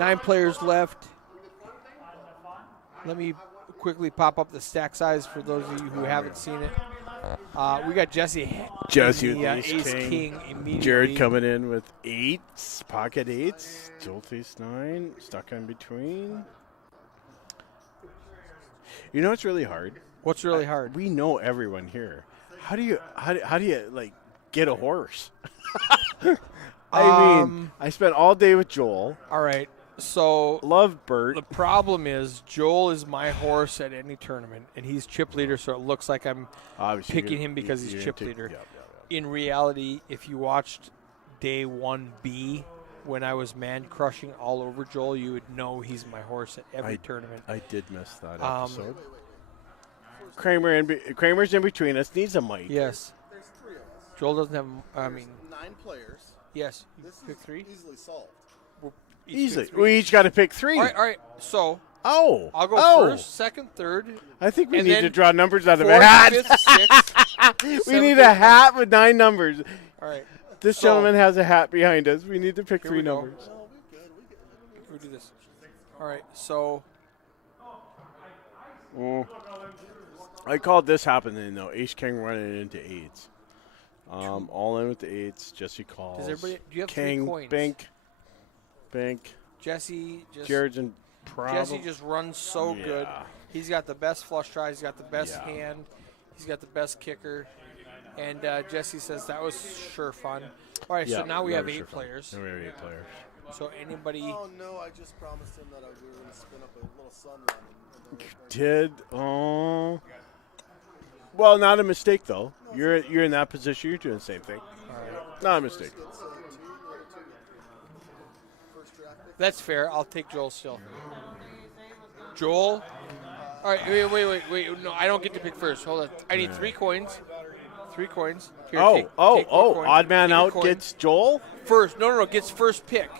9 players left. Let me quickly pop up the stack size for those of you who haven't seen it. We got Jesse Jesse in the, with the Ace King immediately. Jared coming in with 8s, pocket 8s. Joel face 9, stuck in between. You know what's really hard? What's really hard? We know everyone here. How do you like get a horse? I mean, I spent all day with Joel. All right. So Love Bert. the problem is Joel is my horse at any tournament, and he's chip leader, so it looks like I'm Obviously, picking him because he's chip leader. Yep. In reality, if you watched day 1B when I was man crushing all over Joel, you would know he's my horse at every tournament. I did miss that episode. Kramer's in between us. Needs a mic. Yes. Joel doesn't have. 9 players. Yes. You This pick is 3. easily solved. Easily. We each got to pick 3. All right. So Oh. I'll go first, second, third. I think we and need then to draw numbers out of a Fourth, hat. fifth, sixth. We seventh, need a eighth, hat with 9 numbers. All right. This So- gentleman has a hat behind us. We need to pick Here 3 we go. numbers. We'll do this. All right. So I called this happening though. Ace King running into 8s. All in with the 8s. Jesse calls. does everybody? Do you have King, 3 coins? Bank. Jesse just. Jared's in Jesse just runs so good. Yeah. He's got the best flush draw. He's got the best Yeah. hand. He's got the best kicker. And Jesse says that was sure fun. All right, so now we have 8 players. Now we have 8 players. So anybody. Oh, no, I just promised him that we were going to spin up a little sun run. Did well, not a mistake though. You're in that position. You're doing the same thing. All right. Not a mistake. That's fair. I'll take Joel still. Joel. All right. Wait. No, I don't get to pick first. Hold on. I need 3 coins. 3 coins. Here, take more coins. Odd man Take a out coin. gets Joel. First. No. Gets first pick.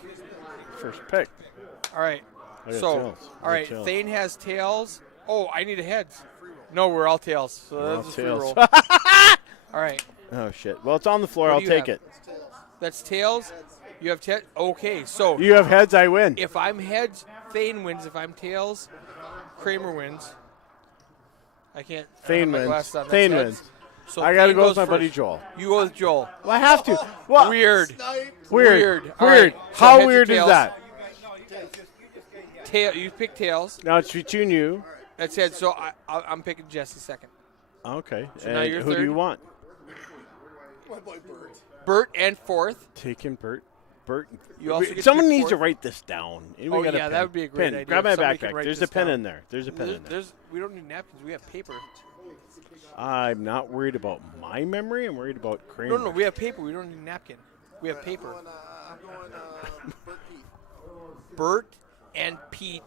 First pick. All right. I got So, tails. all right. Tails. Thane has tails. Oh, I need a heads. No, we're all tails. So We're that's all a free tails. roll. All right. Oh shit. Well, it's on the floor. What I'll do you take have? it. That's tails. You have tails. Okay, so You have heads. I win. if I'm heads, Thane wins. If I'm tails, Kramer wins. I can't. I don't Thane have my wins. glasses on. That's Thane heads. wins. So I gotta Thane go with goes my buddy first. Joel. You go with Joel. Well, I have to. What? Weird. Weird. All right. So How heads or weird is tails? that? Tail. You pick tails. Now it's between you. That's it. So I'm picking Jesse second. Okay. So now and you're who do third? you want? My boy Bert. Bert and fourth. Taking Bert. Bert. You also get to Someone pick needs to fourth. write this down. Anybody Oh, got a yeah, pen? that would be a great Pen. idea. Grab my Somebody can backpack. write There's a this pen down. in there. There's a pen in there. We don't need napkins. We have paper. I'm not worried about my memory. I'm worried about Kramer. No, we have paper. We don't need a napkin. We have paper. I'm going Bert Pete. Bert and Pete.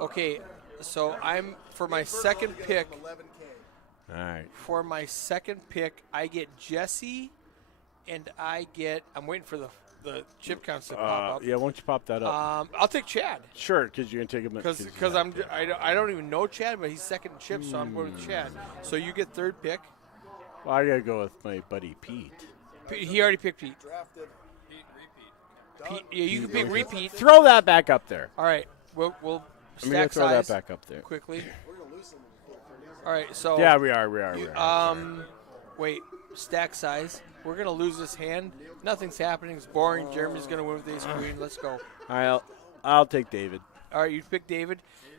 Okay, so I'm for my second pick. 11K. All right. For my second pick, I get Jesse, and I get. I'm waiting for the chip counts to pop up. Yeah, why don't you pop that up? I'll take Chad Sure, because you're going to take him. because I don't even know Chad, but he's second in chip, so I'm going with Chad. So you get third pick. Well, I got to go with my buddy Pete. He already picked Pete. Drafted. Pete yeah, you can pick repeat. Throw that back up there. All right, we'll I'm going to stack throw that size back up there. quickly. All right, so Yeah, we are. wait, stack size. We're gonna lose this hand. Nothing's happening. It's boring. Jeremy's gonna win with ace queen. Let's go. All right, I'll take David. All right, you pick David.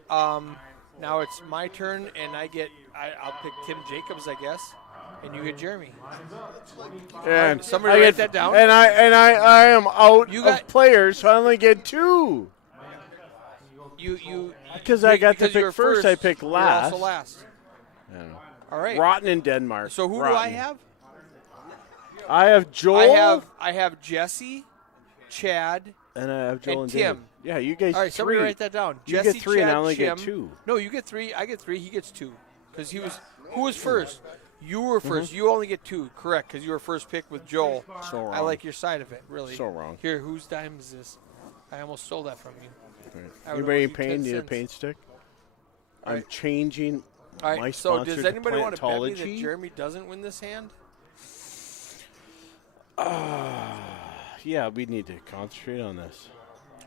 Now it's my turn, and I'll pick Tim Jacobs, I guess, and you get Jeremy. And somebody I write get- that down. And I am out You of got- players, so I only get 2. You Because I got to because you were pick first, I pick you're last. also last. I don't know. All right. Rotten in Denmark. So who do I Rotten. have? I have Joel. I have Jesse, Chad, and I have Joel and and Tim. David. Yeah, you guys. All right, somebody 3. write that down. You Jesse, get 3 and I Chad, only Jim. get 2. No, you get 3. I get 3. He gets 2. Because who was first? You were 1st. You only get 2. Correct, because you were first pick with Joel. So wrong. I like your side of it, really. So wrong. Here, whose dime is this? I almost stole that from you. I would've Anybody in owed you pain? 10 Need a cents. pain stick? I'm right. changing All right, my so sponsor does to anybody want to bet me that Plantology. Jeremy doesn't win this hand? Yeah, we need to concentrate on this.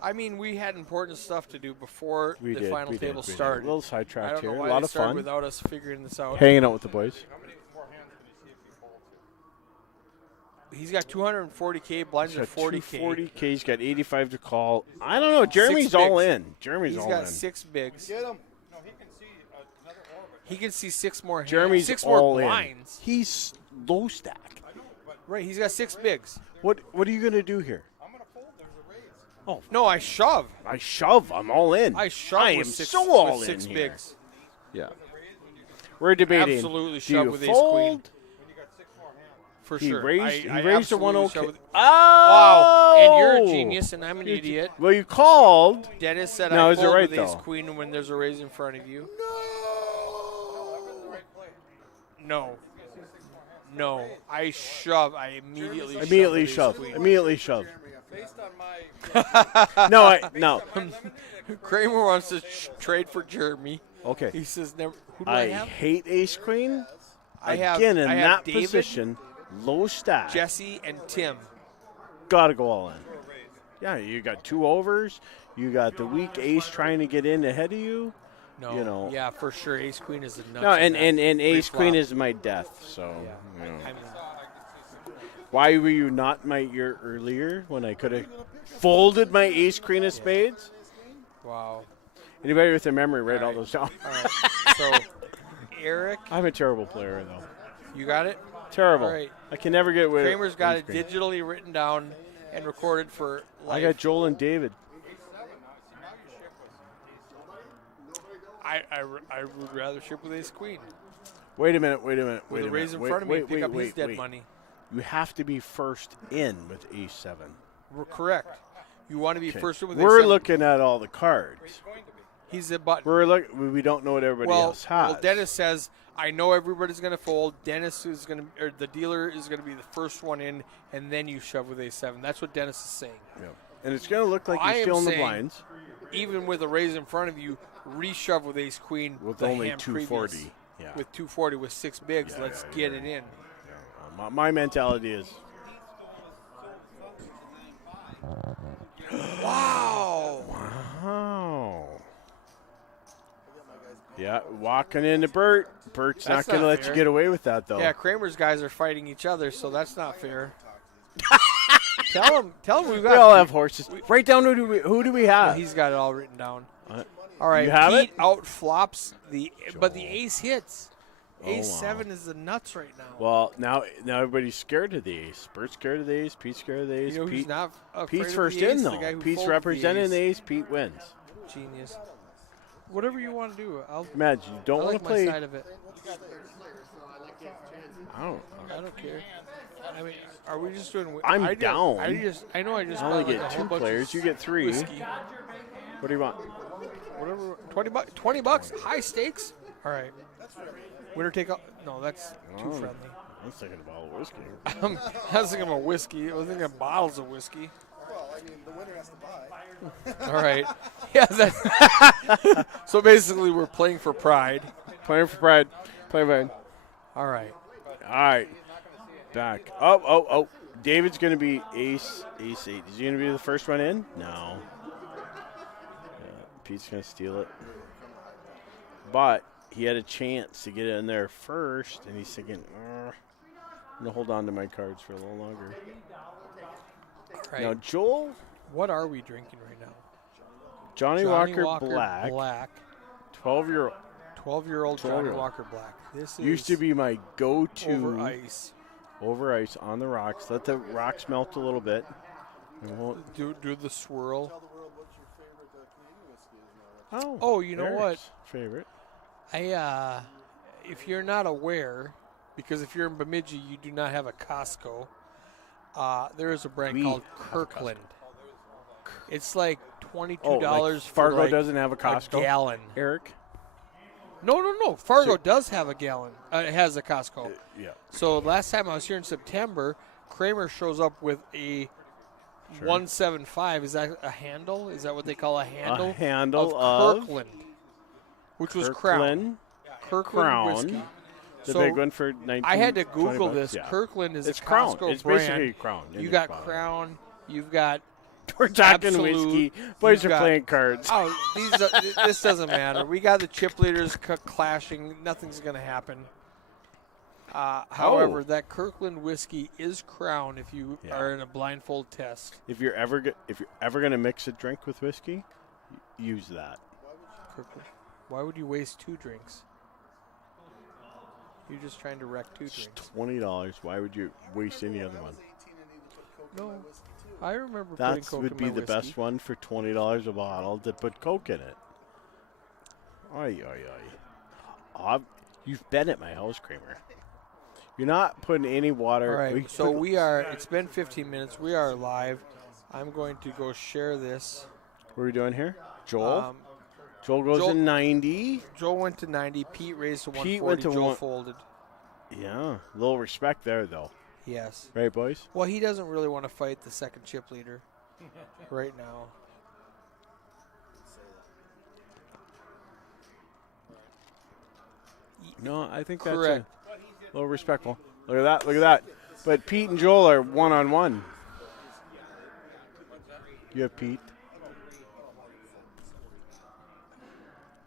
I mean, we had important stuff to do before We the did. final we table did. We did. started. A little I sidetracked don't know here. why A lot they of started fun. without us figuring this out. Hanging out with the boys. He's got 240K, blinds He's are got 40K. 240K. He's got 85 to call. I don't know. Jeremy's Six all bigs. in. Jeremy's He's all got in. 6 bigs. Get him. He can see 6 more hands. Jeremy's 6 all more in. blinds. He's low stack. Right, he's got 6 bigs. What are you gonna do here? No, I shove. I shove. I'm all in. I shove I with am 6, so all with 6 in here. bigs. Yeah. We're debating. Absolutely do shove you with ace queen. fold? For He sure. raised. I He raised a one absolutely okay. shove with- Oh! Wow, and you're a genius, and I'm an idiot. Well, you called. Dennis said No, I is it fold right, with ace though? queen when there's a raise in front of you. No. No. I shove. I immediately Immediately shove. shove. with ace queen. Immediately shove. Based on my No. Kramer wants to trade for Jeremy. Okay. He says, "Never. Who do I I have? hate ace queen. I have Again, in I have that David, position, low stack. Jesse, and Tim. Gotta go all in. Yeah, you got 2 overs. You got the weak ace trying to get in ahead of you. No. You know. Yeah, for sure. Ace queen is a nuts. No, and ace Pre-flop. queen is my death. So, Yeah. you know. I mean, Why were you not my ear earlier when I could have folded my ace queen of spades? wow. Anybody with a memory, write all All right. those down. All right. So, Eric, I'm a terrible player, though. you got it? Terrible. All right. I can never get away. Kramer's got ace it queen. digitally written down and recorded for life. I got Joel and David. I would rather ship with ace queen. Wait a minute. With a raise in front of me, pick up his dead money. You have to be first in with ace 7. We're correct. You want to be Okay. first with We're ace seven. looking at all the cards. He's a button. We don't know what everybody else has. Well, Dennis says, I know everybody's going to fold. Dennis is going to, or the dealer is going to be the first one in, and then you shove with ace 7. That's what Dennis is saying. Yeah. And it's going to look like I you're am still in the saying- blinds Even with a raise in front of you, reshove with ace queen with the only hand 240. previous. Yeah. With 240 with 6 bigs, Yeah, let's yeah, get yeah. it in. My mentality is Wow. wow. Yeah, walking into Bert. Bert's That's not going to not let fair. you get away with that, though. Yeah, Kramer's guys are fighting each other, so that's not fair. Tell him we've got. We all have horses. Write down who do we Oh, have. he's got it all written down. Uh, All right, you have Pete it? out flops but the Joel. ace hits. Oh, Ace wow. 7 is the nuts right now. Well, now everybody's scared of the ace. Bert's scared of the ace. Pete's scared of the ace. you know who's not afraid Pete's of first the ace? in, The though. guy who Pete's folds representing the the ace. Pete wins. Genius. Whatever you want to do, I'll. Imagine you don't I want like to my play. side of it. I I don't care. I mean, are we just doing? I'm I just, down. I know I just. only bought, like, get a whole 2 bunch of players. You get 3. Whiskey. What do you want? Whatever. $20. High stakes. All right. Winner take all. No, that's too Oh. friendly. I was thinking about a whiskey. I was thinking of whiskey. I was thinking of bottles of whiskey. well, I mean, the winner has to buy. All right. Yeah. That, so basically, we're playing for pride. Playing for pride. Playing for pride. All right. All right. Back. Oh. David's going to be ace 8. Is he going to be the first one in? No. Pete's going to steal it. But he had a chance to get in there first, and he's thinking, I'm going to hold on to my cards for a little longer. All right. Now, Joel, What are we drinking right now? Johnny Walker Black, Black. 12-year-old. 12-year-old Johnny 12-year-old. Walker Black. This is Used to be my go-to over ice. over ice on the rocks. Let the rocks melt a little bit. And we'll, Do the swirl. Tell the world what your favorite Canadian whiskey is now. Oh, you know what? Eric's favorite. If you're not aware, because if you're in Bemidji, you do not have a Costco. There is a brand We called have a Kirkland. It's like $22 Oh, like for Fargo like doesn't have a a Costco. gallon. Eric. No. Fargo does have a gallon. It has a Costco. Yeah. So last time I was here in September, Kramer shows up with a 175. Is that a handle? Is that what they call a handle? A handle of of Kirkland, which was Crown. Kirkland Crown. whiskey. The So, big one for 19. I had to 20 Google bucks, this. yeah. Kirkland is It's a Crown. Costco It's brand. basically Crown. You got Crown. You've got We're talking Absolute. whiskey. Boys You've are got- playing cards. Oh, this doesn't matter. We got the chip leaders clashing. Nothing's going to happen. However, that Kirkland whiskey is Crown if you are in a blindfold test. If you're ever gonna mix a drink with whiskey, use that. Kirkland. Why would you waste 2 drinks? You're just trying to wreck 2 It's drinks. $20. Why would you waste any other one? No, I remember putting That Coke would in be my the whiskey. best one for $20 a bottle to put Coke in it. Oy, oy, oy. You've been at my house, Kramer. You're not putting any water. All right, so we are. It's been 15 minutes. We are live. I'm going to go share this. What are we doing here? Joel? Um, Joel goes Joel- to 90. Joel went to 90. Pete raised to 140. Pete went to Joel one- folded. Yeah, a little respect there, though. Yes. Right, boys? Well, he doesn't really want to fight the second chip leader right now. No, I think that's Correct. a little respectful. Look at that. Look at that. But Pete and Joel are one-on-one. You have Pete.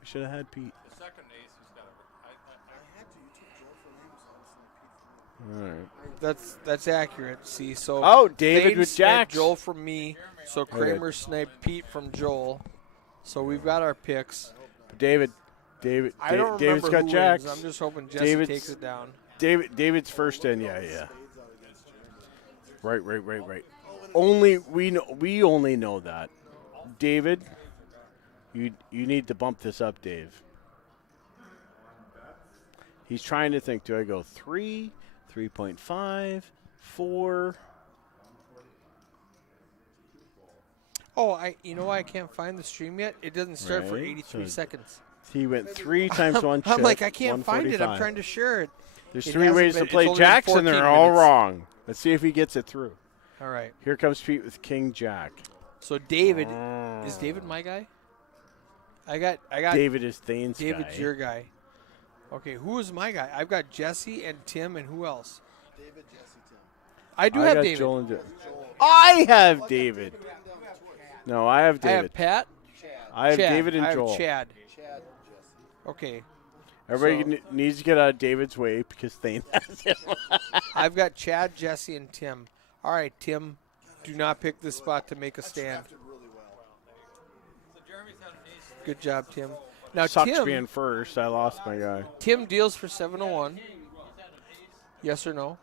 We should have had Pete. All right. That's accurate. See, so Oh, David Thane with sniped Jax. Joel from me. So Okay. Kramer sniped Pete from Joel. So we've got our picks. David. I don't David's remember got who Jax. wins. I'm just hoping Jesse David's- takes it down. David's first in. Yeah. Right. We only know that. David, you need to bump this up, Dave. He's trying to think. Do I go 3, 3.5, 4? Oh, you know why I can't find the stream yet? It doesn't start for Right, 83 so- seconds. He went 3 times 1 chip. I'm like, I can't find it. I'm 145. trying to share it. There's It 3 hasn't ways been- to it's play only been Jackson. 14 They're all minutes. wrong. Let's see if he gets it through. All right. Here comes Pete with King Jack. So David, is David my guy? I got David is Thane's David's guy. your guy. Okay, who is my guy? I've got Jesse and Tim and who else? David, Jesse, Tim. I do I have got David. Joel and I have David. No, I have I David. have Pat. I have Chad. David and I have Joel. Chad. Chad and Jesse. Okay. Everybody So- needs to get out of David's way because Thane has him. I've got Chad, Jesse, and Tim. All right, Tim, do not pick this spot to make a stand. Drafted really well. Good job, Tim. Now, Sucks being first. I lost my guy. Tim deals for 701. Yes or no?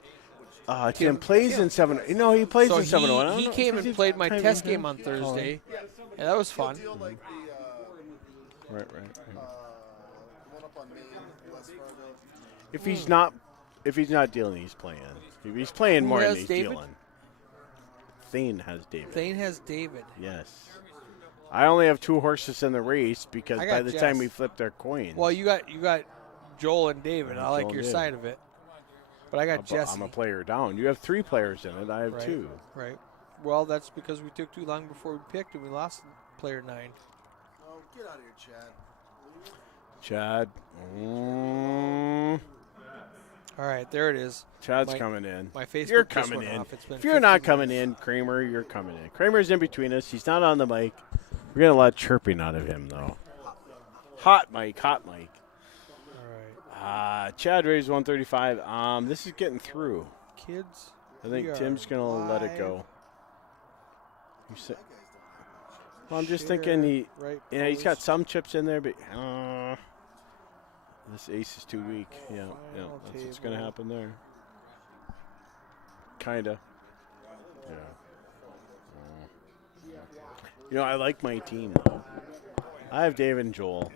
Tim plays in 7. No, he plays So in 701. I don't he know. came and played my Time test in game time. on Thursday. Yeah, that was fun. Deal like the Right. one up on Main, West Fargo. If he's not dealing, he's playing. If he's playing Who more than has he's David? dealing. Thane has David. Thane has David. Yes. I only have 2 horses in the race because I by got the Jess. time we flip their coins. Well, you got Joel and David. I like Joel your and side of it. But I got Jesse. I'm a player down. You have 3 players in it. I have right, 2. Right. Well, that's because we took too long before we picked and we lost player 9. Oh, get out of here, Chad. Chad. All right, there it is. Chad's My- coming in. My Facebook You're just coming went in. off. It's been If you're not 15 coming minutes. in, Kramer, you're coming in. Kramer's in between us. He's not on the mic. We're getting a lot of chirping out of him, though. Hot mic. All right. Chad raised 135. This is getting through. Kids. I think we are Tim's going to let it live. go. Well, I'm just Share, thinking right, he's got post. some chips in there, but this ace is too weak. Yeah, Final that's what's going to table. happen there. Kinda. Yeah. You know, I like my team though. I have David and Joel.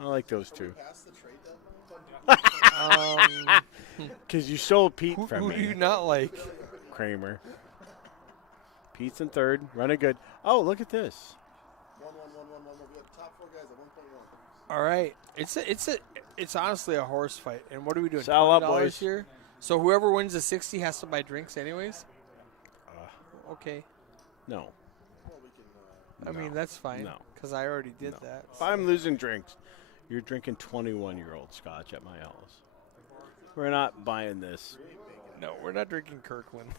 I like those two. Pass the trade deadline? Because you stole Pete Who from do you me, not like? Kramer. Pete's in third, running good. Oh, look at this. 1-1-1-1-1. We got top 4 guys at 1.1. All right. It's honestly a horse fight. And what are we doing? Saddle up, $20 boys. here? So whoever wins the 60 has to buy drinks anyways? Okay. No. Well, we can. I mean, that's fine. No. Because I already did No. that. If I'm losing drinks, you're drinking 21-year-old scotch at my house. We're not buying this. No, we're not drinking Kirkland.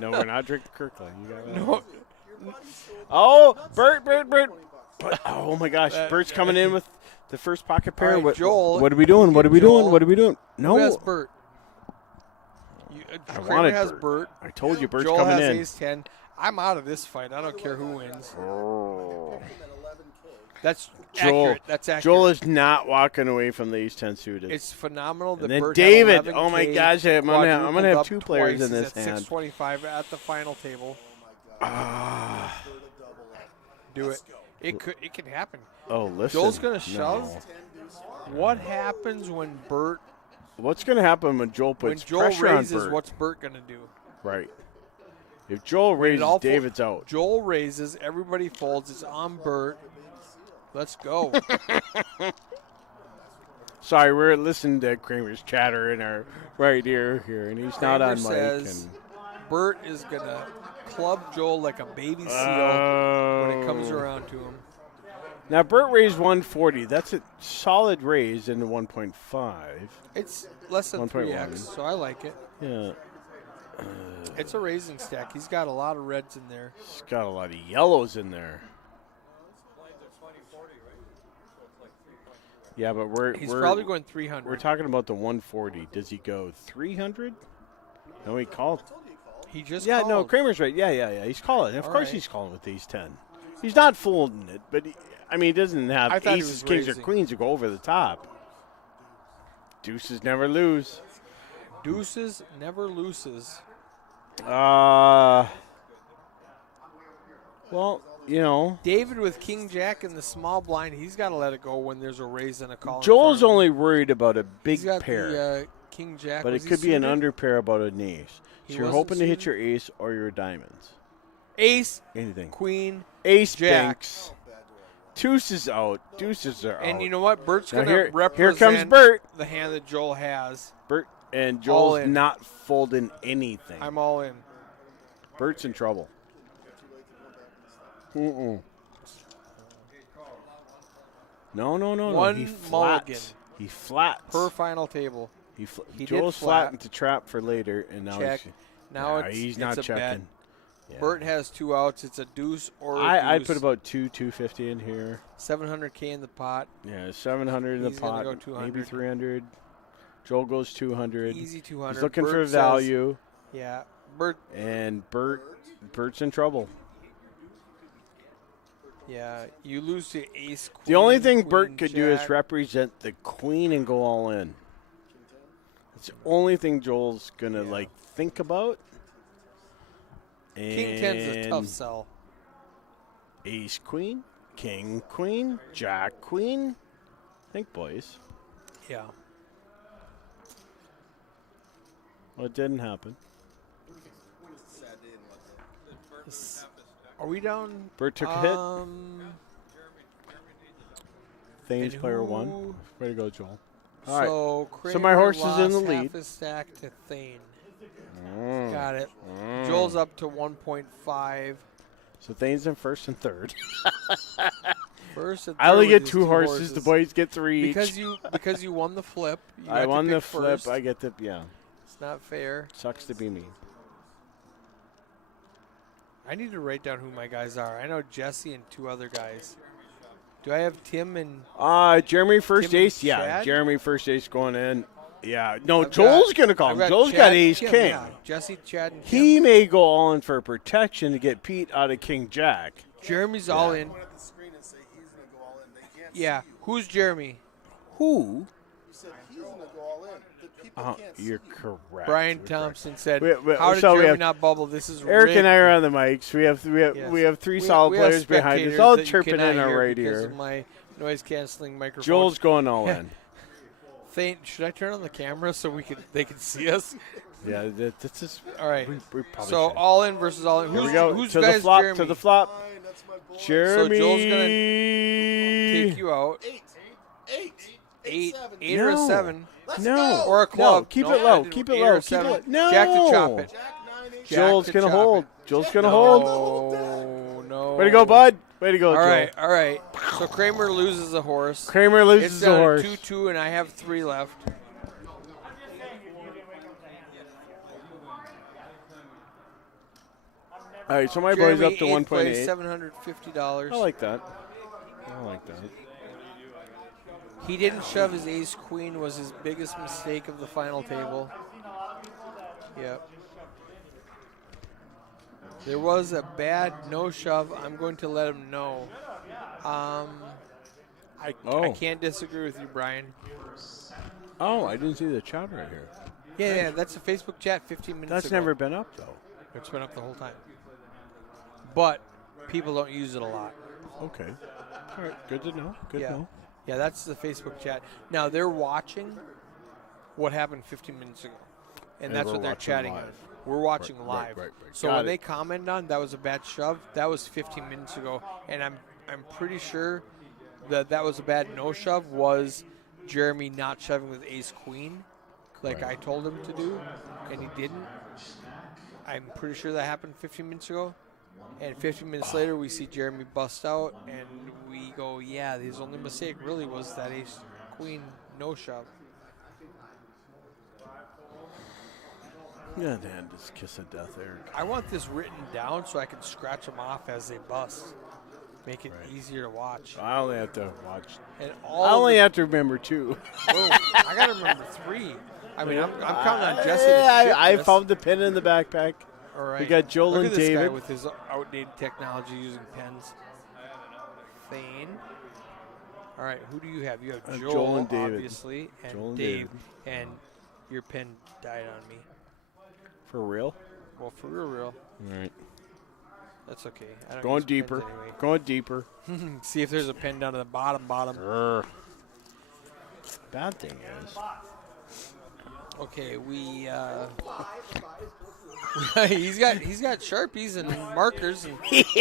No, we're not drinking Kirkland. You got that. No. Oh, Bert. Oh my gosh, Bert's coming in with the first pocket pair. All right, Joel, what are we doing? What are we Joel. doing? What are we doing? No, Who has Bert? I Kramer wanted has Bert. Bert. I told you Bert's Joel coming has in. ace 10. I'm out of this fight. I don't care who wins. Oh. That's Joel, accurate. That's accurate. Joel is not walking away from the ace 10 suited. It's phenomenal that And then Bert David. had Oh my 11K gosh, I'm gonna quadrupled have up two players twice. in this He's at hand. 625 at the final table. Ah. Do it. It can happen. Oh, listen. Joel's gonna shove. No. What happens when Bert What's going to happen when Joel puts pressure raises? on Bert? What's Bert gonna do? Right. If Joel raises, all David's out. Joel raises. Everybody folds. It's on Bert. Let's go. Sorry, we're listening to Kramer's chatter in our right ear here, and he's not Kramer on mic. says And Bert is gonna club Joel like a baby seal when it comes around to him. Now, Bert raised 140. That's a solid raise into 1.5. It's less than 1.1. 3x, so I like it. Yeah. It's a raising stack. He's got a lot of reds in there. He's got a lot of yellows in there. Yeah, but He's we're probably going 300. We're talking about the 140. Does he go 300? No, he called. He just Yeah, no, called. Kramer's right. Yeah. He's calling. Of All course right. he's calling with these 10. He's not folding it, but he doesn't have I thought he aces, was kings, or raising. queens to go over the top. Deuces never lose. Deuces never loses. Well, you know, David with King Jack in the small blind, he's got to let it go when there's a raise and a call. in Joel's front of him. only worried about a big He's got pair, the King Jack. but Was it he could be an suited? under pair about an ace. He So you're wasn't hoping to hit suited? your ace or your diamonds. Ace, Anything. Queen, Ace Jack. banks. Deuces out. Deuces are out. and you know what? Bert's Now going here- to here represent comes Bert. the hand that Joel has. Bert and All Joel's in. not folding anything. I'm all in. Bert's in trouble. Mm-mm. No. One He mulligan. flats. He flats. Per final table. He did Joel's flat. flattened to trap for later, and now Check. he's Now Nah, it's, he's it's not a checking. bet. Yeah. Bert has 2 outs. It's a deuce or a I'd deuce. put about 250 in here. 700K in the pot. Yeah, 700 in the He's gonna pot. go 200. Maybe 300. Joel goes 200. Easy 200. He's looking Bert for says- value, Yeah. Bert. and Bert's in trouble. Yeah. You lose to ace. Queen, The only thing queen, Bert could do is jack. represent the queen and go all in. It's the only thing Joel's gonna think about. King 10's a tough And sell. Ace queen, king queen, jack queen. Think, boys. Yeah. Well, it didn't happen. Are we down? Bert took a hit. Thames and player who- 1. Way to go, Joel. All right. So, Kramer So my horse is in the lost lead. half his stack to Thane. Mm. Got it. Mm. Joel's up to 1.5. So Thane's in first and third. First and I only third get with his 2 horses. The boys get 3 each. because you won the flip. You I got to won pick the flip. first. I get the It's not fair. Sucks to be me. I need to write down who my guys are. I know Jesse and 2 other guys. Do I have Tim and Jeremy first Tim and ace. Yeah, Chad? Jeremy first ace going in. Yeah, no, I've Joel's got- gonna call I've him. Joel's got Chad, ace Tim, king. yeah. Jesse, Chad, and He Tim. may go all in for protection to get Pete out of king jack. Jeremy's all in. Point at the screen and say he's going to go all in. They can't Yeah. see you. Who's Jeremy? Who? You said he's going to go all in. The people can't see You're you. correct. Brian You're Thompson said, so "How did we Jeremy have not bubble? This is Eric rigged." and I are on the mics. We have Yes. 3 We- solid we have players behind us, spectators all that you chirping cannot in our hear right because ear. of my noise canceling microphone. Joel's going all in. Thane, should I turn on the camera so they can see us? Yeah, this is. All right. We probably So should. all in versus all in. Here Who's, we go who's to guys the flop. Jeremy? To the flop. Fine, that's my boy. Jeremy. Joel's Take you out. Eight, Eight or a No. 7. Let's No. go. Or a club. No, keep No, it low. I did Keep it 8 low. or Keep 7. it. No. Jack to chop it. Jack 9, 8, Jack Joel's to gonna chop hold. it. Joel's gonna No, hold. no. Way to go, bud. Way to go, All Joel. right, all right. So Kramer loses a horse. Kramer It's loses the down horse. to 2-2, and I have 3 left. All right, so my boy's up to Jeremy, 1.8. $750. I like that. He didn't shove his ace queen was his biggest mistake of the final table. Yep. There was a bad no shove. I'm going to let him know. I can't disagree with you, Brian. Oh, I didn't see the chat right here. Yeah, that's a Facebook chat 15 minutes That's ago. never been up, though. It's been up the whole time. But people don't use it a lot. Okay. All right, good to know. Good to know. Yeah, that's the Facebook chat. Now, they're watching what happened 15 minutes ago. And that's we're what they're watching chatting live. on. We're watching Right, live. right. So Got when it. they comment on that was a bad shove, that was 15 minutes ago. And I'm pretty sure that was a bad no shove was Jeremy not shoving with ace queen like I told him to do, and he didn't. I'm pretty sure that happened 15 minutes ago. And 15 minutes later, we see Jeremy bust out, and we go, yeah, his only mistake really was that ace queen no shove. Yeah, Dan, just kiss of death, Eric. I want this written down so I can scratch them off as they bust. Make it easier to watch. I only have to watch. And I only have to remember 2. I got to remember 3. I mean, I'm counting on Jesse to I this. found the pen in the backpack. All right. We got Joel Look and at this guy David. with his outdated technology using pens. Thane. All right, who do you have? You have Joel and David. obviously, and Joel and Dave. David. And your pen died on me. For real? Well, for real. All right. That's okay. I don't Going use pens deeper. anyway. Going deeper. See if there's a pen down to the bottom. Bad thing is. Okay, he's got Sharpies and markers. And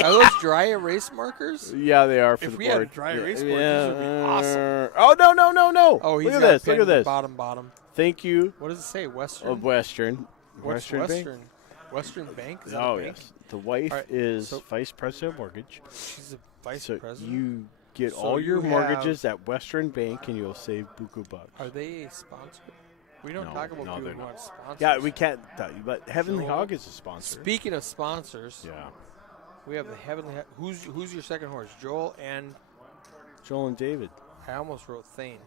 are those dry erase markers? Yeah, they are for If the we board. had a dry erase board, these would be awesome. Oh, no. Oh, he's look got at this. pen Look at this. Bottom. Thank you, What does it say? Western. of Western. What's Bank? Western? Western Bank. Is that Oh, a bank? yes. The wife All right, is so- Vice President of Mortgage. She's a vice So president. you get So all your you mortgages at Western Bank, and you'll save buku bucks. Are they a sponsor? We don't No, talk about no, people they're who not. want sponsors. Yeah, we can't tell you, but Heavenly So, Hog is a sponsor. Speaking of sponsors, Yeah. we have the Heavenly. Who's your second horse? Joel and Joel and David. I almost wrote Thane.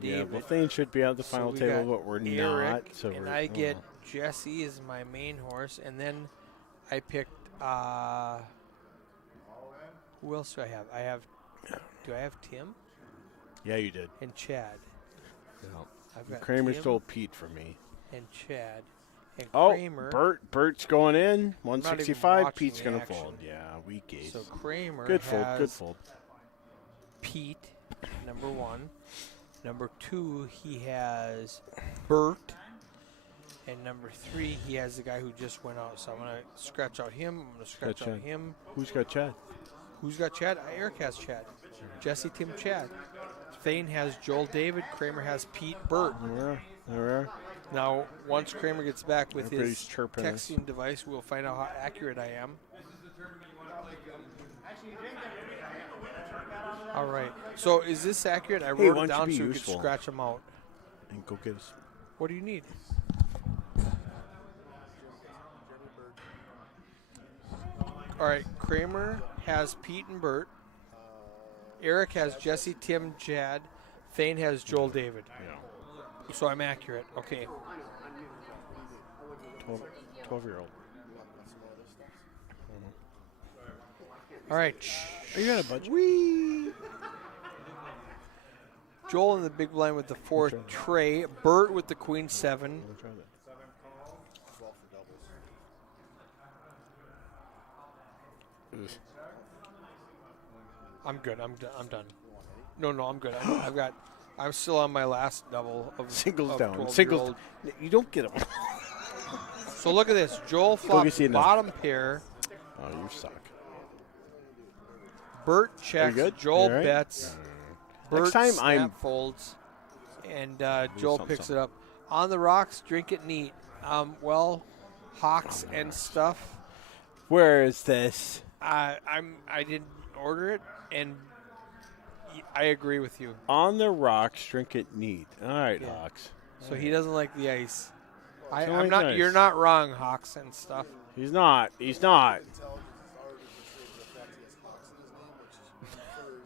Yeah, David. well, Thane should be at the So final we table, got but we're Eric, not. So and we're, I get Jesse as my main horse, and then I picked. Who else do I have? Do I have Tim Yeah, you did. and Chad? I've got Kramer Tim stole Pete from me. and Chad and Oh, Kramer. Bert's going in. even 165. watching Pete's the going to action. fold. Yeah, weak ace. So Kramer Good fold. has Good fold. Pete, number 1. Number 2, he has Bert. And number 3, he has the guy who just went out. So I'm going to scratch out him. I'm going to scratch out Chad. him. Who's got Chad? Who's got Chad? Eric has Chad. Jesse, Tim, Chad. Thane has Joel, David. Kramer has Pete, Bert. There are. Now, once Kramer gets back with Everybody's his chirping us. texting device, we'll find out how accurate I am. All right. So is this accurate? I Hey, wrote why it don't you down be so we could useful? scratch them out. And go get us. What do you need? All right. Kramer has Pete and Bert. Eric has Jesse, Tim, Chad. Thane has Joel, David. Yeah. So I'm accurate. Okay. 12-year-old. All right. Are you on a budget? Whee! Joel in the big blind with the 4 tray. Bert with the queen 7. We'll try that. 12 for doubles. I'm good. I'm done. No, I'm good. I'm still on my last double of Singles of down. 12-year-old. Singles. You don't get them. So look at this. Joel flops see it now. bottom pair. Oh, you suck. Bert checks. good? Joel You all right? bets. Bert Next time snap I'm- folds, and Joel something, picks it up. On the rocks, drink it neat. Well, Hawks and stuff. Where is this? I didn't order it, and I agree with you. On the rocks, drink it neat. All right, Yeah. Hawks. So he doesn't like the ice. Don't I'm like not. ice. You're not wrong, Hawks and stuff. He's not. He's not. Intelligence is already disabled the fact he has Hawks in his name, which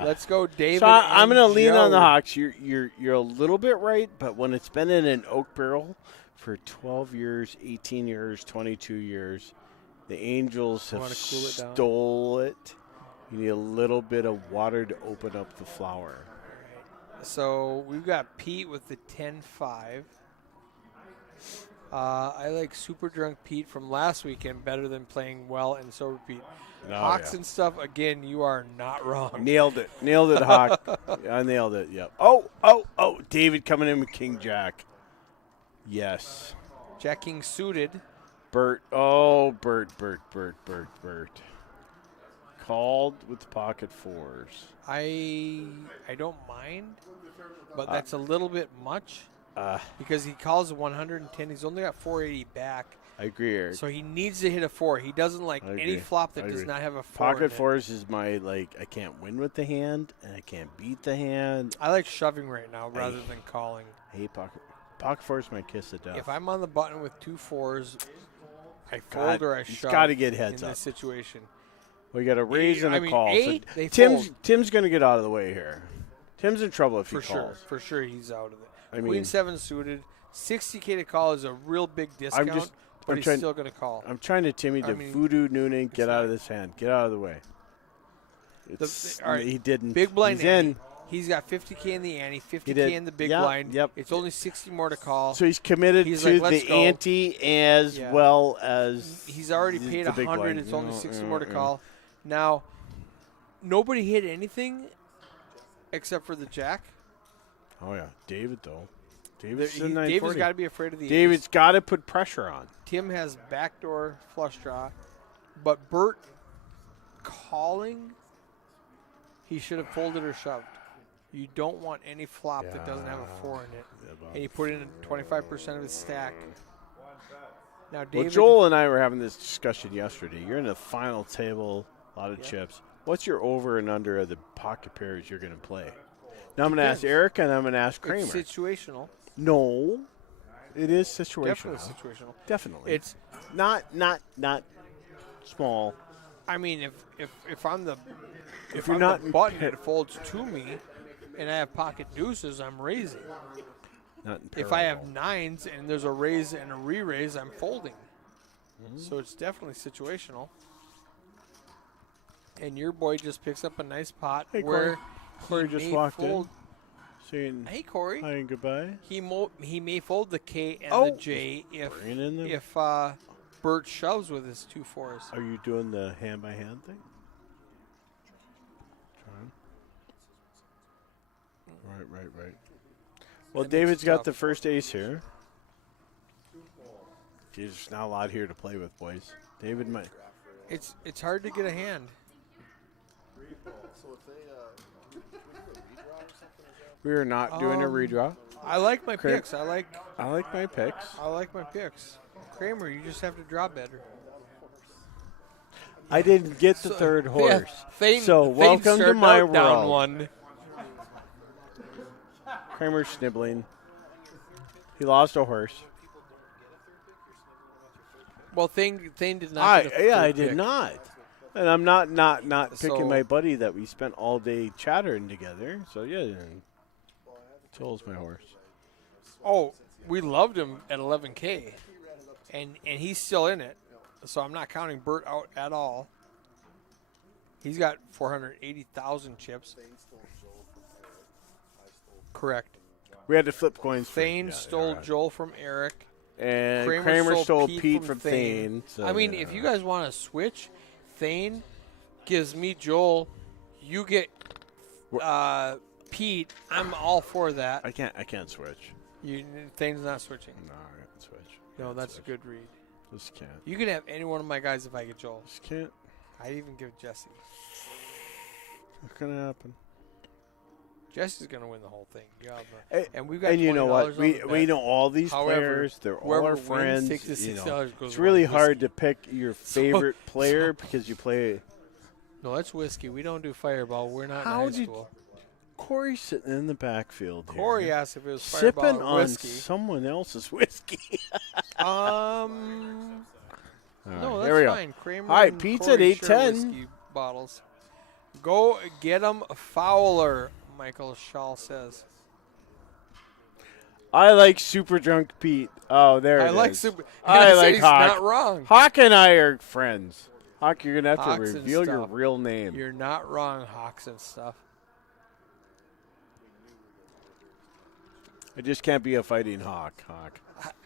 is Let's go, David. So I'm and going to lean on the Joe. Hawks. You're a little bit right, but when it's been in an oak barrel for 12 years, 18 years, 22 years, the Angels have Wanna cool it down? stole it. You need a little bit of water to open up the flower. So we've got Pete with the 10-5. I like Super Drunk Pete from last weekend better than playing well and sober Pete. Oh, Hawks yeah. and stuff, again, you are not wrong. Nailed it, Hawk. I nailed it. Yep. Oh! David coming in with King Jack. Yes. Jack King suited. Bert. Oh, Bert. Called with pocket fours. I don't mind, but that's a little bit much because he calls 110. He's only got 480 back, I agree, Eric. so he needs to hit a 4. He doesn't like I any agree. flop that I does agree. not have a 4 in Pocket it. fours is my, I can't win with the hand, and I can't beat the hand. I like shoving right now rather than calling. I hate pocket. Pocket fours my kiss of death. If I'm on the button with 2 4s, I fold God, or I he's shove. gotta get heads in up. this situation. We got a raise and I a mean, call. eight, So they Tim's fold. going to get out of the way here. Tim's in trouble if For he sure. calls. For sure, he's out of it. I Queen mean- 7 suited. 60K to call is a real big discount, but I'm he's trying- still going to call. I'm trying to Timmy I to mean, Voodoo Noonan, get out not- of this hand. Get out of the way. All right, He didn't. Big blind He's ante. in. He's got 50K in the ante, 50K did. in the big Yep, blind. yep. It's only 60 more to call. So he's committed He's to like, "Let's the go." ante as Yeah. well as He's already the- paid the big 100. blind. It's only Yeah, 60 yeah, more to yeah. call. Now, nobody hit anything except for the jack. Oh yeah, David though. David's in David's 940. got to be afraid of the David's ace. got to put pressure on. Tim has backdoor flush draw, but Bert calling, he should have folded or shoved. You don't want any flop that doesn't have a 4 in it. And he put in 25% of his stack. Now, Well, David, Joel and I were having this discussion yesterday. You're in the final table, a lot of chips. What's your over and under of the pocket pairs you're going to play? Now I'm going to ask Depends. Eric and I'm going to ask Kramer. it's situational. No, it is situational. Definitely situational. Definitely. It's, not small. I mean, if I'm the if you're I'm not the in button pit- that folds to me, and I have pocket deuces, I'm raising. Not in If I have parallel. nines and there's a raise and a re-raise, I'm folding. Mm-hmm. So it's definitely situational. And your boy just picks up a nice pot Hey, where Corey he just may walked fold. saying Hey Corey, hi and goodbye. he may fold the K and Oh, the J bringing in the- if Bert shoves with his 2 4s. Are you doing the hand by hand thing? Trying. Right. Well, That makes David's it got tough. the first ace here. There's not a lot here to play with, boys. David might. It's hard to get a hand. so if they can we do a redraw or something? Is that We are not doing a redraw. I like my Cra- picks. I like my picks. my picks. Kramer, you just have to draw better. I didn't get the third horse. Thane, so Thane welcome to started my out down world. one. Kramer snibbling. He lost a horse. Well, Thane did not. get a I third did pick. not. And I'm not picking So- my buddy that we spent all day chattering together. So yeah, Joel's my horse. Oh, we loved him at 11K, and he's still in it. So I'm not counting Bert out at all. He's got 480,000 chips. Correct. We had to flip coins. for- Thane yeah, stole yeah. Joel from Eric. And Kramer stole Pete from Thane. Thane. So, I mean, yeah. if you guys want to switch, Thane gives me Joel. You get Pete. I'm all for that. I can't switch. Thane's not switching. No, I can't switch. No, Can't that's a switch. good read. Just can't. You can have any one of my guys if I get Joel. Just can't. I'd even give Jesse. What's gonna happen? Jesse's gonna win the whole thing. Yeah, Hey, and we've got. And you know what? $20 We on the we bet. know all these However, players. They're all whoever our wins friends. takes the you know. $6 goes It's really around hard whiskey. to pick your favorite player because you play. No, that's whiskey. We don't do Fireball. We're not How in high did school. Corey sitting in the backfield here, Corey asked if it was sipping Fireball or on whiskey. someone else's whiskey. No, there we that's go. fine. Kramer All right, and Pete's Corey at share 8:10. whiskey bottles. Go get 'em, Fowler, Michael Shaw says. I like Super Drunk Pete. Oh, there it I is. like super. I said like he's Hawk. not wrong. Hawk and I are friends. Hawk, you're going to have Hawks to and reveal your stuff. real name. You're not wrong, Hawks and stuff. I just can't be a fighting Hawk.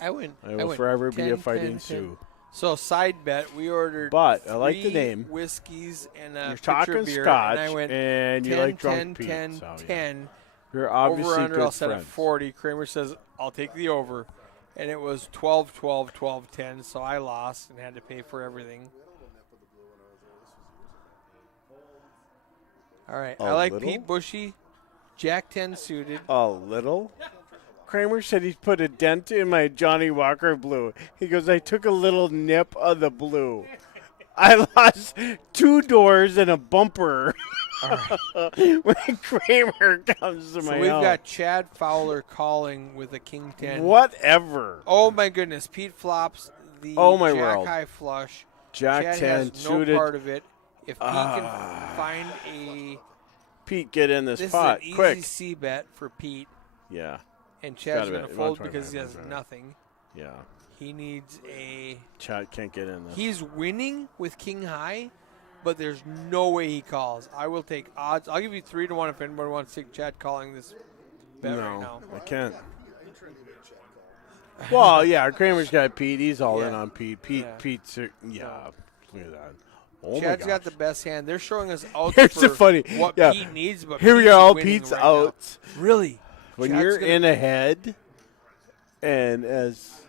I went. I will went forever be 10, a fighting 10. Sue. So side bet, we ordered. But I like the 3 name. whiskeys and a You're pitcher talking of beer, Scotch, and I went and 10, you like 10, Drunk Pete. 10, so, yeah. 10. You're Over obviously under, good I'll set friends. at 40. Kramer says, I'll take the over. And it was 12, 12, 12, 10. So I lost and had to pay for everything. All right. I like little? Pete Bushy, Jack 10 suited. A little? Kramer said he's put a dent in my Johnny Walker blue. He goes, I took a little nip of the blue. I lost 2 doors and a bumper when Kramer comes to So my we've house. got Chad Fowler calling with a King 10. Whatever. Oh, my goodness. Pete flops the Oh, my Jack world. High flush. Jack Chad 10 has no suited. part of it. If Pete can find a... Pete, get in this This pot. is an Quick. easy C bet for Pete. Yeah. And Chad's gotta going to be fold 125, because he has 125. nothing. Yeah. He needs a... Chad can't get in this. He's winning with King High, but there's no way he calls. I will take odds. I'll give you 3 to 1 if anybody wants to take Chad calling this bet right now. I can't. Well, yeah, Kramer's got Pete. He's all in Yeah. on Pete. Pete's, yeah. Look at that. Oh Chad's my got gosh. the best hand. They're showing us outs Here's for the funny. what Yeah. Pete needs, but Here we Pete's go. winning Pete's right out. now. Really? When Chad's you're gonna- in ahead, and as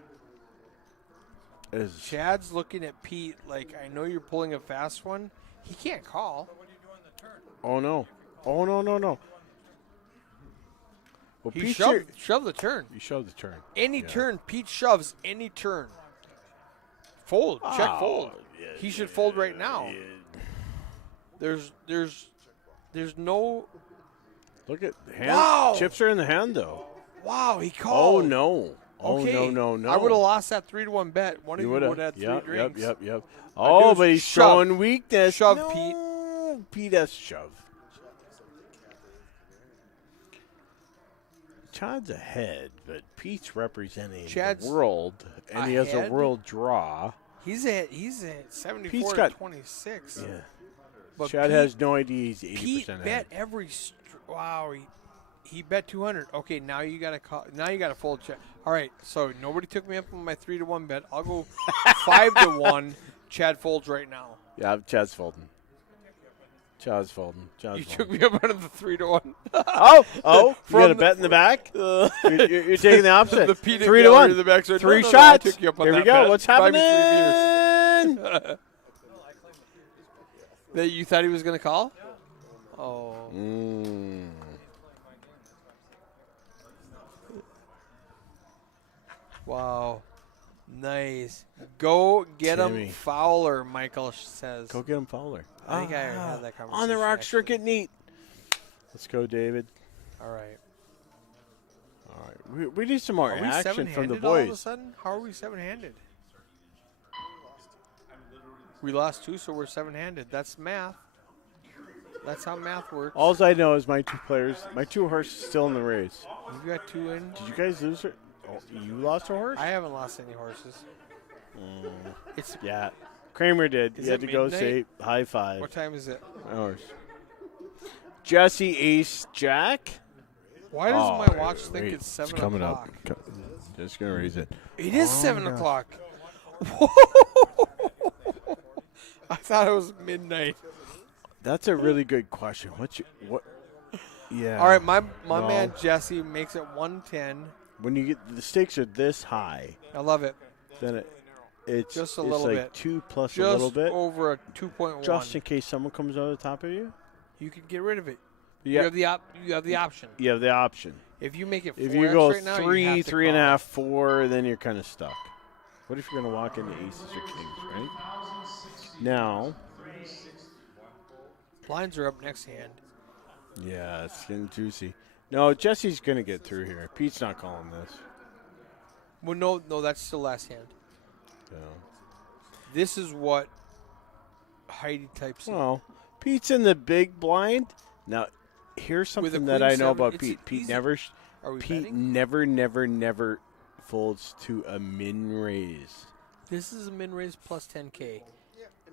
Chad's looking at Pete like, I know you're pulling a fast one. He can't call. oh no, no. Well, He Pete, shoved the turn. you shoved the turn. Any Yeah. turn, Pete shoves any turn. Fold. Check Oh, fold. yeah, He should fold right now. yeah. There's no. Look at the hand. Wow. Chips are in the hand though. Wow, he Oh called. no. Oh Okay. no. I would have lost that 3 to 1 bet. One of you would have had 3 Yep. drinks. Yep. Oh, dude's but he's shove. showing weakness. Shove, No, Pete. Pete has shove. Chad's ahead, but Pete's representing Chad's the world, and he has a ahead? world draw. He's at 74 Pete's to got- 26. Yeah. But Chad Pete, has no idea he's 80% Pete ahead. bet every. Wow, he bet 200. Okay, now you got to call. Now you got to fold check. All right, so nobody took me up on my 3 to 1 bet. I'll go 5 to 1. Chad folds right now. Yeah, Chad's folding. Chad's folding. You took me up on the 3 to 1. Oh, you From got a the- bet in the back? You're taking the opposite. The Pete 3 to gallery 1. in the back said, 3 no, I shots. took you up on Here we that go. bet. What's Buy me 3 happening? beers. That you thought he was going to call? Oh. Wow. Nice. Go get him Timmy. Fowler, Michael says. Go get him Fowler. I think I had that conversation. On the rock, actually. strict it neat. Let's go, David. All right. All right. We need some more Are we action from the seven-handed all of a boys. sudden? How are we seven-handed? We lost 2, so we're seven-handed. That's math. That's how math works. All I know is my 2 players, my 2 horses still in the race. You've got 2 in. Did you guys lose her? Oh, you lost a horse? I haven't lost any horses. It's Yeah. Kramer did. Is He had it to go midnight? say high five. What time is it? My horse. Jesse Ace Jack. Why does Oh, my watch think wait, it's 7 coming o'clock? up. Just gonna raise it. It is Oh, 7 gosh. o'clock. I thought it was midnight. That's a really good question. What? Yeah. All right, my No. man Jesse makes it 110. When you get the stakes are this high, I love it. then it's Just a it's little like bit. 2 plus Just a little bit, over a 2.1. just in case someone comes over the top of you. You can get rid of it. Yeah. You have the option. You have the option. If you make it 4X If you go right now, 3, you have to 3 and a call. half, 4, then you're kind of stuck. What if you're going to walk into aces or kings, right? Now, Blinds are up next hand. yeah, it's getting juicy. No, Jesse's going to get through here. Pete's not calling this. Well, no, that's still last hand. This is what Heidi types in. Well, Pete's in the big blind. Now, here's With a something that queen I know seven, about it's Pete. Pete easy. never, Are we Pete betting? never folds to a min raise. This is a min raise plus 10K.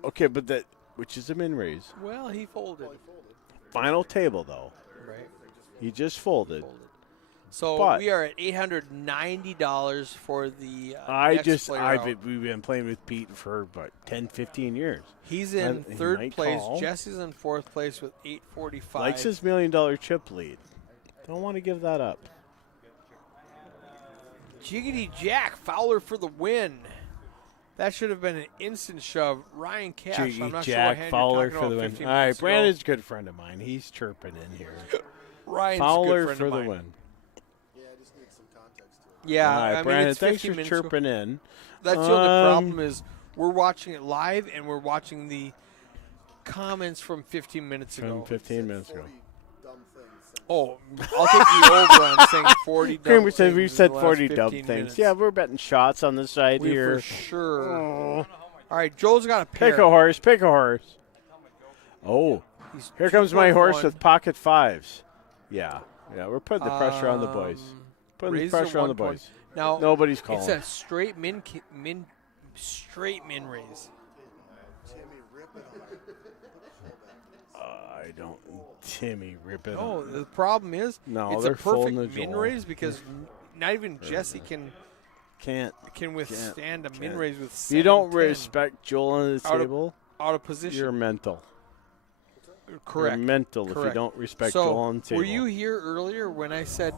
Okay, but that which is a min raise. Well, he folded. Final table though, Right. he just folded. So But- we are at $890 for the I next just player I've out. been, we've been playing with Pete for about 10, 15 years. He's in he third might place. call. Jesse's in fourth place with 845. Likes his $1 million chip lead. Don't want to give that up. Jiggity Jack Fowler for the win. That should have been an instant shove. Ryan Cash. I'm Jiggy not sure what Jack hand Fowler you're talking for the about win. 15 All right, minutes ago. Brandon's a good friend of mine. He's chirping in here. Ryan's a Fowler good friend for of the mine. win. Yeah, I just need some context to it. Yeah, All right, I mean Brandon, it's thanks 15 for minutes. chirping in. That's the only problem is we're watching it live and we're watching the comments from 15 minutes From ago. 15 minutes 40 ago. dumb things. Oh, I'll take the over on saying 40 dumb Kramer said things we in said the last 40 dumb 15 things. minutes. Yeah, we're betting shots on the side we here. for sure. Oh. All right, Joel's got a pair. Pick a horse. Pick a horse. Oh, He's here comes my horse 2.1. with pocket fives. Yeah, we're putting the pressure on the boys. Putting the raise to pressure on the 1 point. boys. Now Nobody's it's calling. a straight min raise. Timmy, rip it on. I don't. Timmy, rip it. No, on. the problem is No, it's they're a folding perfect the min Joel. raise because not even Jesse Can't. can withstand a min Can't. raise with If you don't 7-10 respect Joel on the Out of table, out of position. you're mental. Correct. You're mental if you Correct. don't respect so, Joel on the table. were you here earlier when I said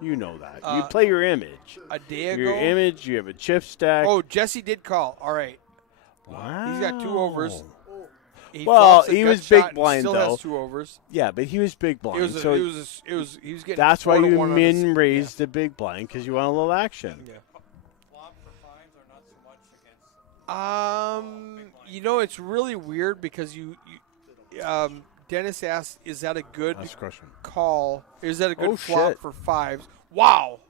You know that. Uh, you play your image. a day ago? Your image. You have a chip stack. Oh, Jesse did call. All right. wow. He's got 2 overs. He Well, flops a he gut was shot big and blind, still though. has 2 overs. Yeah, but he was big blind. so He was getting. that's why 4 to you 1 on his- min raised the big blind because you want a little action. Yeah. You know, it's really weird because Dennis asked, "Is that a good That's a question. call? Is that a good Oh, flop shit. for fives?" Wow,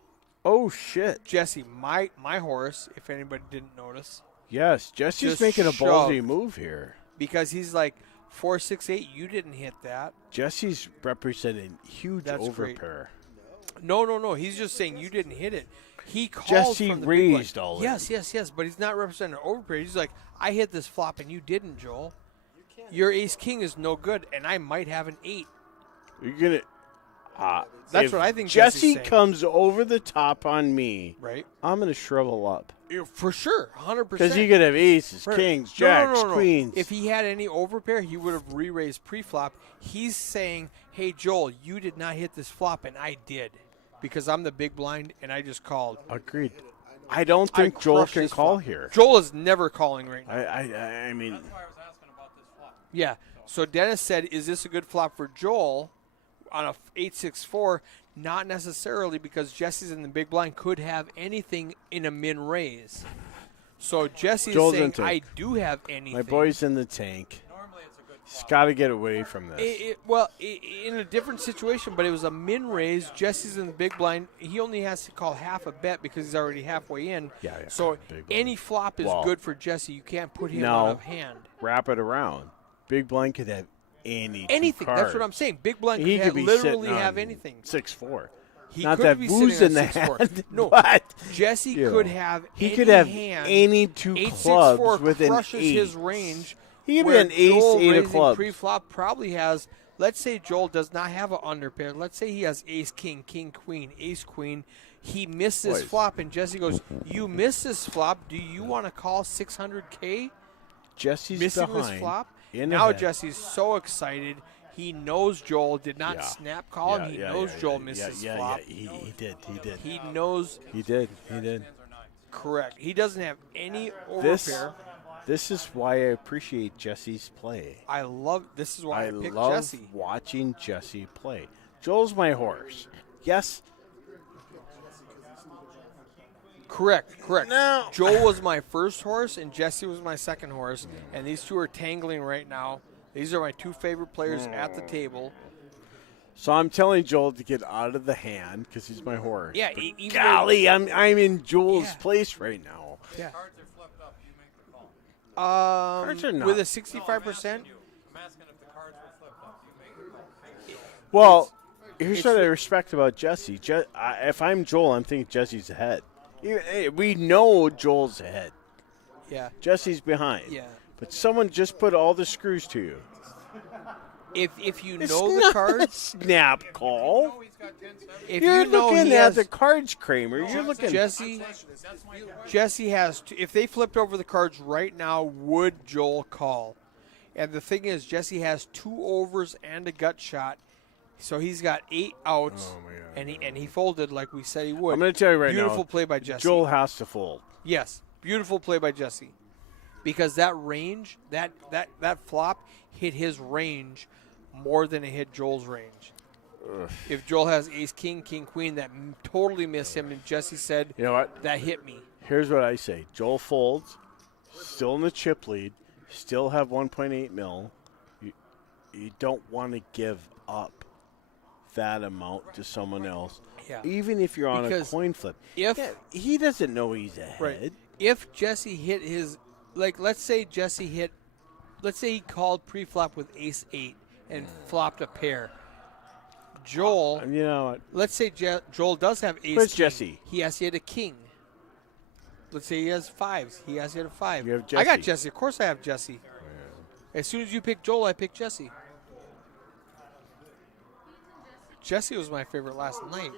Oh shit! Jesse, my horse. If anybody didn't notice, Yes, Jesse's Just making a ballsy shoved. move here. because he's like 4-6-8. You didn't hit that. Jesse's representing huge That's great. overpair. No. He's just saying you didn't hit it. He called Jesse from the big blind. raised all in. Yes. But he's not representing an overpair. He's like, I hit this flop and you didn't, Joel. Your ace king is no good, and I might have an 8. You're gonna. That's if what I think Jesse Jesse's saying. comes over the top on me, Right? I'm gonna shrivel up For sure, 100%. because he could have aces, Right. kings, No, jacks, no. queens. If he had any overpair, he would have re-raised pre-flop. He's saying, hey, Joel, you did not hit this flop, and I did because I'm the big blind, and I just called. Agreed. I don't think Joel crushed can this call flop. here. Joel is never calling right now. I mean, Yeah. So Dennis said, is this a good flop for Joel on a 8-6-4? Not necessarily, because Jesse's in the big blind could have anything in a min raise. So Jesse Joel's is saying, in tank. I do have anything. my boy's in the tank. He's got to get away from this. In a different situation, but it was a min raise. Jesse's in the big blind. He only has to call half a bet because he's already halfway in. Yeah. So Big blind. any flop is Well, good for Jesse. You can't put him no. out of hand. Wrap it around. Big blind could have any. Anything. Two That's what I'm cards. saying. Big blind He could could be literally sitting have on anything. 6-4. He Not could that be booze sitting in the on 6-4. hand. No, but, Jesse you could know, have He any could have hand. any 2 8-6-4 clubs with an crushes 8. his range. He could be where an ace, Joel 8 of raising clubs. Pre-flop probably has. Let's say Joel does not have an underpair. Let's say he has ace king, king queen, ace queen. He missed this Boys. flop, and Jesse goes, "You missed this flop. Do you want to call 600K Jesse's missing behind. this flop?" in Now ahead. Jesse's so excited. He knows Joel did not Yeah. snap call, and he knows Joel missed his flop. He did. He knows He did. correct. He doesn't have any This, overpair. this is why I appreciate Jesse's play. I love. This is why I picked love Jesse. watching Jesse play. Joel's my horse. Yes. Correct. No. Joel was my first horse, and Jesse was my second horse, and these two are tangling right now. These are my 2 favorite players at the table. So I'm telling Joel to get out of the hand because he's my horse. Yeah, But even golly, I'm in Joel's Yeah. place right now. Yeah. Cards are not. With a 65%. Well, here's it's what I the- respect about Jesse. If I'm Joel, I'm thinking Jesse's ahead. We know Joel's ahead. Yeah. Jesse's behind. Yeah. But someone just put all the screws to you. If you It's know the not a cards, snap call. if You're you know looking he at has the cards, Kramer. You're looking. Jesse has two, if they flipped over the cards right now, would Joel call? And the thing is, Jesse has 2 overs and a gut shot, so he's got 8 outs, Oh, my God. and he folded like we said he would. I'm going to tell you right now. Beautiful play by Jesse. Joel has to fold. Yes, beautiful play by Jesse, because that range, that flop hit his range more than it hit Joel's range. Ugh. If Joel has ace, king, king, queen, that totally missed him, and Jesse said, You know what? that hit me. Here's what I say. Joel folds, still in the chip lead, still have 1.8 mil. You don't want to give up that amount to someone else, Yeah. even if you're on Because a coin flip. if- Yeah, he doesn't know he's ahead. Right. If Jesse hit his, like, let's say he called pre-flop with ace 8 and flopped a pair. Joel, And you know what? let's say Joel does have ace. Where's king. Jesse? He has to hit a king. Let's say he has 5s. He has to hit a 5. You have I got Jesse. Jesse. Of course I have Jesse. As soon as you pick Joel, I pick Jesse. Jesse was my favorite last night.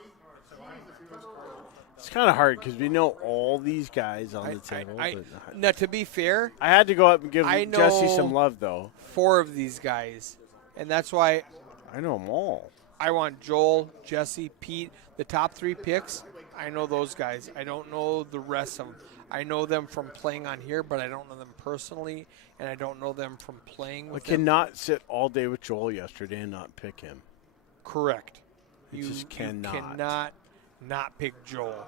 It's kind of hard because we know all these guys on the table. but Now, to be fair, I had to go up and give I Jesse know- some love, though. 4 of these guys, and that's why I know them all. I want Joel, Jesse, Pete, the top 3 picks. I know those guys. I don't know the rest of them. I know them from playing on here, but I don't know them personally, and I don't know them from playing I with them. cannot sit all day with Joel yesterday and not pick him. Correct. You You just cannot. You cannot not pick Joel.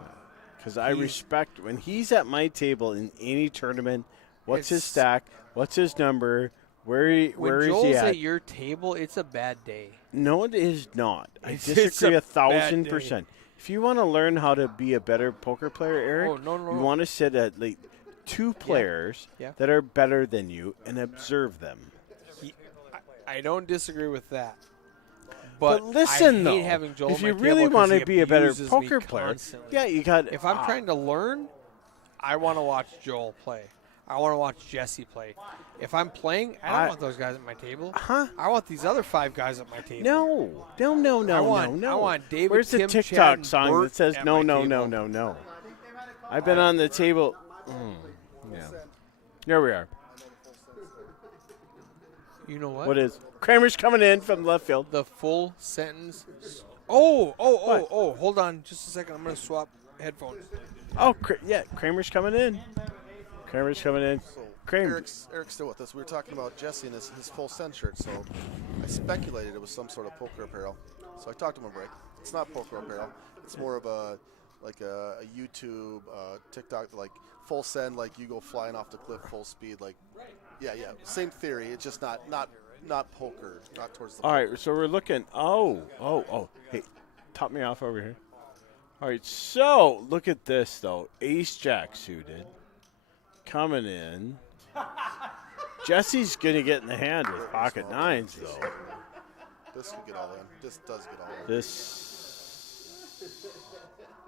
Because I He's- respect when he's at my table in any tournament. What's his It's- stack? What's his number? Where When is Joel's he at at? your table, it's a bad day. No, it is not. I It's disagree a 1,000%. If you want to learn how to be a better poker player, Eric, Oh, no. you want to sit at like 2 players Yeah. that are better than you and observe them. I don't disagree with that. But listen, I hate though, having Joel if on my you table really 'cause want he to be a better abuses me poker player, constantly. yeah, you got. If I'm trying to learn, I want to watch Joel play. I want to watch Jesse play. If I'm playing, I don't want those guys at my table. Huh? I want these other 5 guys at my table. No. I want David, Where's the Tim, TikTok Chad, and song Bert that says at no, my no, table. no, no, no? I've been on the table. Yeah. There we are. You know what? What is? Kramer's coming in from left field. The full sentence. Oh, hold on just a second. I'm going to swap headphones. Oh, yeah, Kramer's coming in. Kramer's coming in. So Kramer. Eric's still with us. We were talking about Jesse and his full send shirt. So I speculated it was some sort of poker apparel. So I talked to him a break. It's not poker apparel. It's more of a YouTube, TikTok, like full send, like you go flying off the cliff full speed, like yeah, same theory. It's just not poker, not towards the. All right, so we're looking. Oh. Hey, top me off over here. All right, so look at this though. Ace Jack suited, coming in. Jesse's gonna get in the hand with pocket 9s though. This could get all in. This does get all in. This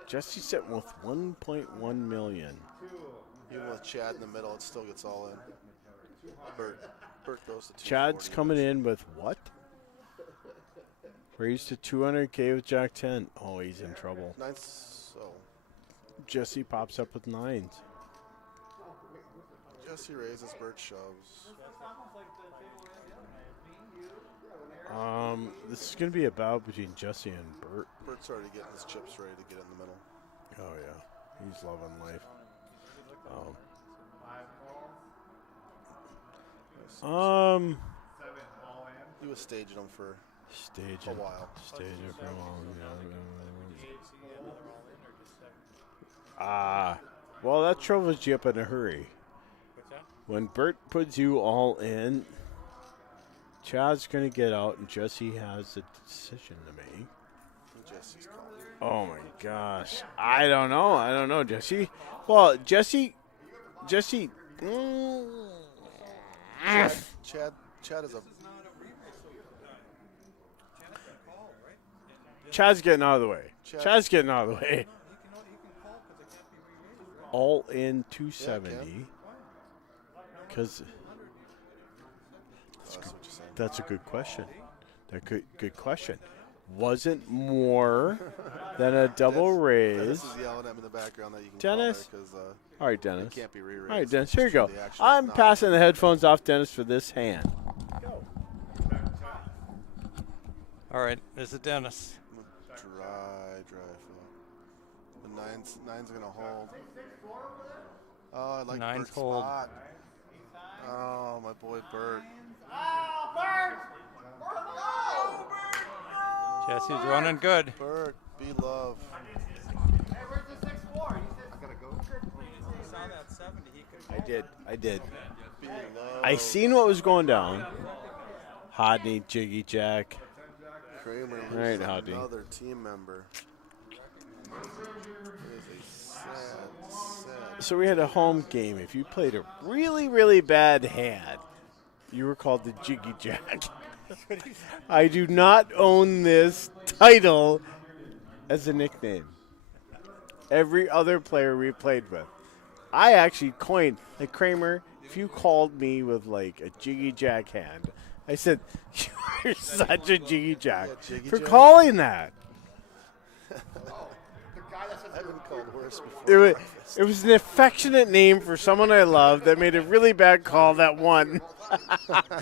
Jesse's sitting with 1.1 million. Even with Chad in the middle, it still gets all in. Bert goes to 240. Chad's coming in with what? Raised to 200K with Jack 10. Oh, he's in trouble. Ninth, so Jesse pops up with 9s. Jesse raises, Bert shoves. This is going to be a battle between Jesse and Bert. Bert's already getting his chips ready to get in the middle. Oh, yeah. He's loving life. He was staging them for Stage a it. while. Stage it for a while. Yeah. Well, that troubles you up in a hurry. When Bert puts you all in, Chad's going to get out, and Jesse has a decision to make. Jesse's calling. Oh, my gosh. I don't know, Jesse. Well, Jesse, Chad is a Chad's getting out of the way. Chad- Chad's getting out of the way. All in 270. Because that's what you're saying. that's a good question. Good question. Wasn't more than a double Dennis raise. is yelling at me in the background that you can Dennis? call because All right, it Dennis. can't be re-raised. All right, Dennis. Here you go. The action is I'm not- passing the headphones off Dennis for this hand. All right, this is Dennis. Dry flow. The nine's gonna hold. Oh, I like Nine's Bert's hold. spot. Oh, my boy Bert. Jesse's running good. Bert, be love. I did. Be love. I seen what was going down. Hodney, Jiggy Jack. Kramer All right, loses Howdy. another team member. It is a sad. So we had a home game. If you played a really, really bad hand, you were called the Jiggy Jack. I do not own this title as a nickname. Every other player we played with. I actually coined, like Kramer, if you called me with like a Jiggy Jack hand, I said, you're such a Jiggy Jack Yeah, Jiggy for Jack. calling that. I've been called worse before. It was an affectionate name for someone I love that made a really bad call that won.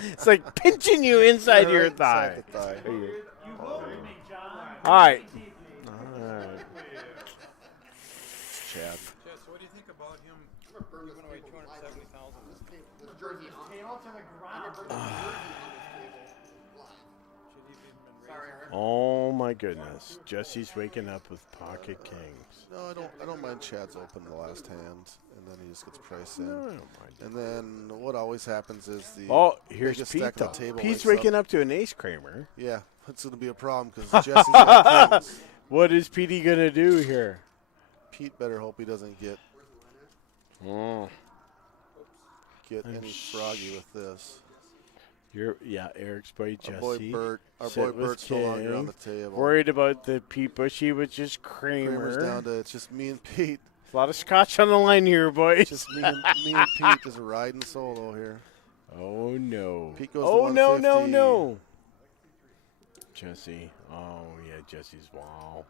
It's like pinching you inside your thigh. Inside the thigh. All right. Chad. Jess, what do you think about him giving away $270,000? Oh my goodness. Jesse's waking up with pocket kings. No, I don't mind Chad's open the last hand, and then he just gets priced in. No, I don't mind. And then what always happens is the Oh, here's biggest Pete stack though. of the table Pete's wakes waking up to an ace, Kramer. Yeah, it's going to be a problem because Jesse's got kings. What is Petey gonna do here? Pete better hope he doesn't get Oh, any froggy with this. Eric's boy Jesse. Our Sit boy with Bert's no longer on King. the table. Worried about the Pete Bushy, which is Kramer. Kramer's down to it's just me and Pete. A lot of scotch on the line here, boys. Just me and Pete just riding solo here. Oh no. Pete goes Oh to no, 150. no. Jesse. Oh yeah, Jesse's wow.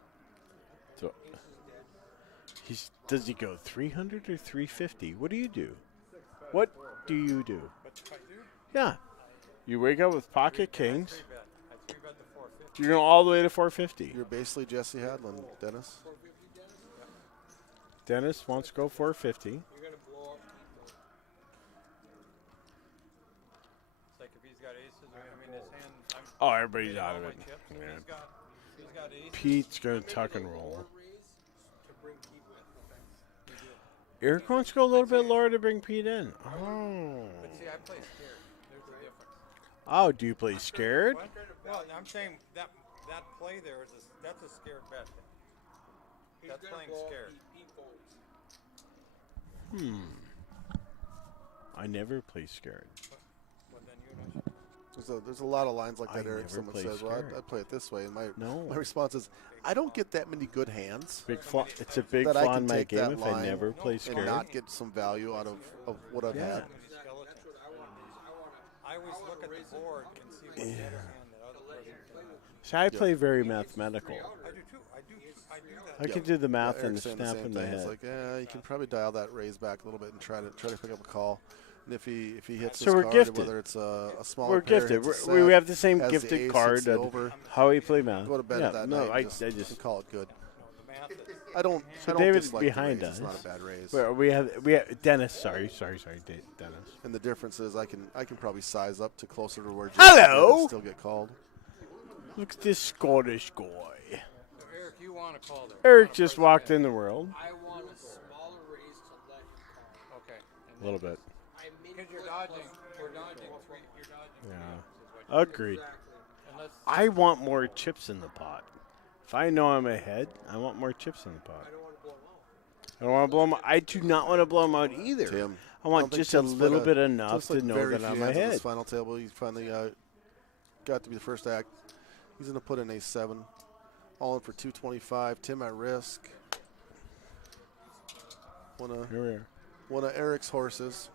So does he go 300 or 350? What do you do? What do you do? Yeah. You wake up with pocket kings. You're going all the way to 450. You're basically Jesse Hadlin, Dennis. Dennis wants to go 450. It's like if he's got aces, his hand. Oh, everybody's out of it. He's got aces. Pete's going to tuck and roll. Eric wants to go a little bit lower to bring Pete in. Oh. But see, I play scared. There's a difference. Oh, do you play scared? Well, I'm saying that play there that's a scared bet. That's playing scared. I never play scared. Well, then you know. There's a lot of lines like I that, Eric. never Someone play says, well, scared. I'd play it this way. And my No. response is, I don't get that many good hands Big flaw. It's a big that I flaw can in my take game that if I line never play and scared. not get some value out of what I've had. Skeleton. I always look at the board and see what's in his hand that other person cannot. See, I play very mathematical. I do too. I do that. I can do the math Eric's and the saying snap same in my thing. It's head. like, you can probably dial that raise back a little bit and try to pick up a call. And if he hits So this we're card, gifted. whether it's a smaller We're pair, gifted. hits a We set, have the same has gifted the ace, card. hits the At over, how we play math. go to bed yeah, at that no, night. I and just. call it good. The math is. I don't David's dislike behind the raise. us. It's not a bad raise. Where we have Dennis. Sorry, Dennis. And the difference is I can probably size up to closer to where Hello? Jesse did and still get called. Look at this Scottish guy. Eric, you want to call there? Eric just walked in the world. I want a smaller raise to let you call. Okay. A little bit. Because you're dodging. You're dodging three. You're dodging. Yeah. Agreed. Unless I want more chips in the pot. If I know I'm ahead, I want more chips in the pot. I don't want to blow them out. I do not want to blow them out either. Tim, I want think just a Tim's played little bit enough Tim's to played know very that on few my hands on head. this final table. He's finally got to be the first act. He's going to put in a 7. All in for 225. Tim at risk. Here we are. One of Eric's horses.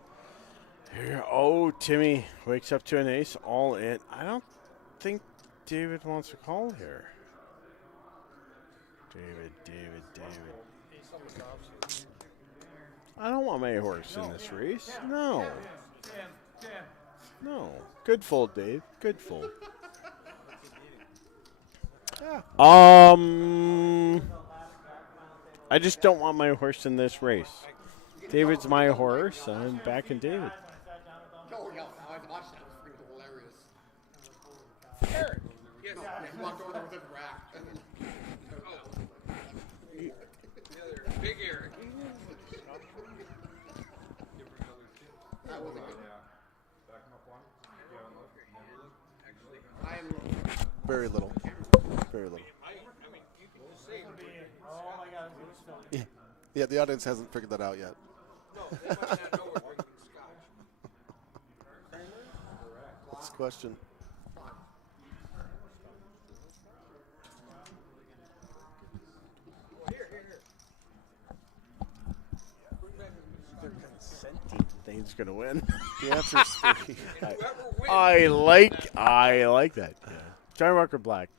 Here, oh, Timmy wakes up to an ace, all in. I don't think David wants to call here. David. I don't want my horse in this race. No. Good fold, Dave. Good fold. I just don't want my horse in this race. David's my horse. I'm backing David. Oh, yeah, I watched that. It was freaking hilarious. Eric. Yes. He walked over there with his rack. Big Eric. That was a good one. I am Very little. Very little. Yeah, the audience hasn't figured that out yet. Next question. Thane's gonna win. The answer's 3. I like that. Yeah. Johnny Walker Black.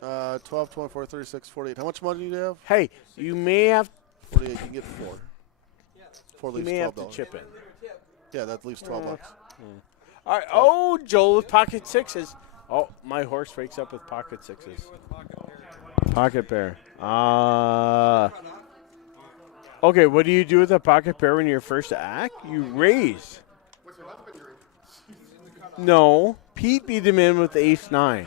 12, 24, 36, 48. How much money do you have? Hey, you may have 48. You can get 4. 4 you leaves may have $12. to chip in. Yeah, that leaves $12. All right. Oh, Joel with pocket sixes. Oh, my horse wakes up with pocket sixes. Pocket pair. Okay, what do you do with a pocket pair when you're first to act? You raise. What's your left finger? No, Pete beat him in with ace-9.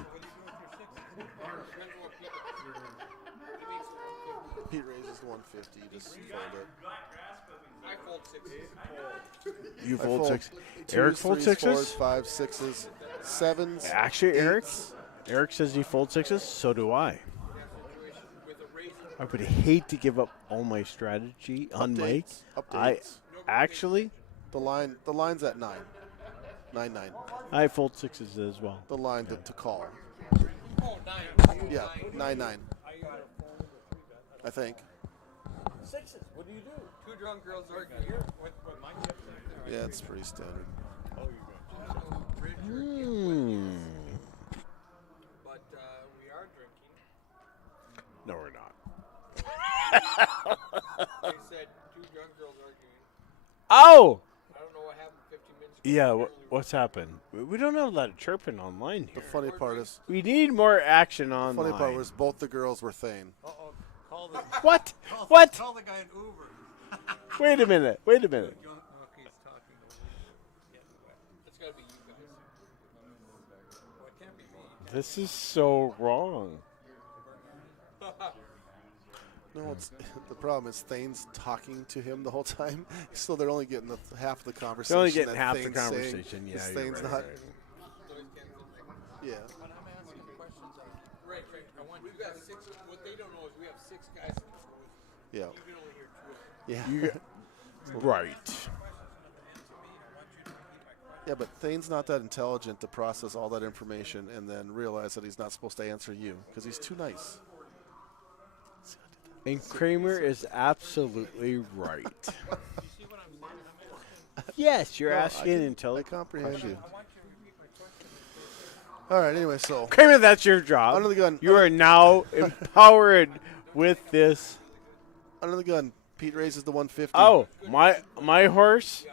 Pete raises the 150. You just fold it. I fold 6. You I fold six. 2s, Eric fold 3s, sixes? 4s, 5s, 6s, 7s. Actually, Eric. 8s. Eric says he folds sixes. So do I. I would hate to give up all my strategy on Mike. I Updates. actually, The line's at 9. 9-9. I fold sixes as well. The line to call. Oh, 9. Yeah, 9-9. I think. Sixes. What do you do? 2 drunk girls arguing. Yeah, it's pretty standard. But we are drinking. No, we're not. They said 2 drunk girls arguing. Oh. I don't know what happened 15 minutes ago. Yeah. What's happened? We don't have a lot of chirping online The here. funny part is, We need more action online. funny part was both the girls were Thane. Uh-oh. Call the, What? What? Call the guy in Uber. Wait a minute. Okay, he's talking. It's got to be you guys. Well, it can't be me. This is so wrong. No, it's the problem is Thane's talking to him the whole time, so they're only getting half the conversation. They're only getting that half the Thane's saying, conversation. Yeah, 'cause you're Thane's right, not. right. Yeah. But I'm asking questions on. Right. I want. We've got 6. What they don't know is we have 6 guys in the booth. Yeah. You can only hear 2 of them. Yeah. Right. Yeah, but Thane's not that intelligent to process all that information and then realize that he's not supposed to answer you because he's too nice. And Kramer is absolutely right. Yes, you're asking I intelligent. comprehend you. All right. Anyway, so Kramer, that's your job. Under the gun. You are now empowered with this. under the gun, Pete raises the 150. Oh, my horse,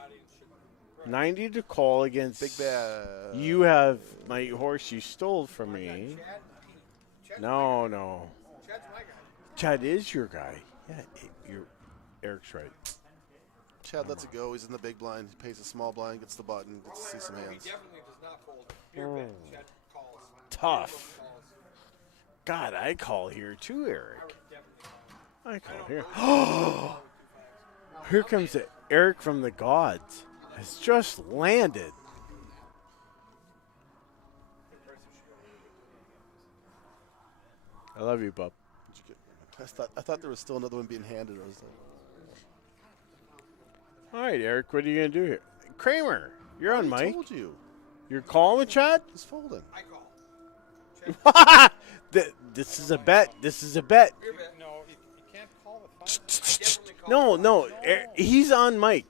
90 to call against. Big bad. You have my horse you stole from me. No. Chad's my guy. Chad is your guy. Yeah, Eric's right. Chad lets it go. He's in the big blind. He pays a small blind, gets the button, gets to see some He hands. definitely does not fold. Pure bet. Chad calls. Tough. Calls. God, I call here too, Eric. I call here. Here comes Eric from the gods. Has just landed. I love you, bub. I thought there was still another one being handed. I was like, All right, Eric, what are you going to do here? Kramer, you're on I mic. told you. You're calling the chat? He's folding. This is a bet. This is a bet. No, you can't call the five. No. He's on mic.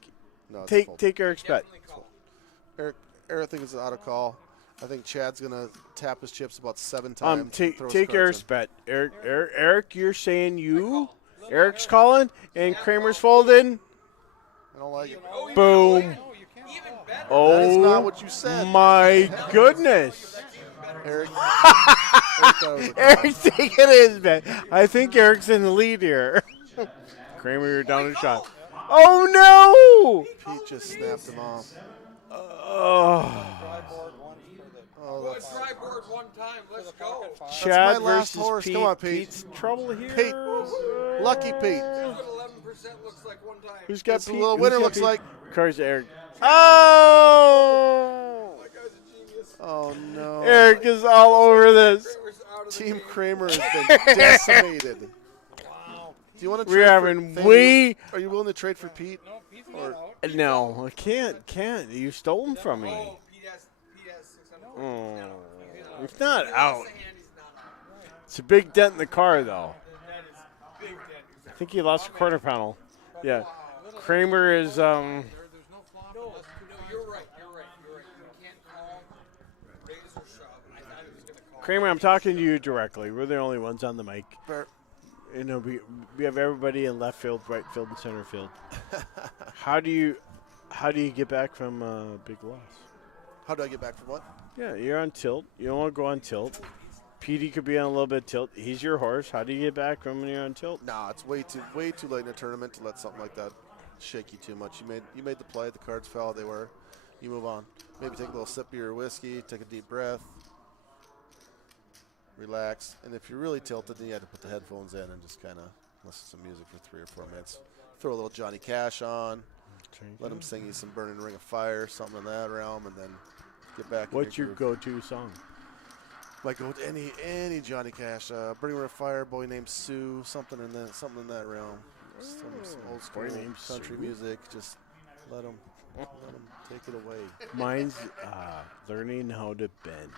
No, it's Take folding. Eric's bet. Eric, I think it's an auto call. I think Chad's gonna tap his chips about 7 times. and Take throw his take cards Eric's in. bet. Eric, you're saying you. Eric's calling and Kramer's folding. I don't like it. Boom. No, you can't call. Oh, That is not what you said. my goodness. Eric. Eric thought it was a call. Eric's taking his bet. I think Eric's in the lead here. Kramer, you're down a shot. Oh, no. Pete just snapped him off. Oh. Oh, that's Try board one time. Let's go. Chad my last versus horse. Pete. Come on, Pete. Pete's trouble here. Pete. Lucky Pete. 11% looks like one time. Who's got That's what Pete? a little Who's winner got looks Pete? like. Cars Eric. Oh! Oh, no. Eric is all over this. Team Kramer has been decimated. Wow. Do you want to trade We're for having Thane? way. Are you willing to trade for Pete? No, Pete's Or- not out. No, I can't. You stole him from me. Oh, Pete has 600. Oh. He's not out. It's a big dent in the car, though. I think he lost a quarter panel. Yeah. Kramer is, No, you're right. You can't call, raise or shove. I thought he was going to call. Kramer, I'm talking to you directly. We're the only ones on the mic. Fair. You know, we have everybody in left field, right field, and center field. How do you get back from a big loss? How do I get back from what? Yeah, you're on tilt. You don't want to go on tilt. Petey could be on a little bit of tilt. He's your horse. How do you get back from when you're on tilt? Nah, it's way too late in a tournament to let something like that shake you too much. You made the play. The cards fell how they were. You move on. Maybe take a little sip of your whiskey. Take a deep breath. Relax. And if you're really tilted, then you have to put the headphones in and just kind of listen to some music for 3 or 4 minutes. Throw a little Johnny Cash on. Let him sing you some Burning Ring of Fire, something in that realm, and then get back. in What's your groove. go-to song? Might go with any Johnny Cash, Burning Ring of Fire, Boy Named Sue, something in that realm. Some old school Boy Named country Sue. music. Just let them take it away. Mine's learning how to bend.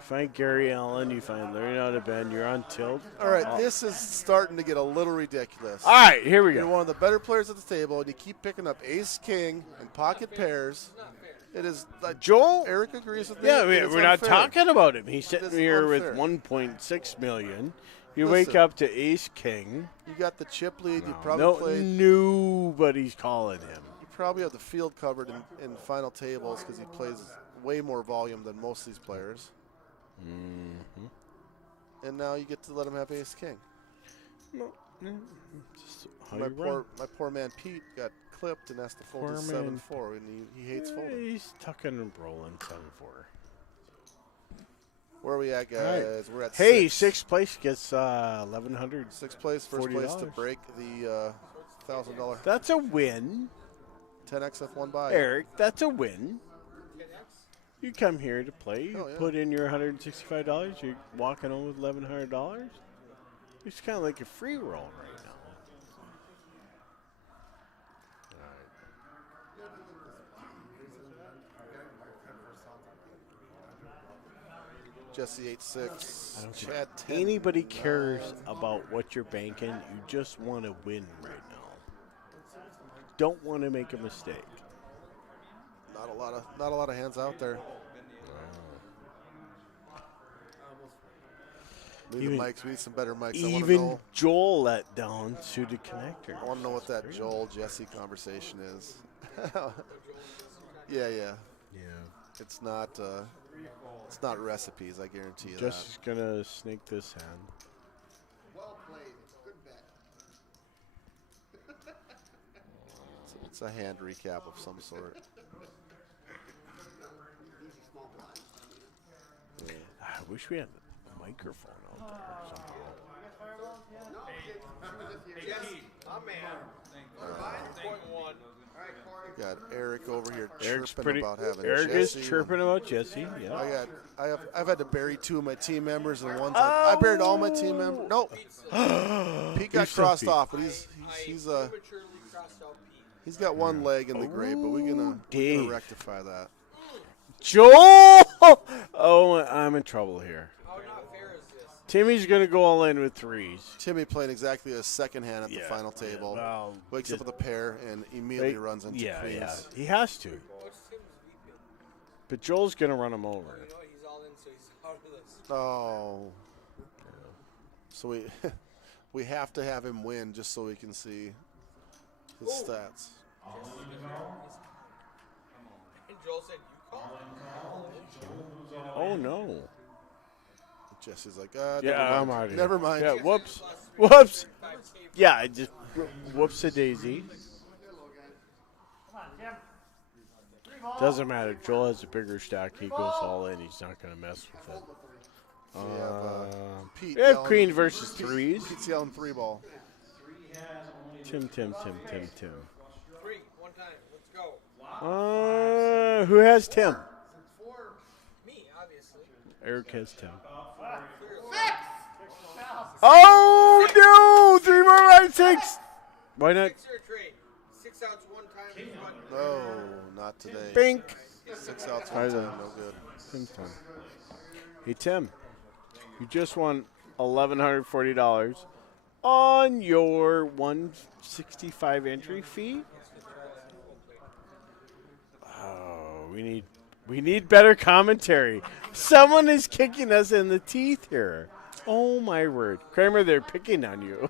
Find Gary Allen. You find learning how to bend. You're on tilt. All right, this is starting to get a little ridiculous. All right, here we You're go. one of the better players at the table, and you keep picking up Ace King and pocket pairs. It is Joel. Eric agrees with me. Yeah, and it's we're not unfair. talking about him. He's It sitting is here with unfair. 1.6 million. You wake Listen. up to Ace King. You got the chip lead. You probably No, played. nobody's calling him. You probably have the field covered in final tables because he plays way more volume than most of these players. Mm-hmm. And now you get to let him have Ace King. Just how you run. My poor man Pete got clipped and has to fold Poor his man. 7-4, and he hates folding. He's tucking and rolling 7-4. Where are we at, guys? Right. We're at Hey, six. sixth place gets 1,100. Sixth place, first place to $40. break the $1,000 That's a win, 10xF1 buy. Eric. That's a win. You come here to play. You Oh, yeah. put in your $165. You're walking home with $1,100. It's kind of like a free roll right now. Jesse I 8-6. don't think Chad 10. anybody cares about what you're banking. You just want to win right now. Don't want to make a mistake. Not a lot of hands out there. We need the mics. We need some better mics. I want to Even know. Joel let down to the connector. I want to know what that Joel Jesse conversation is. Yeah. Yeah. It's not recipes. I guarantee you Just gonna snake this hand. Well played. Good bet. that. It's a hand recap of some sort. Easy small blind. I wish we had a microphone out there somehow. Got Eric over here Eric's chirping pretty. about having Eric Jesse. is chirping about Jesse. Yeah. I've had to bury 2 of my team members, and I buried all my team members. No, Pete got You're so crossed Pete. off, but he's He's got one leg in the grave, but we're gonna Dave. rectify that. Joel! Oh, I'm in trouble here. How not fair is this? Timmy's going to go all in with threes. Timmy playing exactly a second hand at the final table. Well, Wakes just- up with a pair and immediately runs into queens. Yeah. He has to. What's Tim's VP? But Joel's going to run him over. You know he's all in, so he's out of this. Oh. So we have to have him win just so we can see his stats. And Joel said, "You call." Oh, no. Jesse's like, Yeah, I'm out of here. Never mind. Yeah, whoops. Whoops. Yeah, I just whoops a daisy. Doesn't matter. Joel has a bigger stack. He goes all in. He's not going to mess with it. We have Pete. We have yelling- queen versus threes. Pete's yelling 3-ball. Tim. 3, one time. Let's go. Who has Tim? Me, obviously. Eric has Tim. Oh, no! 3 more right, 6. Why not? 6 or trade. 6 outs one time. is what- No, not today. Bink. 6 outs Try one that. time, no good. Tim's time. Hey, Tim. You just won $1,140 on your 165 entry fee. Oh, we need better commentary. Someone is kicking us in the teeth here. Oh my word, Kramer, they're picking on you.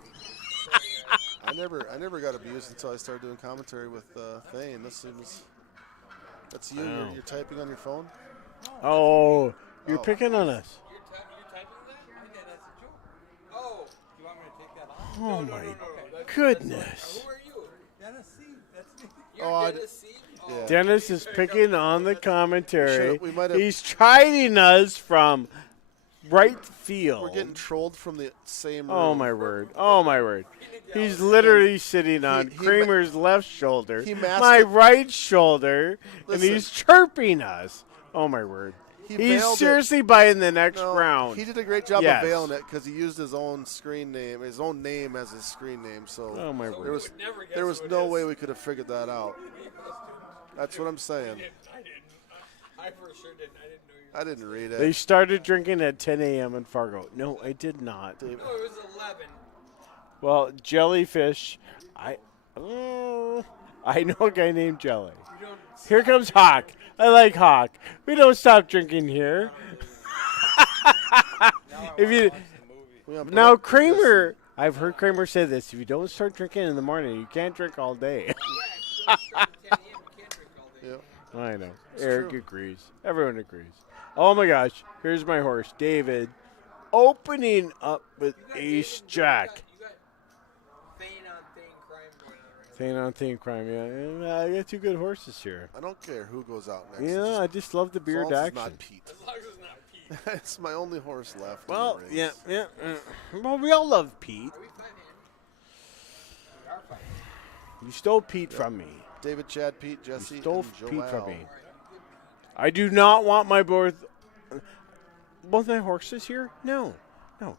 I never got abused until I started doing commentary with Thane. That's you. Wow. You're typing on your phone. Oh, you're Oh. picking on us. You're typing that? Yeah, that's a joke. Oh. You want me to take that off? Oh No. my That's- goodness. Who are you? Dennis C. That's me. You're Oh, Dennis C? Oh. Yeah. Dennis is picking on the commentary. We might have- He's chiding us from right field. We're getting trolled from the same room. Oh my word! Oh my word! He's literally sitting on he Kramer's left shoulder, he masked my it. right shoulder, and Listen. he's chirping us. Oh my word! He He's veiled it. seriously buying the next No, round. He did a great job Yes. of veiling it because he used his own screen name, his own name as his screen name. So Oh, my word. there was no way we could have figured that out. That's what I'm saying. I didn't. I for sure didn't. I didn't know you. I didn't read They it. started drinking at 10 a.m. in Fargo. No, I did not. No, it was 11. Well, Jellyfish, I know a guy named Jelly. You don't. Here comes Hawk. I like Hawk. We don't stop drinking here. If you We have now Brett- Kramer, I've heard Kramer say this: if you don't start drinking in the morning, you can't drink all day. Yeah, you don't start at 10 a.m. You can't drink all day. Yeah. I know. Eric agrees. Everyone agrees. Oh my gosh! Here's my horse, David, opening up with Ace Jack. You got Thane on Thane crime going on right Thing on thing crime, yeah. And, I got 2 good horses here. I don't care who goes out next. Yeah, I just love the As beard long as it's action. not Pete. now. As long as it's not Pete. It's my only horse left. in Well, the race. yeah. Well, we all love Pete. Are we five-handed? We are five. You stole Pete from me. David, Chad, Pete, Jesse, You stole and Joel. Pete from me. I do not want my both my horses here. No,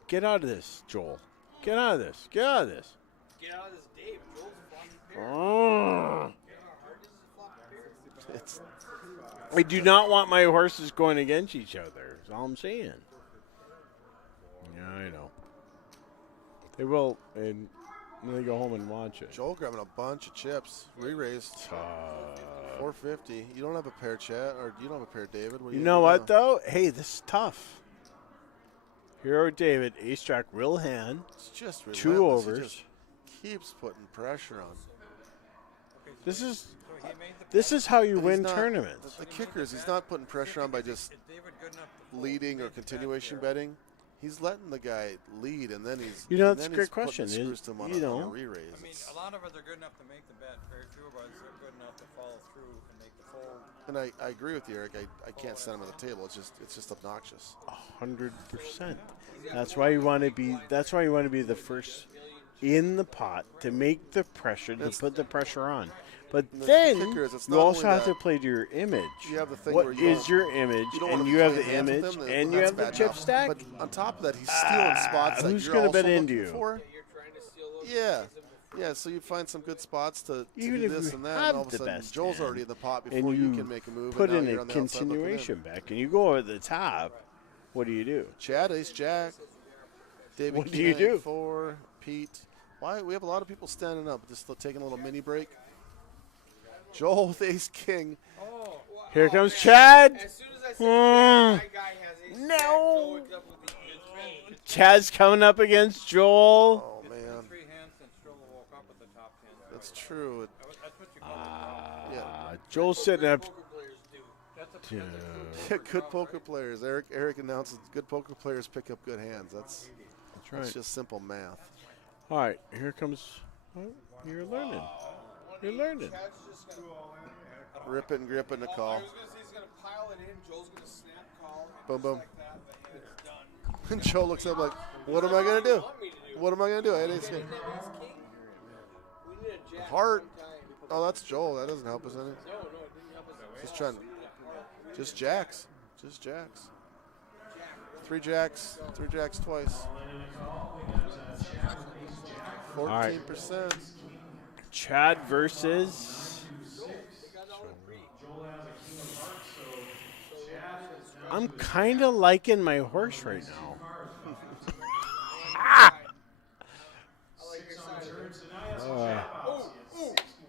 get out of this, Joel. Get out of this. Get out of this. Get out of this, Dave. Joel's a floppy bear. Oh. This is a floppy bear. It's I do not want my horses going against each other. That's all I'm saying. Yeah, I know. They will, and when they go home and watch it. Joel grabbing a bunch of chips. Re-raised. 450. You don't have a pair, Chad, or you don't have a pair, David. What do You you know do what, now? though? Hey, this is tough. Hero David, ace jack, real hand. It's just 2 relentless. He overs. just keeps putting pressure on. This is how you But win he's not- tournaments. The kicker is he's not putting pressure on by just Is David good enough to fold? leading or continuation betting. He's letting the guy lead, and then he's You know, and that's a then great he's putting question. the screws to him on You a know. re-raise. I mean, It's- a lot of us are good enough to make the bet. Very few of us are good enough to follow through and make the fold. and I agree with you, Eric. I can't stand him at the table. It's just obnoxious. 100%. That's why you want to be. That's why you want to be the first in the pot to make the pressure, to That's- put the pressure on. But the then kicker is it's you not also only have to that- play to your image. You have the thing What where you is don't- your image, You don't want and to you have play the hands with image, him, and you that's have the bad chip enough. stack. But on top of that, he's stealing spots that who's you're gonna also bet into looking you? for. You're trying to steal those. Yeah. Yeah, so you find some good spots to Even do if this you and that, have and all of a the sudden best Joel's hand, already in the pot and before you you can make a move. put and in now a you're on the outside looking in. continuation back, and you go over the top. What do you do? Chad, ace jack. David What do you King, do? 4. Pete. Why? We have a lot of people standing up, just taking a little mini break. Joel with ace king. Here comes Chad. As soon as I said Mm. my guy has ace No. jack, Joe wakes up with the Chad's coming up against Joel. Oh man, 3 hands since Joel woke up with the top 10. that's true. That's what you call it. Yeah. Joel's sitting up. poker players do. That's Dude. Yeah, good poker players. Eric announces good poker players pick up good hands. That's Right. just simple math. All right, here comes. Oh, you're learning. You're learning. Chad's just gonna. Rip it and grip it in the I call. was gonna say he's gonna pile it in. Joel's gonna snap call. And Boom, just boom. Like that, the hand's done. And Joel looks up like, what am I going to do? Want me to do? What am I going to do? I had ace We king. didn't have ace king. We need a jack. Heart. one time. Oh, that's Joel. That doesn't help us any. No, it didn't help us. Just trying. Just jacks. Just jacks. 3 jacks. 3 jacks twice. 14%. Chad versus. I'm kind of liking my horse right now.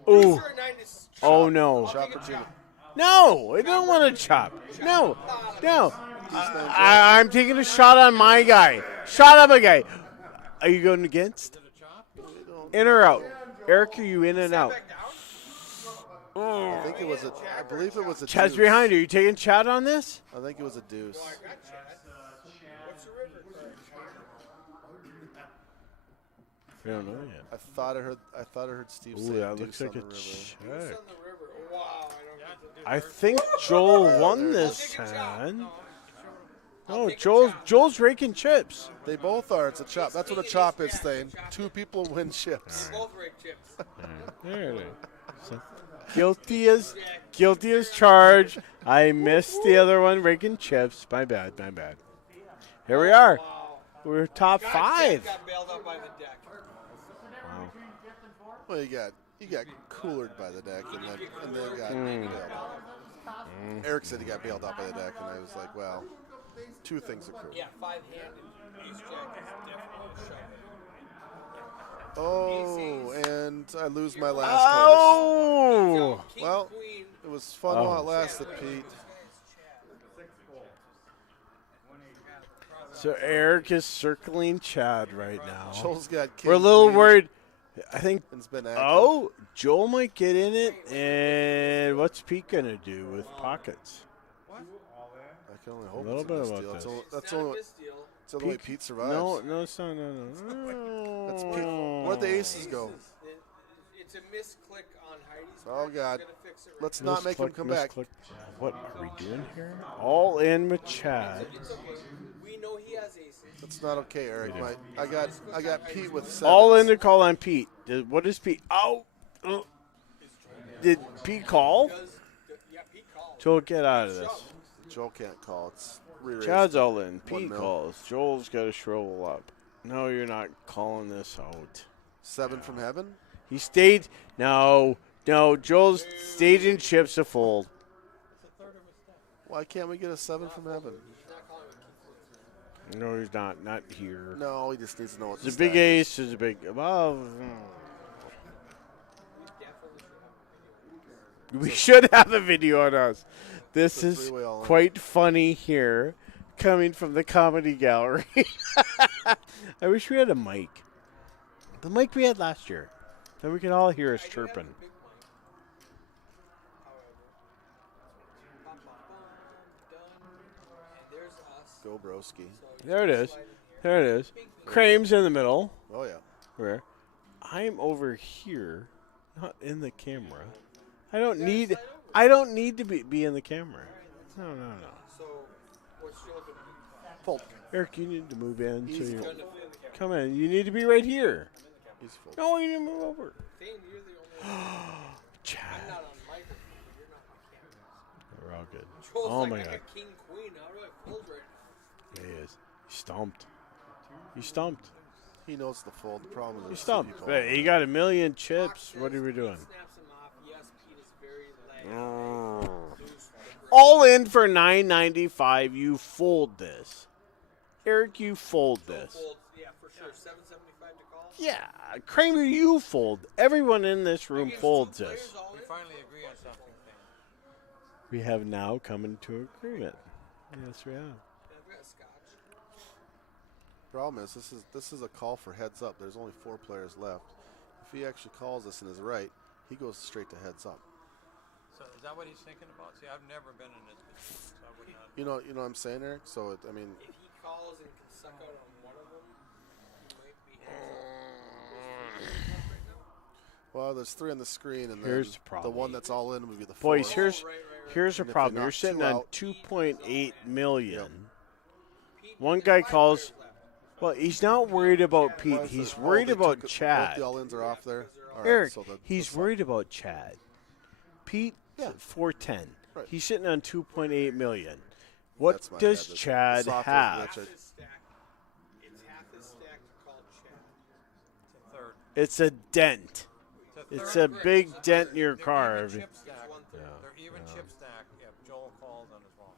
Ooh. Oh no. Chopper Jimmy. No, I don't want to chop. No, no. I'm taking a shot on my guy. Shot on my guy. Are you going against? In or out? Eric, are you in and out? I think it was a. I believe it was a. Chad's deuce. behind. Are you taking Chad on this? I think it was a deuce. I don't know yet. I thought I heard Steve Ooh, say that deuce looks like on a the river. check. On the river. Wow, I don't get to do I think Joel won this hand. No, Joel's raking chips. They both are. It's a chop. That's what a chop is, Thane. 2 people win chips. both rake chips. There it is. So, guilty as charged. I missed the other one, raking chips. My bad. Here we are. We're top God, 5. Chad got bailed out by the deck. Well, you got coolered by the deck, and then got bailed out. Eric said he got bailed out by the deck, and I was like, well, 2 things occurred. Yeah, 5-handed. Ace jack is definitely a shove. Oh, and I lose my last horse. Oh! King, Well, queen. it was fun while it lasted, Pete. So Eric is circling Chad right now. Joel's got king, We're a little queen, worried. I think. and it's been active. Oh, Joel might get in it. And what's Pete gonna do with pockets? I can only hope little it's a bit misdeal. about That's this. only, that's It's not a only, misdeal. it's the only way Pete survives. No, it's not. No. That's Pete. Where'd the aces go? It's a misclick on Heidi's Oh, part. God. She's gonna fix it right Let's not make him come back. What are we doing here? All in with Chad. It's okay. We know he has aces. That's not okay, Eric. I got Pete with 7s. All in to call on Pete. What is Pete? Oh. Did Pete call? Yeah, Pete called. Joel, get out of this. Joel can't call. It's re-raised. Chad's all in. 1 Pete mil. calls. Joel's got to shrivel up. No, you're not calling this out. 7 from heaven. He stayed. No. Joel's staging chips to fold. Why can't we get a 7 from heaven? No, he's not. Not here. No, he just needs to know what There's the a big stack is. ace. There's a big. Well, we should have a video on us. This It's a is three-way all in. quite funny here, coming from the comedy gallery. I wish we had a mic. The mic we had last year. Then we could all hear us chirping. Go broski. There it is. There it is. Krame's in the middle. Oh yeah. Where? I'm over here, not in the camera. I don't need to be in the camera. No. So, what's Joel gonna do? Fold. Eric, you need to move in. So Easy you fold. come in. You need to be right here. Easy fold. No, you need to move over. Thane, you're the only one. I'm Chad. not on microphone, but you're not on camera. We're all good. Joel's Oh like, my I god. got king, queen. How do I fold right now? He is. He stomped. He stomped. He knows the fold. The problem He is stumped. people. But he got a million chips. What are we doing? Snaps him off. Yes, Pete is very laggy. All in for $9.95. You fold this. Eric, you fold this. Yeah, for sure. $7.75 to call. Yeah, Kramer, you fold. Everyone in this room folds this. We finally agree on something. We have now come into agreement. Yes, we have. Problem is, this is a call for heads up. There's only 4 players left. If he actually calls this and is right, he goes straight to heads up. So is that what he's thinking about? See, I've never been in this position, so I would not. You know what I'm saying, Eric? So I mean, If he calls and can suck out on one of them, he might be well, there's 3 on the screen, and Here's then the problem. one that's all in would be the 4. Boys, here's a And if problem. they You're knock sitting 2 on out- 2.8 million. One guy calls. Well, he's not worried about Pete. He's worried they about took it- Chad. Both the all-ins are off there. All right, Eric, so he's worried about Chad. Pete, Yeah. 410. Right. He's sitting on 2.8 million. What That's my does bad. The Chad software have? glitch, It's half his stack to call Chad. It's a third. It's a dent. It's It's third. a big dent in your They're car. even chip stack. Yeah. They're even chip stack. Yeah, Joel calls on his wrong.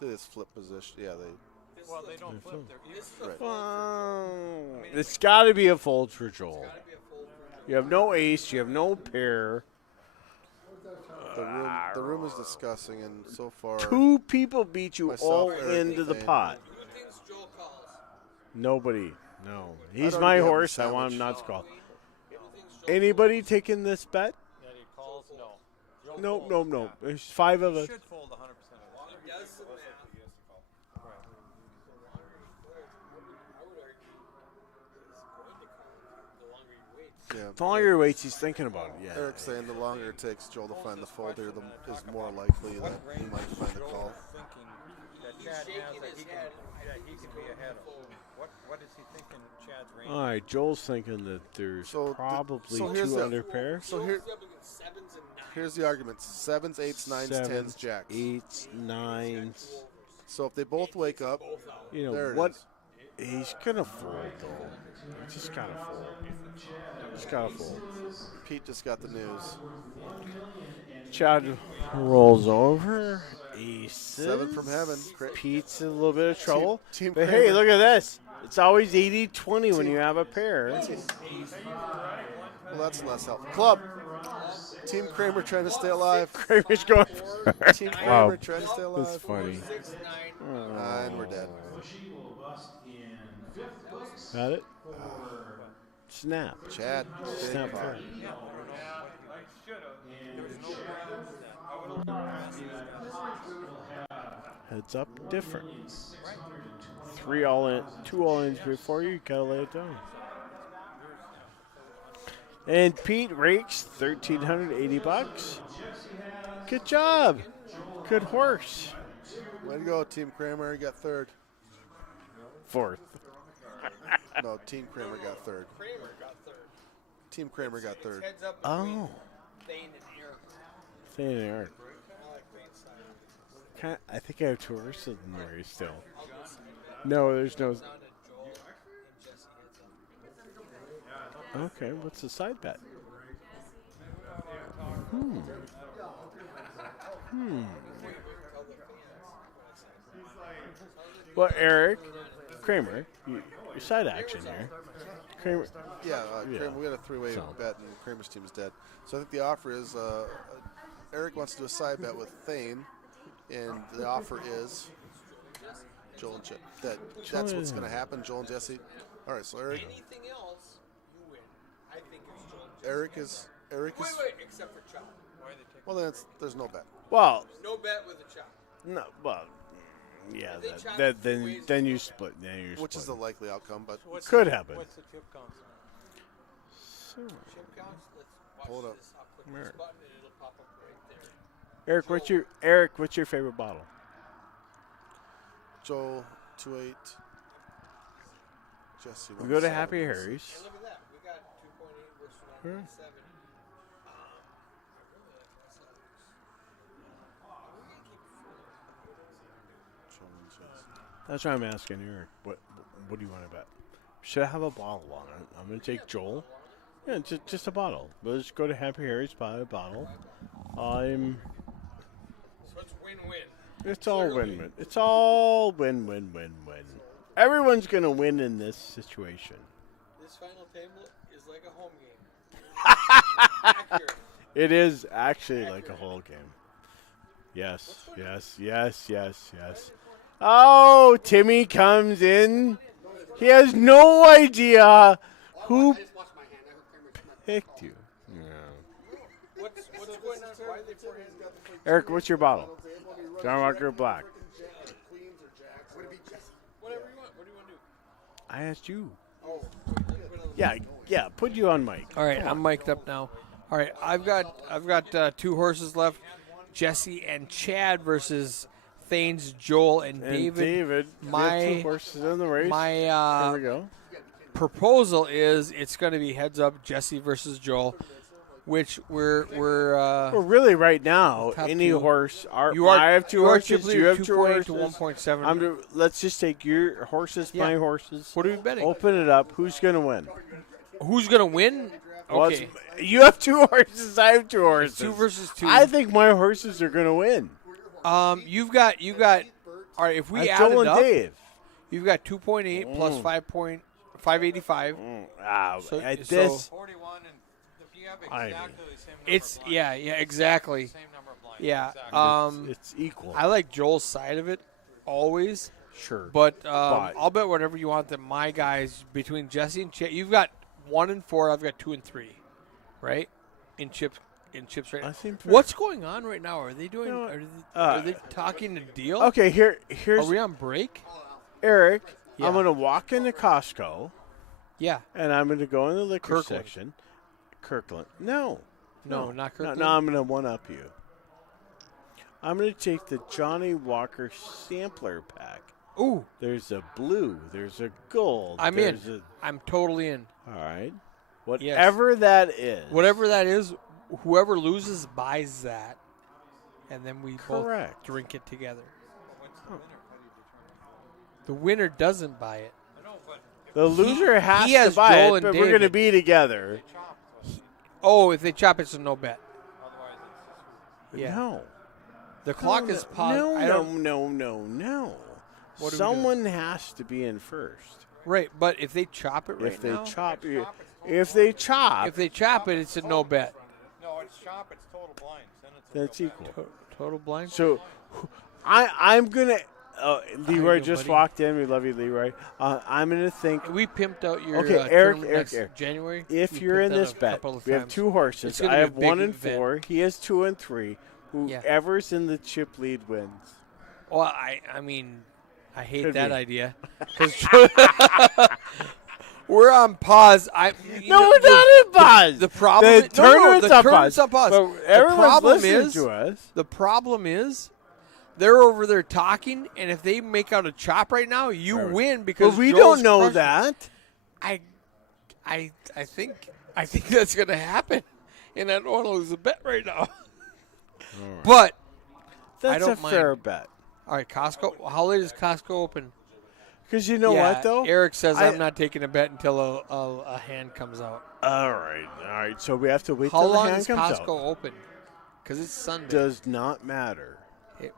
They just flip position. Yeah, they. Well, they don't flip. They're even. Right. Well, it's got to be a fold for Joel. You have no ace. You have no pair. The room is discussing, and so far, 2 people beat you Myself, all Eric, into and the Thane. pot. Who thinks Joel calls? Nobody. No. He's don't my even have the horse. I want him sandwich. not to call. Who thinks Joel Anybody taking this bet? That he calls? No. Joel No, folds, no, no. yeah. There's 5 of He us. should fold 100% of it. He does some math. yeah. The longer he waits, he's thinking about it. Yeah. Eric's saying the longer it takes Joel to find the fold here, is more likely that he might find the call. Thinking that Chad has that he can be ahead of. What is he thinking Chad's range? All right, Joel's thinking that there's probably here's 2 the- under pair. So here's the argument: 7s, 8s, 9s, 10s, Sevens, jacks. 8s, 9s. So if they both wake up, You there know it what? is. He's gonna fold though. He just gotta fold. Just gotta fold. Pete just got the news. Chad rolls over. Aces. 7 from heaven. Pete's in a little bit of trouble. Team But hey, Kramer. look at this. It's always 80-20 when you have a pair. Well, that's less helpful. Club. Team Kramer trying to stay alive. Kramer's going. Team Kramer Wow. trying to stay That's alive. funny. And we're dead. Got it? Snap. Chad. big Snap call. pair. Heads up, different. 3 all in, 2 all ins before you gotta lay it down. And Pete rakes $1,380. Good job. Good horse. Way to go, Team Kramer. You got 3rd. 4th. No, Team Kramer got 3rd. Kramer got third. Team Kramer got 3rd. Heads up between Oh. Thane and Eric. Thane and Eric. I like Thane's side. I think I have 2 horses in the race still. No, there's no. Down to Joel and Jesse heads up. Okay, what's the side bet? Well, Eric, Kramer, your side action here. Kramer, Yeah, Yeah. Kramer, we got a 3-way So. bet, and Kramer's team is dead. So I think the offer is Eric wants to do a side bet with Thane, and the offer is Joel and Chip. That's what's going to happen, Joel and Jesse. All right, so Eric, Anything else, you win. I think it's Joel. and Jesse. Eric is. Wait, except for Chop. Well, then there's no bet. well, No bet with the Chop. no, well, yeah, They chop that, two ways. then you split. Then you're Which is the splitting. likely outcome, but Could happen. What's the chip count? Chip counts. Let's watch Hold up. this. I'll click Where? this button and it'll pop up right there. Eric, what's your favorite bottle? Joel 2-8. Jesse. We go to 1-7. Happy Harry's. And look at that. We got 2.8 versus 1.7. I really like West Ellis. Joel and Jesse. That's why I'm asking Eric. What do you want to bet? Should I have a bottle on it? I'm gonna take Joel. Yeah, just a bottle. Let's go to Happy Harry's, buy a bottle. So it's win-win. It's all win-win. It's all win-win-win-win. Everyone's gonna win in this situation. This final table is like a home game. Accurate. It is actually like a whole game. Yes. Oh, Timmy comes in. He has no idea who I just watched my hand. I heard Kramer smack. picked you. What's going on? Why are they forehands? Eric, what's your bottle? John Walker Black. Would it be Jesse? Whatever you want. What do you want to do? I asked you. Yeah. Put you on mic. All right, I'm mic'd up now. All right, I've got 2 horses left. Jesse and Chad versus Thanes, Joel, and And David. we have My 2 horses in the race. my There we go. proposal is it's going to be heads up Jesse versus Joel, which we're Well, really, right now, Top any 2. horse. you are I have 2 you are horses. chiefly You have 2 2 point horses. to 1.7. Let's just take your horses, Yeah. my horses. What are we betting? Open it up. Who's going to win? Who's going to win? Well, Okay, you have 2 horses. I have 2 horses. 2 versus 2. I think my horses are going to win. You've got. All right, if we That's add Joel it and up, Dave. you've got 2.8 plus 5.585. So- At so- this, 41, and if you have I exactly the same number It's of blinds, yeah, exactly. same number of blinds. Yeah. Exactly. it's equal. I like Joel's side of it always, Sure. but But- I'll bet whatever you want that my guys between Jesse and Chad, you've got 1 and 4, I've got 2 and 3, right? In chips right now. I think for- What's going on right now? Are they doing? You know what? Are they talking a deal? Okay, Are here's we on break? Eric. Yeah. I'm going to walk into Costco, Yeah. and I'm going to go in the liquor Kirkland. section. Kirkland. No, Not Kirkland. No, I'm going to one-up you. I'm going to take the Johnny Walker sampler pack. Ooh, There's a blue. There's a gold. I'm in. there's I'm totally in. All right. Whatever that is. Whatever that is, whoever loses buys that, and then we both Correct. drink it together. When's the winner? How do you determine? The winner doesn't buy it. I know, but The loser has he to has buy Joel it, and but we're going to David. be together. chop, so Oh, if they chop, it's a no bet. otherwise it's Yeah. No. The clock is paused. No, I don't, no. What do we do? Someone has to be in first. Right, but if they chop it right If they now, chop you, chop, it's total if they chop, if they chop it, it's a no bet. no, it's chop, it's total blinds. Then it's a that's real bet. equal. Total blind. So, I'm gonna. Leroy doing, just buddy? walked in. We love you, Leroy. I'm gonna think. We pimped out your Okay, tournament Eric, next Eric. January. If We you're in pimped out this a bet, couple of we have times. 2 horses. It's gonna I be a have 1 big and event. 4. He has 2 and 3. Yeah. Whoever's in the chip lead wins. Well, I mean, I hate Could that be. idea. 'Cause we're on pause. No, we're not in pause. The problem. The tournament's on pause. on pause. But The everyone's problem listening is to us. the problem is they're over there talking, and if they make out a chop right now, you Right. win because But we Joel's don't know crushing. that. I think that's gonna happen, and I don't want to lose a bet right now. But That's don't a mind. fair bet. all right, Costco. How late is Costco open? Because you know Yeah, what, though? Eric says I- I'm not taking a bet until a hand comes out. All right. So we have to wait How till the long hand is comes Costco out. open? Because it's Sunday. Does not matter.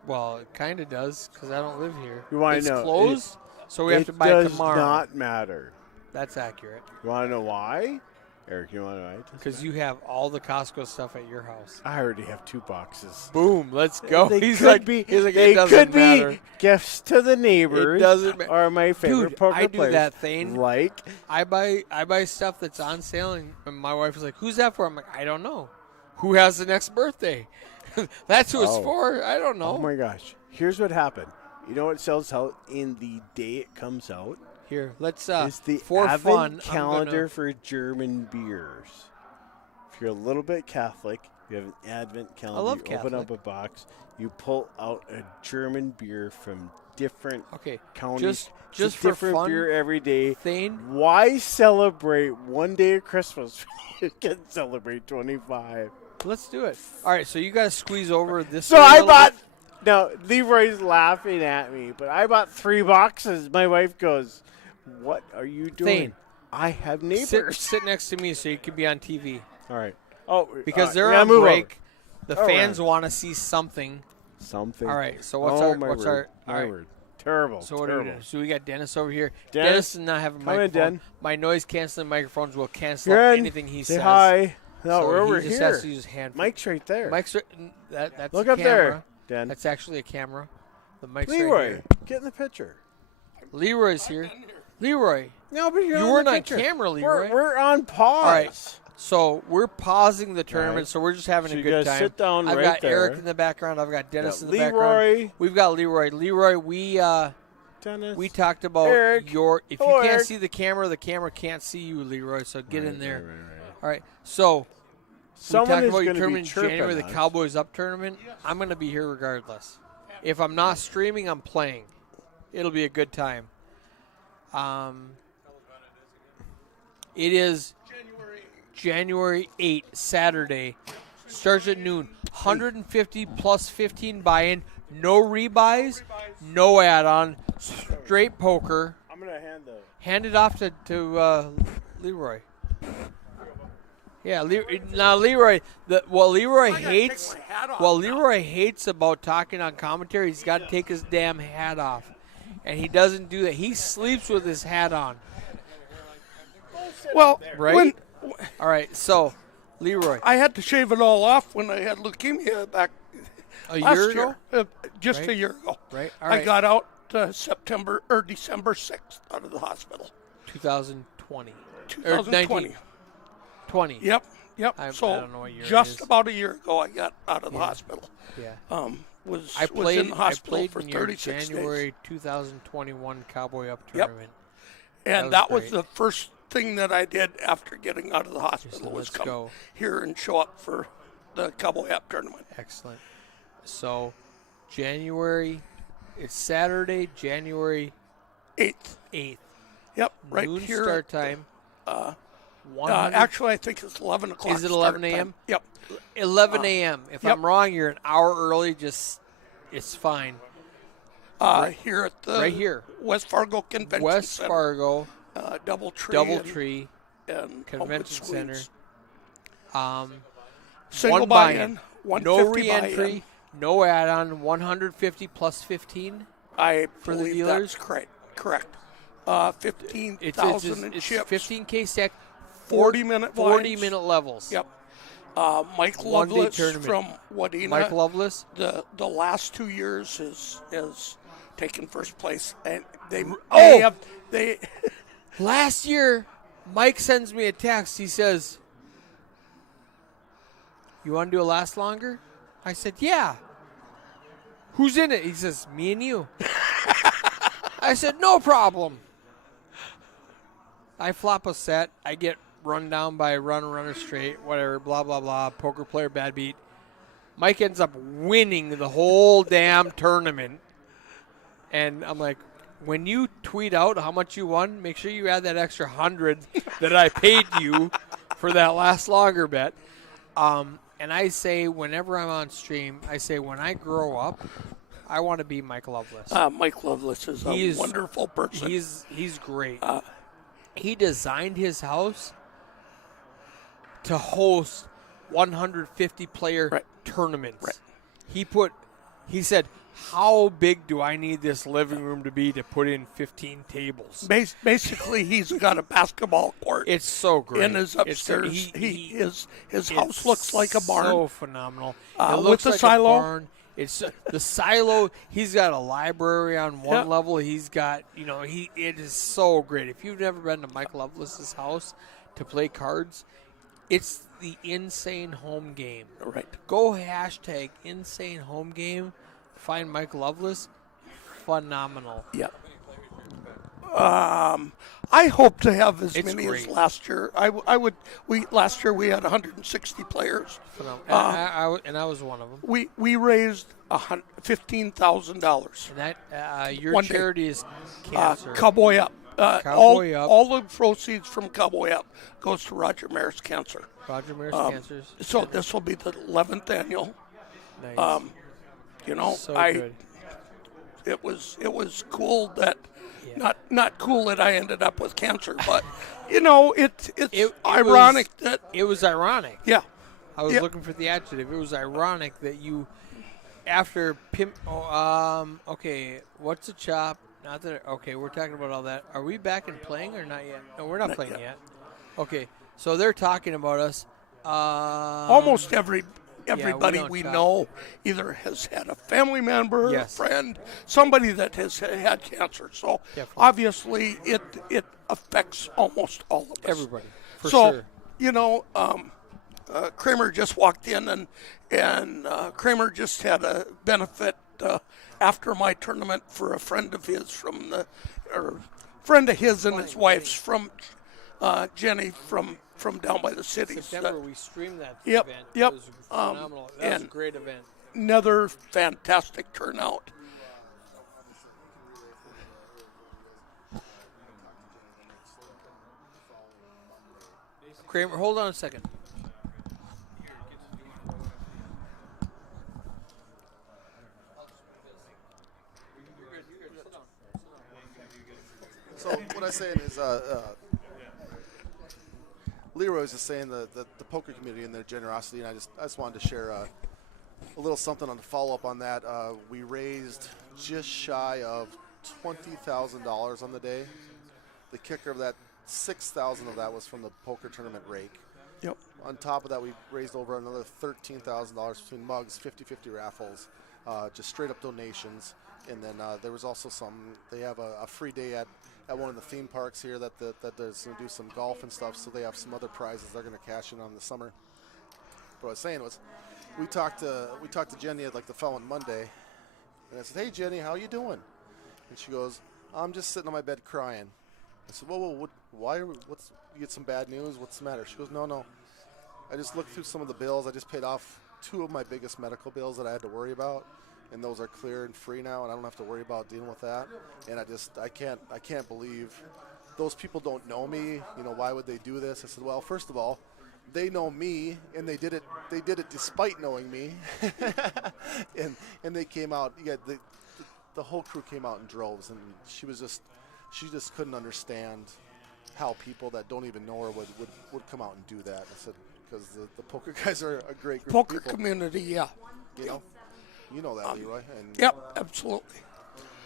Well, it kind of does because I don't live here. You wanna it's know, closed, so we have It to buy does it tomorrow. not matter. That's accurate You want to know why? Eric, you want to know why? because you have all the Costco stuff at your house. I already have 2 boxes. Boom, let's go. They he's could like, be. he's like, they it doesn't could matter. be gifts to the neighbors. doesn't ma- Or my favorite Dude, poker I do players. that thing. Like I buy stuff that's on sale, and my wife is like, "Who's that for?" I'm like, "I don't know. Who has the next birthday? That's who it's Oh. for. I don't know." oh my gosh! Here's what happened. You know what sells out in the day it comes out? Here, let's It's the for Advent fun calendar I'm for German beers. If you're a little bit Catholic, you have an Advent calendar. love you open up Catholic. a box, you pull out a German beer from different okay. counties. Just It's a for different fun beer every day. thing. Why celebrate one day of Christmas? You can celebrate 25. Let's do it. All right, so you got to squeeze over this. So way a I little bought bit. Now, Leroy's laughing at me, but I bought 3 boxes. My wife goes, "What are you doing?" Thane. I have Sit, neighbors. sit next to me so you can be on TV. All right. Oh, Because we they're gotta on move break. over. The All fans right. want to see something. Something. All right. So what's Oh, our my what's word. our My all right. word. Terrible. So what do we terrible. do? So we got Dennis over here. Dennis, Dennis does not have a in, microphone. Den. My noise canceling microphones will cancel You're out in. anything he Say says. hi. No, So we're over he just here. has to use his hand. Mike's right there. Mike's that's Look a up camera. there, Den. That's actually a camera. The mic's right Leroy, here. get in the picture. Leroy's here. Leroy. No, but you're You on weren't the on picture. camera, Leroy. We're on pause. All right. So we're pausing the tournament, Right. so we're just having So a you good guys time. sit down I've right got Eric there. in the background. I've got Dennis Yeah, in the Leroy. background. We've got Leroy. Leroy, we Dennis. talked about Eric. your. If you Hello, can't Eric. see the camera can't see you, Leroy. So get in there. Right. All right. So we Someone talked is about your going to be tournament in January, chirping the us. Cowboys Up tournament. I'm going to be here regardless. If I'm not streaming, I'm playing. It'll be a good time. It is January 8th, Saturday. Starts at noon. 150 plus 15 buy-in. No rebuys, no add-on. Straight poker. I'm going to hand the. Hand it off to Leroy. Yeah, now Leroy. What Leroy hates about talking on commentary, he's got to take his damn hat off, and he doesn't do that. He sleeps with his hat on. Well, Right? when All right, so Leroy, I had to shave it all off when I had leukemia back a last year year, ago, just Right. a year ago. Right, all I right. got out September or December 6th out of the hospital. 2020. 2020. 20. Yep. I So don't know what year it just is. about a year ago, I got out of the hospital. Yeah. Was I played. in the hospital I played for in your 36 January days, 2021 Cowboy Up Yep. tournament. and was that was great. the first thing that I did after getting out of the hospital said, was "Let's come go." here and show up for the Cowboy App tournament. Excellent. So, January. It's Saturday, January 8th. 8th. Yep, right Noon here. start at the- time. 100 actually, I think it's 11 o'clock. Is it start 11 time. a.m.? Yep. 11 a.m. If yep. I'm wrong, you're an hour early. Just it's fine. Here at the Right here. West Fargo Convention West Center. Fargo DoubleTree Convention and Homewood Center. Suites. Single Single buy-in. buy-in, No 150 re-entry. buy-in. No add-on. 150 plus 15. I For the believe dealers? that's correct. It's 15,000 in it's chips. 15K stack. 40-minute 40-minute levels. Yep. Mike One-day Lovelace tournament. from Wadena. Mike Lovelace. The last 2 years has taken first place, and they Oh! they Last year, Mike sends me a text. He says, "You want to do a last longer?" I said, "Yeah." "Who's in it?" He says, "Me and you." I said, "No problem." I flop a set. I get run down by runner straight, whatever, blah, blah, blah, poker player, bad beat. Mike ends up winning the whole damn tournament. And I'm like, when you tweet out how much you won, make sure you add that extra 100 that I paid you for that last longer bet. And I say, whenever I'm on stream, I say, when I grow up, I want to be Mike Lovelace. Mike Lovelace is a wonderful person. He's great. He designed his house to host 150 player Right. tournaments. Right. He said, how big do I need this living room to be to put in 15 tables? Basically, he's got a basketball court It's so great. in his upstairs. His house looks like a barn. So phenomenal. With It looks the like silo. a barn. It's the silo. He's got a library on one Yeah. level. He's got, it is so great. If you've never been to Mike Lovelace's house to play cards, it's the insane home game. Right. Go hashtag insane home game. Find Mike Lovelace. Phenomenal. Yeah. I hope to have as It's many great. as last year. Last year we had 160 players. Phenomenal. And I was one of them. We raised $15,000. And that your One day. charity is cancer. Cowboy Up. Cowboy Up. All the proceeds from Cowboy Up goes to Roger Maris Cancer. Roger Maris Cancers. So this will be the 11th annual. Nice. So I good. it was cool that not cool that I ended up with cancer, but it's It ironic was, that it was ironic. yeah. I was Yeah. looking for the adjective. It was ironic that you, after pimp. Okay, what's a chop? Not that. Okay, we're talking about all that. Are we back and playing or not yet? No, we're not playing yet. Okay, so they're talking about us. Almost everybody don't we chop. know either has had a family member, Yes. a friend, somebody that has had cancer. So Definitely. obviously it affects almost all of us. Everybody, for so, sure. Kramer just walked in and Kramer just had a benefit after my tournament for a friend of his friend of his and his wife's from Jenny from down by the city. September, we streamed that Yep, event. yep. It was phenomenal. That was a and- great event. Another fantastic turnout. Kramer, hold on a second. So what I'm saying is, Leroy's just saying the poker community and their generosity, and I just wanted to share a little something on the follow up on that. We raised just shy of $20,000 on the day. The kicker of that, 6,000 of that was from the poker tournament rake. Yep. On top of that, we raised over another $13,000 between mugs, 50-50 raffles, just straight up donations. And then there was also they have a free day at one of the theme parks here that is going to do some golf and stuff. So they have some other prizes they're going to cash in on the summer. What I was saying was, we talked to Jenny at like the following Monday, and I said, "Hey Jenny, how you doing?" And she goes, "I'm just sitting on my bed crying." I said, "Whoa, why? You get some bad news? What's the matter?" She goes, No. I just looked through some of the bills. I just paid off 2 of my biggest medical bills that I had to worry about, and those are clear and free now, and I don't have to worry about dealing with that. And I can't believe those people don't know me. Why would they do this?" I said, "Well, first of all, they know me, and they did it despite knowing me." and they came out. The whole crew came out in droves, and she just couldn't understand how people that don't even know her would come out and do that. I said, because the poker guys are a great group Poker of people. community, yeah. You know that, Leroy. And, Yep, absolutely.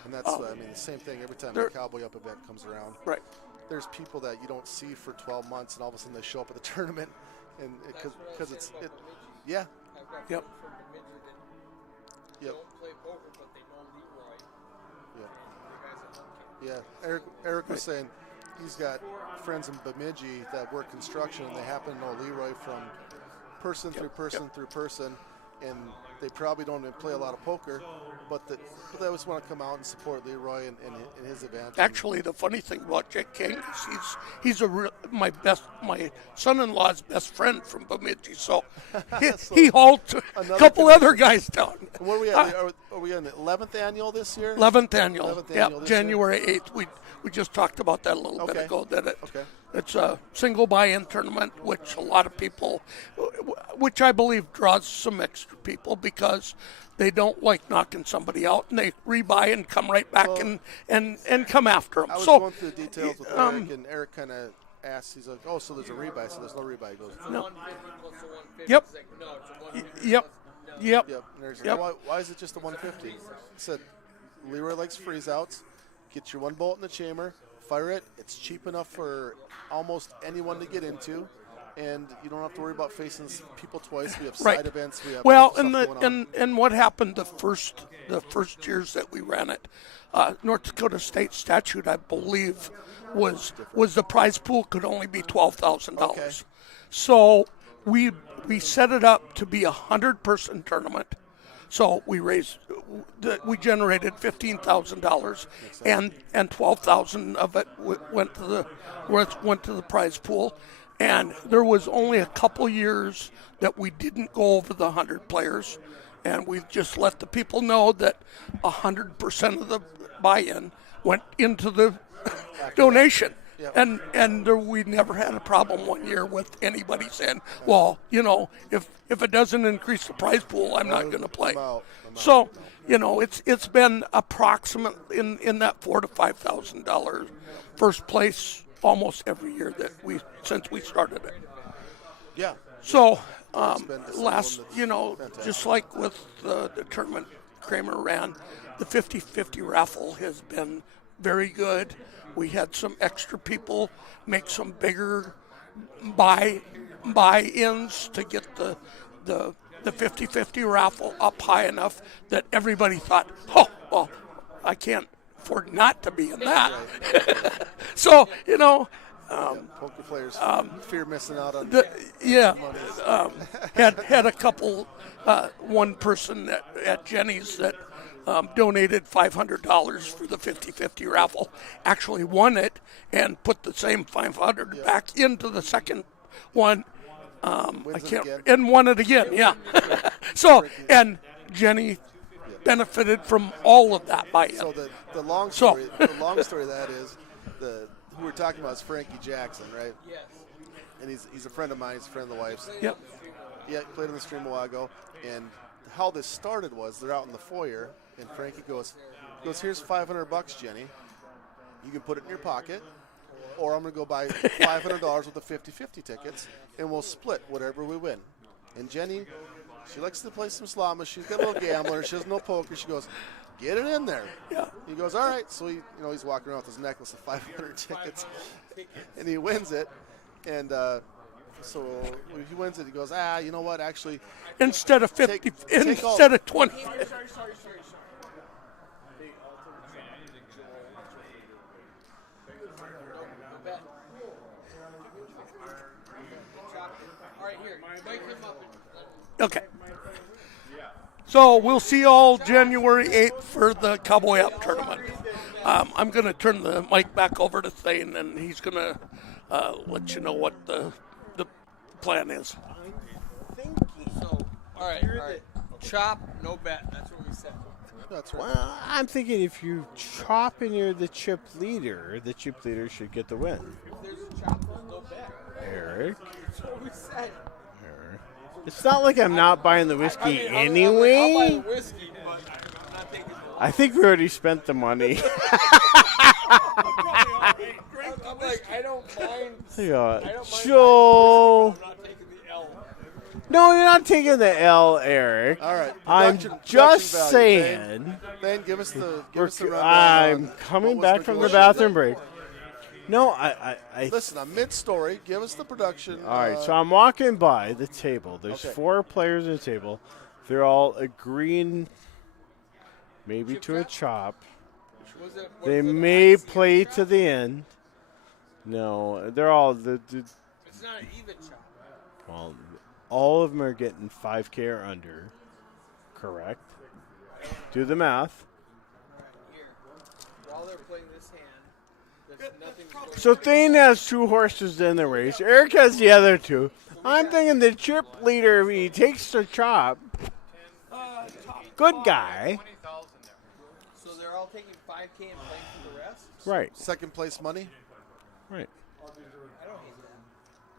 And that's, the same thing every time the Cowboy Up event comes around. Right. There's people that you don't see for 12 months, and all of a sudden they show up at the tournament, and because it's. Yeah. Yep. Yep. Yeah. Eric was saying he's got friends in Bemidji that work construction, and they happen to know Leroy from person through person through person, and they probably don't even play a lot of poker, but they always want to come out and support Leroy in his event. Actually, the funny thing about Jack King is he's my son-in-law's best friend from Bemidji, so he hauled a couple other guys down. And what are we at? Are we on the 11th annual this year? 11th annual. 11th Yep, annual this January 8th. We just talked about that a little bit Okay. ago. That Okay. it's a single buy-in tournament, which a lot of people, which I believe draws some extra people because they don't like knocking somebody out, and they rebuy and come right back and come after them. I was so, going through the details with Eric, and Eric kind of asked, he's like, "Oh, so there's a rebuy?" So there's no rebuy. He goes, no. Yep. Yep. Yep. Yep. And Eric's like, Yep. why is it just the 150? He said, Leroy likes freeze outs. Get your one bolt in the chamber, fire it. It's cheap enough for almost anyone to get into, and you don't have to worry about facing people twice. We have side Right. events. We have Well, stuff going on. and what happened the first years that we ran it, North Dakota state statute, I believe, was the prize pool could only be $12,000. Okay. So we set it up to be a 100-person tournament. So we we generated $15,000, and $12,000 of it went to the prize pool. And there was only a couple years that we didn't go over the 100 players, and we just let the people know that 100% of the buy-in went into the donation. And we never had a problem one year with anybody saying, well, if it doesn't increase the prize pool, I'm not going to play. I'm out. So, it's been approximate in that $4,000 to $5,000 first place almost every year since we started it. Yeah. So, It's been fantastic. just like with the tournament Kramer ran, the 50-50 raffle has been very good. We had some extra people make some bigger buy-ins to get the 50-50 raffle up high enough that everybody thought, oh, well, I can't afford not to be in that. So, Poker players fear missing out on had a couple, one person at Jenny's that donated $500 for the 50-50 raffle, actually won it and put the same $500 back into the second one. And won it again. Yeah. So, and Jenny benefited from all of that buy-in. So the long story, the long story of that is who we're talking about is Frankie Jackson, right? Yes. And he's a friend of mine. He's a friend of the wife's. Yep. Yeah, played on the stream a while ago. And how this started was they're out in the foyer, and Frankie goes, "Here's $500, Jenny. You can put it in your pocket, or I'm gonna go buy $500 worth of 50-50 tickets, and we'll split whatever we win." And Jenny, she likes to play some slot machine. She's got a little gambler. She doesn't know poker. She goes, "Get it in there." Yeah. He goes, "All right." So he's walking around with his necklace of 500 tickets, and he wins it. And so when he wins it, he goes, you know what? Actually, Instead of 50, take instead of 20. Sorry. All right, here. Mike him up. Okay. So we'll see you all January 8th for the Cowboy Up tournament. I'm going to turn the mic back over to Thane, and he's going to let you know what the plan is. So, all right. Chop, no bet. That's what we said. that's right. Well, I'm thinking if you chop and you're the chip leader should get the win. If there's a chop, there's no bet. Eric. That's what we said. It's not like I'm not buying the whiskey I'll buy anyway. the whiskey, but I'm not taking the I think we already spent the money. I'm like, I don't mind. Joe. I'm not taking the L. No, you're not taking the L, Eric. All right. I'm Production just value. saying. Thane, give us the rundown. I'm on coming what was back from the negotiated. bathroom break. No, I Listen, I'm mid-story. Give us the production. All right, so I'm walking by the table. There's Okay. 4 players at the table. They're all agreeing maybe to a chop. Was it, They may play to the end. No, they're all It's not an even chop. well, all of them are getting 5K or under. Correct. Do the math. Here. While they're playing this hand, there's nothing going So Thane has 2 horses in the race. Eric has the other 2. I'm thinking the chip leader, if he takes the chop. Good guy. So they're all taking 5K and playing for the rest? Right, Second place money. right, I don't hate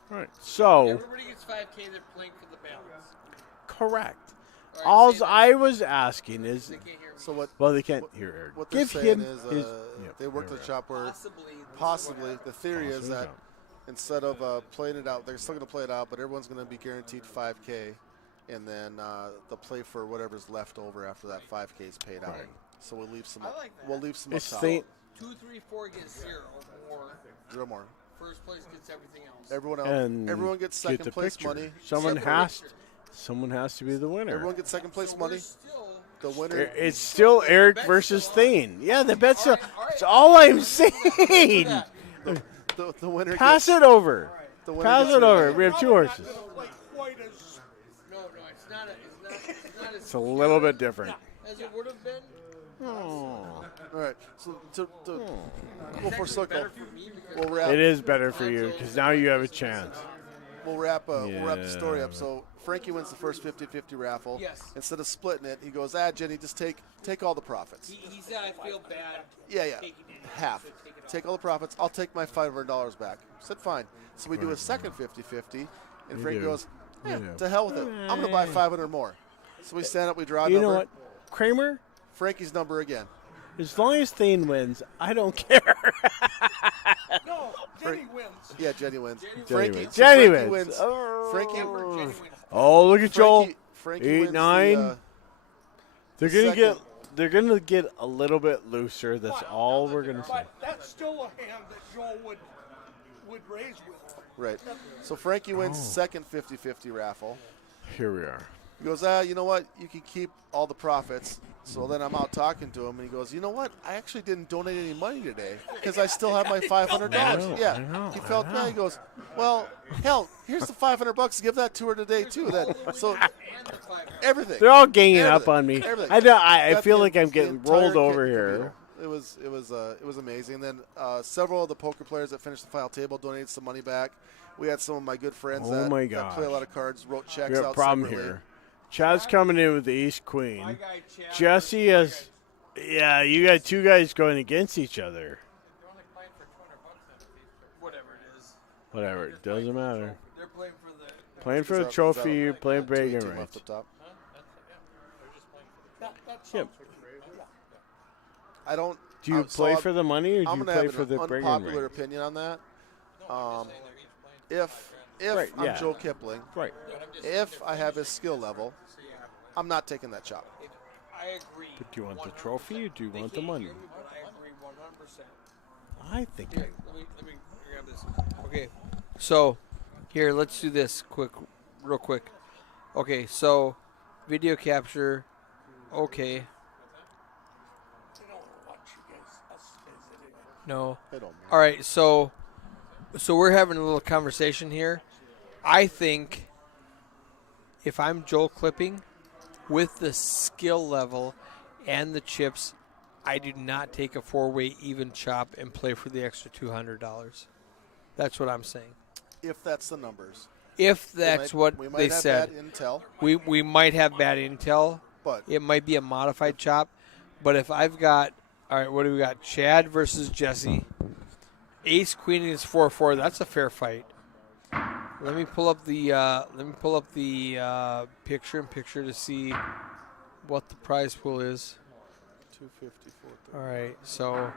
that. right. So, Everybody gets 5K, they're playing for the balance. correct. All right, All say I was asking is, they can't hear me. So what? well, they can't hear Eric. What they're Give saying him is his. they work the chop where Possibly. possibly the theory is Possibly that chop. instead of playing it out, they're still going to play it out, but everyone's going to be guaranteed 5K, and then they'll play for whatever's left over after that 5K is paid out. Right. So we'll leave some. I like that. We'll leave some It's up top. Thane. 2, 3, 4 gets 0 or more. 0 more. First place gets everything else. Everyone else. And Everyone gets get second the place picture. money. Someone Except for has, Richard. someone has to be the winner. Everyone gets second place So we're money. still. The winner. It's still Eric bet's versus still on. Thane. Yeah, the bet's still. All right. That's all I'm saying. The winner. Pass gets, it over. The winner Pass gets it over. everything. We have 2 horses. No, it's not. It's not as It's a little bit different. as it would have been. Oh. All right. So to go for It's circle. better for me because We'll wrap. It is better for you because now you have a chance. we'll wrap the story up. So Frankie wins the first 50-50 raffle. Yes. Instead of splitting it, he goes, Jenny, just take all the profits. He said I feel bad. Yeah. taking it. Half. Take all the profits. I'll take my $500 back. I said, fine. So we do a second 50-50, and Frankie goes, to hell with it. I'm going to buy 500 more. So we stand up, we draw a You number. know what, Kramer? Frankie's number again. As long as Thane wins, I don't care. No, Jenny wins. Yeah, Jenny wins. Jenny Frankie, wins. so Jenny Frankie wins. wins. Oh. Frankie, Oh, look at Joel. Frankie 8, wins 9. The, They're gonna get a little bit looser. That's all we're gonna say. But that's still a hand that Joel would raise with. right. So Frankie wins the second 50-50 raffle. Here we are. He goes, you know what? You can keep all the profits. So then I'm out talking to him, and he goes, you know what? I actually didn't donate any money today because I still have my $500. Yeah. He felt bad. He goes, well, hell, here's the $500. Give that to her today too. Then so everything. They're all ganging up Everything. on me. Everything. I know. I Got feel the- like I'm the getting entire rolled kit over and here. caboodle. It was amazing. And then several of the poker players that finished the final table donated some money back. We had some of my good friends Oh my that play a gosh. lot of cards, wrote checks We got a out problem separately. here. Chad's coming in with the Ace Queen. My guy Chad. Jesse has. Yeah, you got two guys going against each other. They're only playing for $200 whatever it is. Whatever, it doesn't matter. They're playing for the. Playing for Is the that- trophy, is that you're playing a bragging tweet team rights. off the top? That Yep. I don't. Do you play for the money or do I'm you gonna play have for an the bragging unpopular rights? opinion on that. If Right, I'm yeah. Joe Kipling, Right. if I have his skill level, I'm not taking that chop. I agree. But do you want the trophy or do you want the money? But I agree 100%. I think Here, let me grab this. Okay, so here, let's do this real quick. Okay, so video capture. Okay, no. I don't. All right, so we're having a little conversation here. I think if I'm Joel Clipping, with the skill level and the chips, I do not take a four-way even chop and play for the extra $200. That's what I'm saying. If that's the numbers. If We that's might- what we might they have said, bad intel, we might have bad intel. but It might be a modified chop, but if I've got, all right, what do we got? Chad versus Jesse. Ace Queen is 4-4. That's a fair fight. Let me pull up the picture to see what the prize pool is. 250, All right, so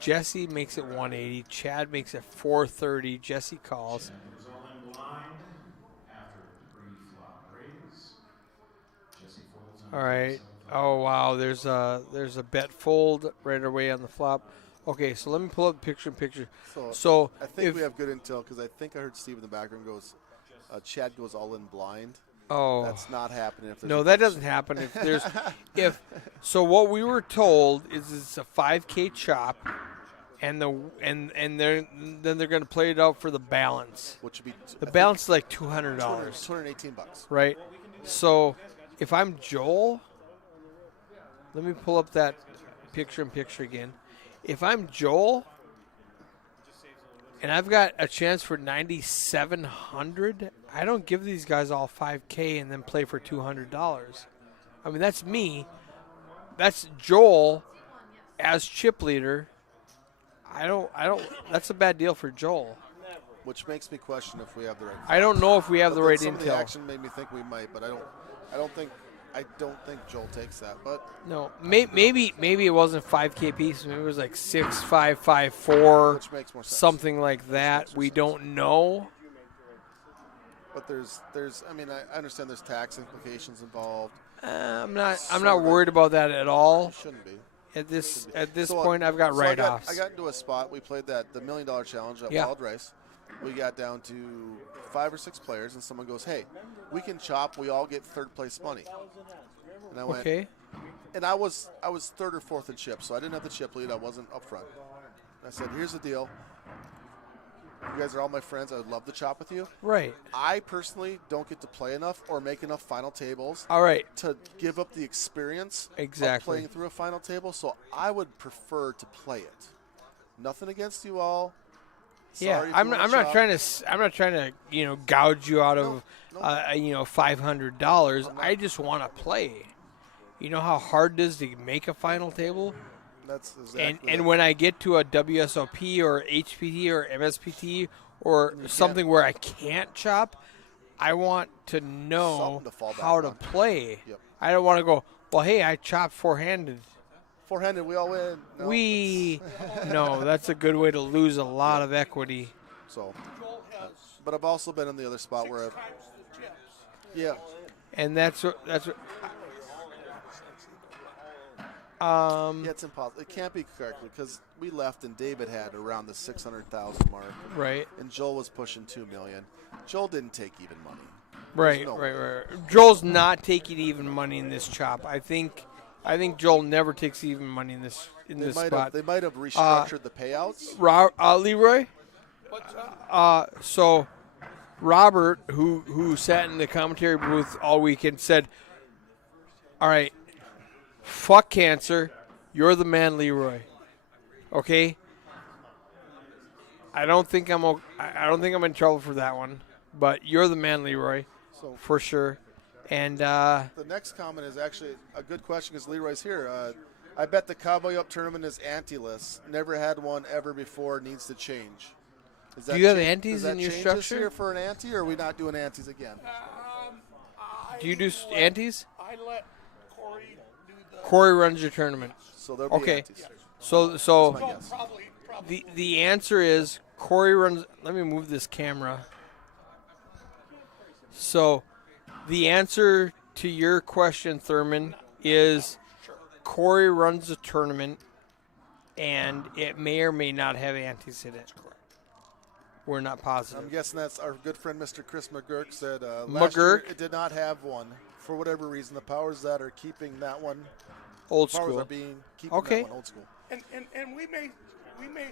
Jesse makes it 180. Chad makes it 430. Jesse calls. All right. Oh wow, there's a bet fold right away on the flop. Okay, so let me pull up the picture. So I think if we have good intel because I think I heard Steve in the background goes, Chad goes all in blind. oh That's not happening. If there's no, a that bunch- doesn't happen if there's if so. What we were told is it's a 5K chop, and then they're going to play it out for the balance. Which would be The balance is like $200, $218. right? So if I'm Joel, let me pull up that picture again. If I'm Joel and I've got a chance for 9,700, I don't give these guys all 5K and then play for $200. I mean, that's me. That's Joel as chip leader. I don't. That's a bad deal for Joel. Which makes me question if we have the right. I don't know if we have But the then right some of the intel. action made me think we might, but I don't think Joel takes that. But No, maybe it wasn't 5K pieces. Maybe it was like 6, 5, 5, 4, which makes more sense. something like that. We don't know. But there's. I mean, I understand there's tax implications involved. I'm not Sort of. worried about that at all. Shouldn't be. At this So, point, I've got so write-offs. I got into a spot. We played the $1 Million Challenge at Yeah. Wild Rice. We got down to 5 or 6 players, and someone goes, "Hey, we can chop. We all get third place money." And I went, Okay. and I was third or fourth in chips, so I didn't have the chip lead. I wasn't up front. I said, "Here's the deal. You guys are all my friends. I would love to chop with you. Right. I personally don't get to play enough or make enough final tables All right. to give up the experience of Exactly. playing through a final table, so I would prefer to play it. Nothing against you all. Yeah, Sorry if I'm you wanna I'm not chop. trying to gouge you out of $500. I just want to play. You know how hard it is to make a final table? That's exactly And it. when I get to a WSOP or HPT or MSPT or something where I can't chop, I want to know Something to fall back how to on. play. Yep. I don't want to go, well, hey, I chopped four-handed. Four-handed, we all win. No, No, that's a good way to lose a lot of equity. So, Joel has but I've also been in the other spot where, times the chips. yeah, And that's what yeah, it's impossible. It can't be correct because we left and David had around the 600,000 mark, right. and Joel was pushing 2 million. Joel didn't take even money. Right, no right. Joel's not taking even money in this chop. I think Joel never takes even money in this spot. They might have restructured the payouts. Leroy. So Robert, who sat in the commentary booth all weekend, said, "All right, fuck cancer. You're the man, Leroy. Okay. I don't think I'm in trouble for that one, but you're the man, Leroy, So for sure." And the next comment is actually a good question because Leroy's here. I bet the Cowboy Up tournament is ante-less. Never had one ever before. Needs to change. Is Do you have change- antes does that in your change structure? This year for an ante, or are we not doing antes again? do you do antes? I let Corey do the. Corey runs your tournament. So there'll be Okay. antes. So my guess. Probably. the answer is Corey runs. Let me move this camera. So the answer to your question, Thurman, is Corey runs the tournament, and it may or may not have antes in it. We're not I'm positive. guessing that's our good friend Mr. Chris McGurk said last year McGurk? it did not have one. For whatever reason, the powers that are keeping that one, Old powers school. are keeping Okay. that one old school. And we may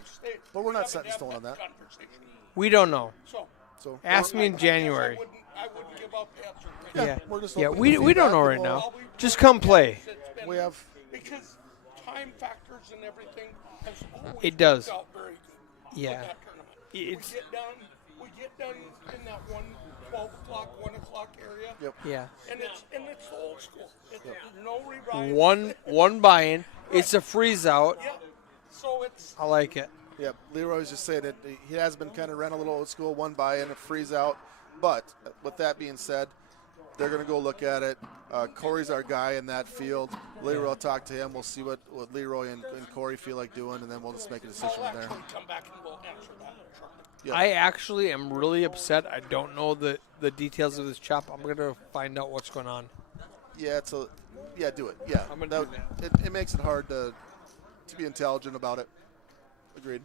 stay. But we're not we setting haven't stone had on that. conversation. We don't know. So Ask me in January. I wouldn't give up the answer. Yeah, we're just yeah. open We to we don't feedback know and right we'll- now. Just come play. We have because time factors and everything has always It does. worked out very good. Yeah. In that tournament. It's We get done in that 12 o'clock, 1 o'clock area, Yep. yeah. and it's old school. There's no rewriting. One buy-in. It's a freeze out. Yeah. So it's I like it. Yep, Leroy's just saying that he has been kind of ran a little old school, one buy-in, a freeze out. But with that being said, they're going to go look at it. Corey's our guy in that field. Leroy will talk to him. We'll see what Leroy and Corey feel like doing, and then we'll just make a decision I'll from there. actually come back and we'll answer that shortly. Yeah. I actually am really upset. I don't know the details of this chop. I'm gonna find out what's going on. Yeah, do it. Yeah, I'm gonna do It makes it hard to be intelligent about it. Agreed.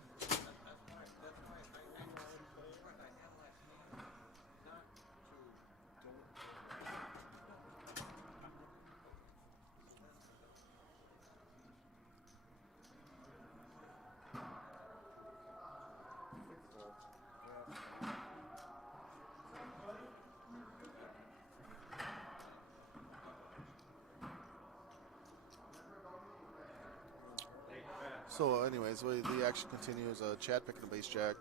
So, anyways, the action continues. Chad picking up ace jack,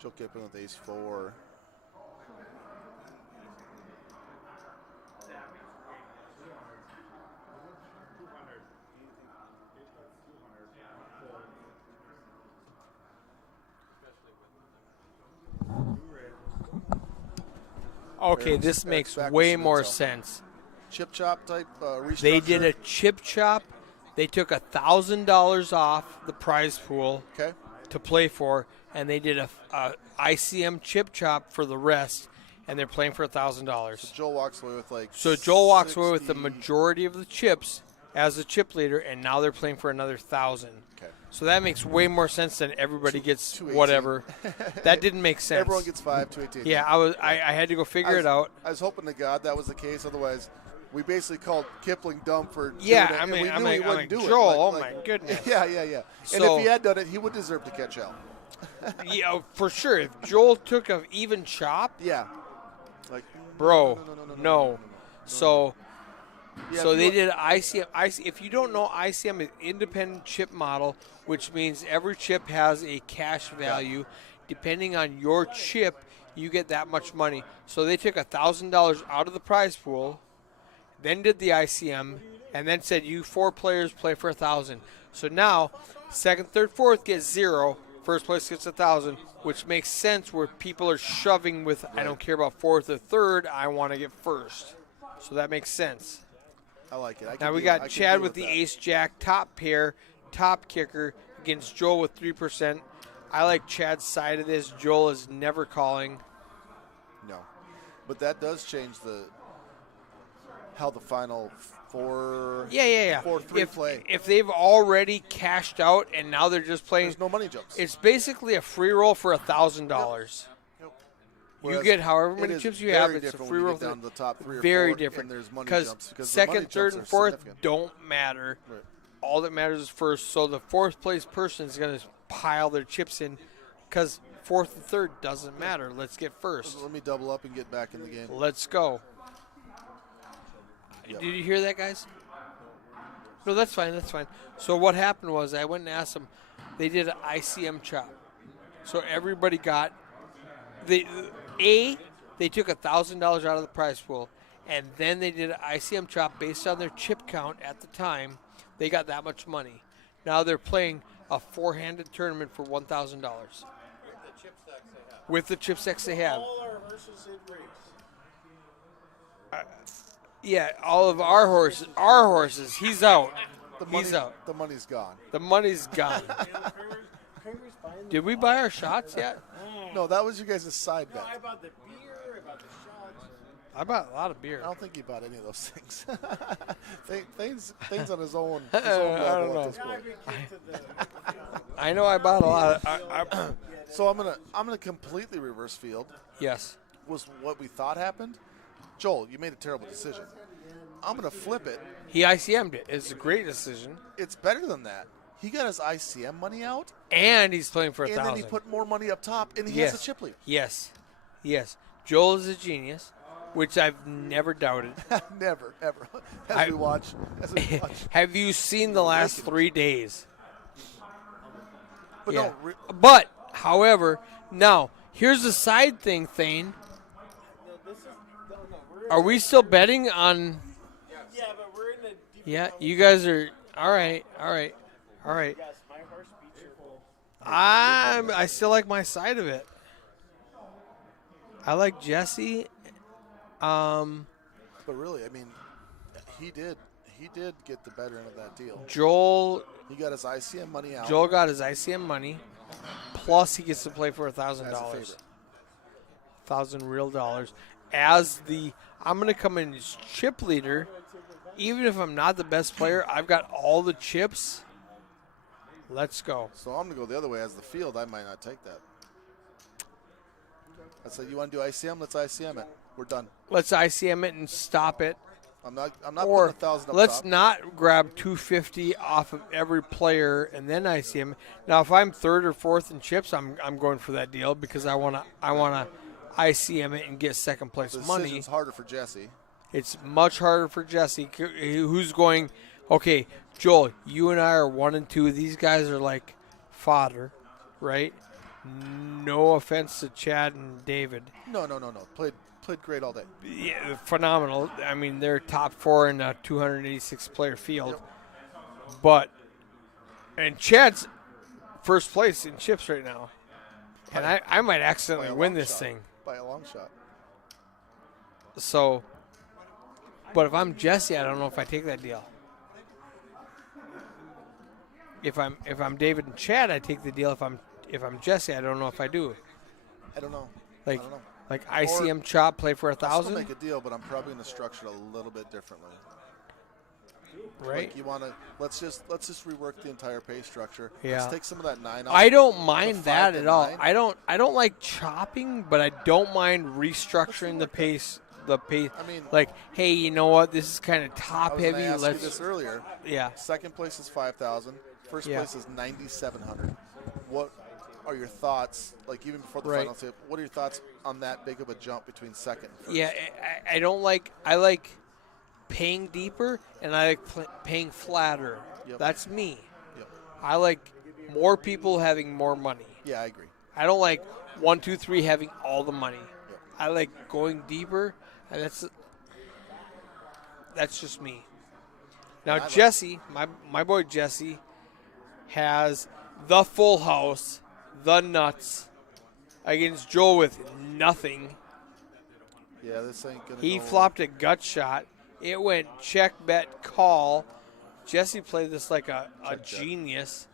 Joe Kippen with ace 4. Okay, There's- this that's makes back way with more Cemento. sense. Chip chop type restructure. They did a chip chop. They took $1,000 off the prize pool Okay. to play for, and they did a ICM chip chop for the rest, and they're playing for $1,000. Joel walks away with So Joel walks away with the 60. majority of the chips as the chip leader, and now they're playing for another 1,000. Okay. So that makes way more sense than everybody gets 218. whatever. That didn't make sense. Everyone gets 5, 218. Yeah, I had to go figure it out. I was hoping to God that was the case. Otherwise, we basically called Kipling dumb for Yeah, doing it, I and mean- we I'm knew he like- wouldn't I'm do like, Joel, it. oh my goodness. Yeah. And So- if he had done it, he would deserve to catch hell. Yeah, for sure. If Joel took an even chop, Yeah. Like, bro, no. So Yeah, so if they you- did ICM. If you don't know, ICM is independent chip model, which means every chip has a cash value, depending on your chip, you get that much money. So they took $1,000 out of the prize pool, then did the ICM, and then said you 4 players play for 1,000. So now, second, third, fourth gets 0. First place gets 1,000, which makes sense where people are shoving with, I don't care about fourth or third, I want to get first. So that makes sense. I like it. Now we got Chad with the ace-jack, top pair, top kicker, against Joel with 3%. I like Chad's side of this. Joel is never calling. No. But that does change how the final 4 Yeah. 4-3 play. If they've already cashed out and now they're just playing, There's no money jumps. it's basically a free roll for $1,000. You Whereas get however it many is chips you very have. It's a different free when you roll. get down to the top 3 or Very 4, different. and there's money Because jumps because the second, money third, jumps and are fourth significant. don't matter. Right. All that matters is first. So the fourth place person is going to pile their chips in because fourth and third doesn't matter. Let's get first. Let me double up and get back in the game. Let's go. Yep. Did you hear that, guys? No, that's fine. That's fine. So what happened was I went and asked them. They did an ICM chop. So everybody got they took $1,000 out of the prize pool, and then they did an ICM chop based on their chip count at the time. They got that much money. Now they're playing a 4-handed tournament for $1,000 with the chip stacks they have. All our horses in race. Yeah, all of our horses. He's out. He's out. The money's gone. The money's gone. Did we buy our shots yet? No, that was you guys' side bet. I bought the beer, I bought the shots. I bought a lot of beer. I don't think he bought any of those things. things on his own, I level don't know. at this point. I know I bought a lot of. So I'm gonna completely reverse field. Yes. Was what we thought happened. Joel, you made a terrible decision. I'm gonna flip it. He ICM'd it. It's a great decision. It's better than that. He got his ICM money out, And he's playing for and then he 1,000. put more money up top, and he Yes. has a chip lead. Yes. Joel is a genius, which I've never doubted. Never, ever. As I- we watch. Have you seen the last 3 days? But Yeah. no, But, however, now, here's the side thing, Thane. Are we still betting on... Yeah, but we're in a deep. Yeah, you guys are... All right. Yes, my horse beats your whole. I still like my side of it. I like Jesse. but really, I mean, he did get the better end of that deal. Joel He got his ICM money out. got his ICM money, plus he gets to play for as a $1,000, favorite. $1,000 real dollars. I'm going to come in as chip leader, even if I'm not the best player. I've got all the chips. Let's go. So I'm gonna go the other way as the field. I might not take that. I said, you want to do ICM? Let's ICM it. We're done. Let's ICM it and stop it. I'm not Or putting 1,000 up let's top. not grab 250 off of every player and then ICM. Now, if I'm third or fourth in chips, I'm going for that deal because I wanna ICM it and get second place The money. decision's harder for Jesse. It's much harder for Jesse, who's going. Okay, Joel, you and I are 1 and 2. These guys are like fodder, right? No offense to Chad and David. No. Played great all day. Yeah, phenomenal. I mean, they're top 4 in a 286 player field. But Chad's first place in chips right now, and I might accidentally By a win long this shot. thing. By a long shot. So, but if I'm Jesse, I don't know if I take that deal. If I'm David and Chad, I take the deal. If I'm Jesse, I don't know if I do. I don't know. Like I don't know. like ICM chop play for I'll still 1,000, make a deal, but I'm probably going to structure it a little bit differently. right? Like you want to let's just rework the entire pay structure. Yeah. Let's take some of that 9 off. I don't the mind 5 that to at all. 9. I don't like chopping, but I don't mind restructuring the pace. The pace. I mean, like, hey, you know what? This is kind of I top was going heavy. to ask Let's you this earlier. yeah. Second place is 5,000. First Yeah. place is 9,700. What are your thoughts? Like even before the Right. final tip, what are your thoughts on that big of a jump between second and first? Yeah, I don't like. I like paying deeper, and I like paying flatter. Yep. That's me. Yep. I like more people having more money. Yeah, I agree. I don't like 1, 2, 3 having all the money. I like going deeper, and that's just me. Now Jesse, my boy Jesse, has the full house, the nuts, against Joel with nothing. Yeah, this ain't gonna. He go flopped a gut shot. It went check, bet, call. Jesse played this like a genius.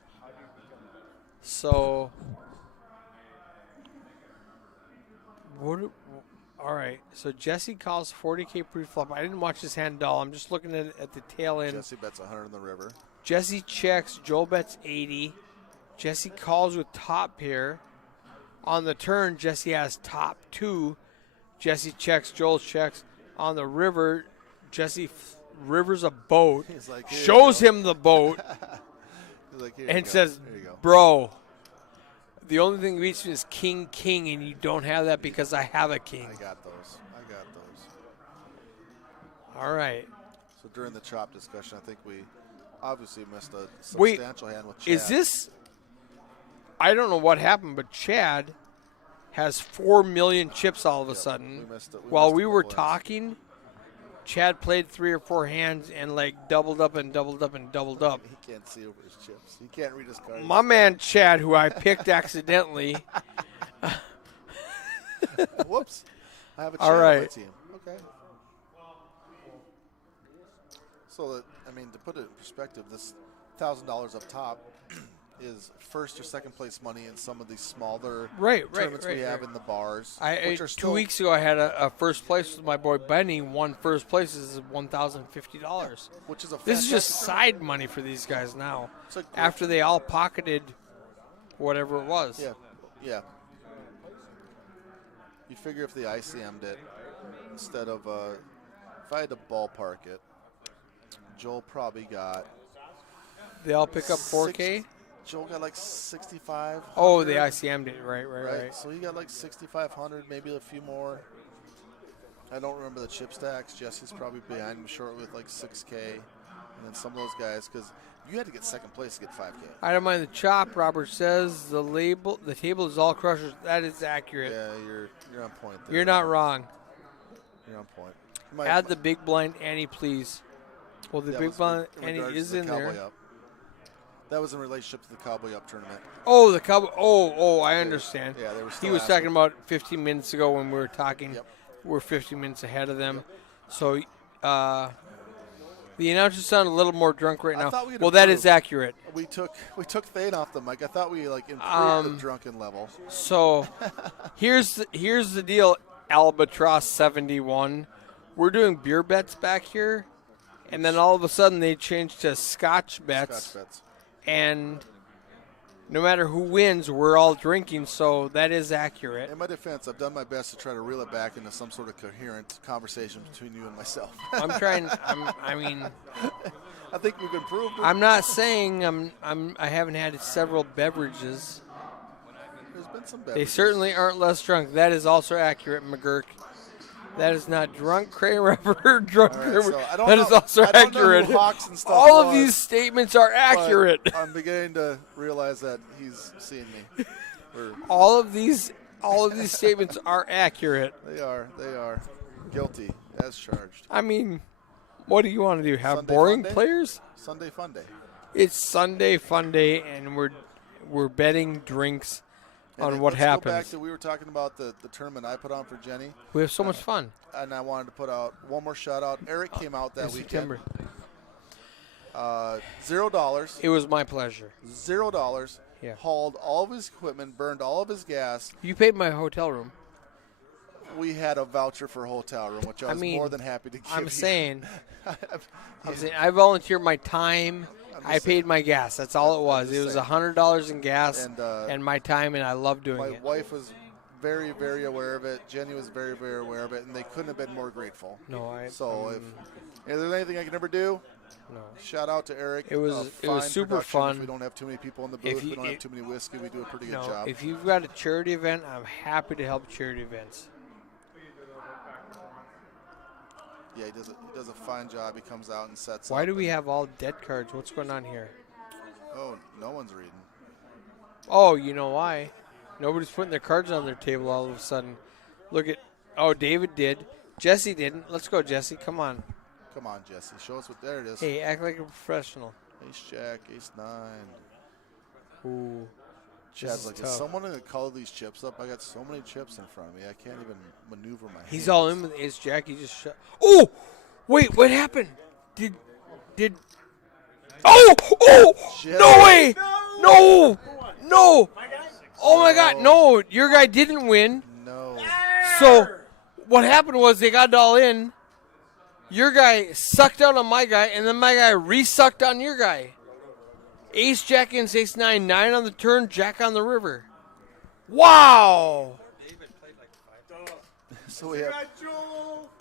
So, all right. So Jesse calls 40K pre-flop. I didn't watch his hand at all. I'm just looking at the tail end. Jesse bets 100 in the river. Jesse checks. Joel bets 80. Jesse calls with top pair. On the turn, Jesse has top 2. Jesse checks. Joel checks. On the river, Jesse rivers a boat. He's like, "Here you shows go." him the boat. He's like, "Here you And go. says, Here you go." bro, the only thing that beats me is king, and you don't have that because I have a king. I got those. All right. So during the chop discussion, I think we obviously missed a Wait, substantial hand with Chad. Is this, I don't know what happened, but Chad has 4 million chips all of a sudden. we missed it. We While missed we it were both ways. talking, Chad played 3 or 4 hands and like doubled up and doubled up and doubled up. He can't see over his chips. He can't read his cards. My man Chad, who I picked accidentally, Whoops. I have a All Chad on my right. team. Okay. So, I mean, to put it in perspective, this $1,000 up top is first or second place money in some of these smaller tournaments we have in the bars. which are 2 still, weeks ago, I had a first place with my boy Benny. Won first place. This is $1,050. which is a This is just fantastic side money for these guys now. It's a great- After they all pocketed whatever it was. Yeah. You figure if the ICM'd it, instead of, if I had to ballpark it, Joel probably got. They all pick up 4K. Joel got like 65. Oh, the ICM did. Right. So he got like 6,500, maybe a few more. I don't remember the chip stacks. Jesse's probably behind him short with like 6K. And then some of those guys, because you had to get second place to get 5K. I don't mind the chop. Robert says the table is all crushers. That is accurate. Yeah, you're on point there. You're not wrong. You're on point. You Add the big blind Annie, please. Well, the that big was blind in Annie regards is to the in Cowboy there. Up. That was in relationship to the Cowboy Up tournament. Oh, the Cowboy. Oh, I understand. Yeah, they were He still was asking. talking about 15 minutes ago when we were talking. Yep. We're 15 minutes ahead of them. So the announcer sounded a little more drunk right I now. thought we had Well, that improved. is accurate. We took Thane off the mic. I thought we like improved the drunken level. So here's the deal, Albatross 71. We're doing beer bets back here, and then all of a sudden they changed to Scotch bets. Scotch bets. And no matter who wins, we're all drinking, so that is accurate. In my defense, I've done my best to try to reel it back into some sort of coherent conversation between you and myself. I'm trying. I mean, I think we've improved. I'm not saying I haven't had several beverages. There's been some They beverages. certainly aren't less drunk. That is also accurate, McGurk. That is not drunk Kramer. Drunk All right, Kramer. so I don't That know- is also I don't know who accurate. Hawks and stuff All of was, these statements are but accurate. I'm beginning to realize that he's seeing me. All of these statements are accurate. They are guilty as charged. I mean, what do you want to do? Have Sunday boring fun day? players? Sunday fun day. It's Sunday fun day, and we're betting drinks And on then what let's Go back happens. to, we were talking about the tournament I put on for Jenny, We have so much fun. and I wanted to put out one more shout out. Eric came out that In weekend. September. $0. It was my pleasure. $0. Yeah. Hauled all of his equipment, burned all of his gas. You paid my hotel room. We had a voucher for a hotel room, which I I was mean, more than happy to give I'm you. saying I volunteered my time. I paid my gas. That's all it was. just It was saying. $100 in gas And, and my time, and I love doing My it. wife was very, very aware of it. Jenny was very, very aware of it, and they couldn't have been more grateful. No, So if there's anything I can ever do, no. shout out to Eric. It was- A it was fine super production. fun. If we don't have too many people in the If booth, you- we don't have it- too many whiskey, we do a pretty good No, job. if you've got a charity event, I'm happy to help charity events. Yeah, he does a fine job. He comes out and sets Why up. do we have all dead cards? What's going on here? Oh, no one's reading. Oh, you know why? Nobody's putting their cards on their table all of a sudden. Look at, oh, David did. Jesse didn't. Let's go, Jesse. Come on. Come on, Jesse. Show us what. There it is. Hey, act like a professional. Ace Jack, Ace 9. Ooh. Chad's is like, is tough. someone going to color these chips up? I got so many chips in front of me. I can't even maneuver my He's hands. all in with Ace Jack. He just shut. Oh! Wait, what happened? Did. Oh! Shit. No way! No! Oh my God! No, your guy didn't win. No. So, what happened was they got it all in. Your guy sucked out on my guy, and then my guy re-sucked on your guy. Ace Jack against Ace 9, 9 on the turn, Jack on the river. Wow! So we have.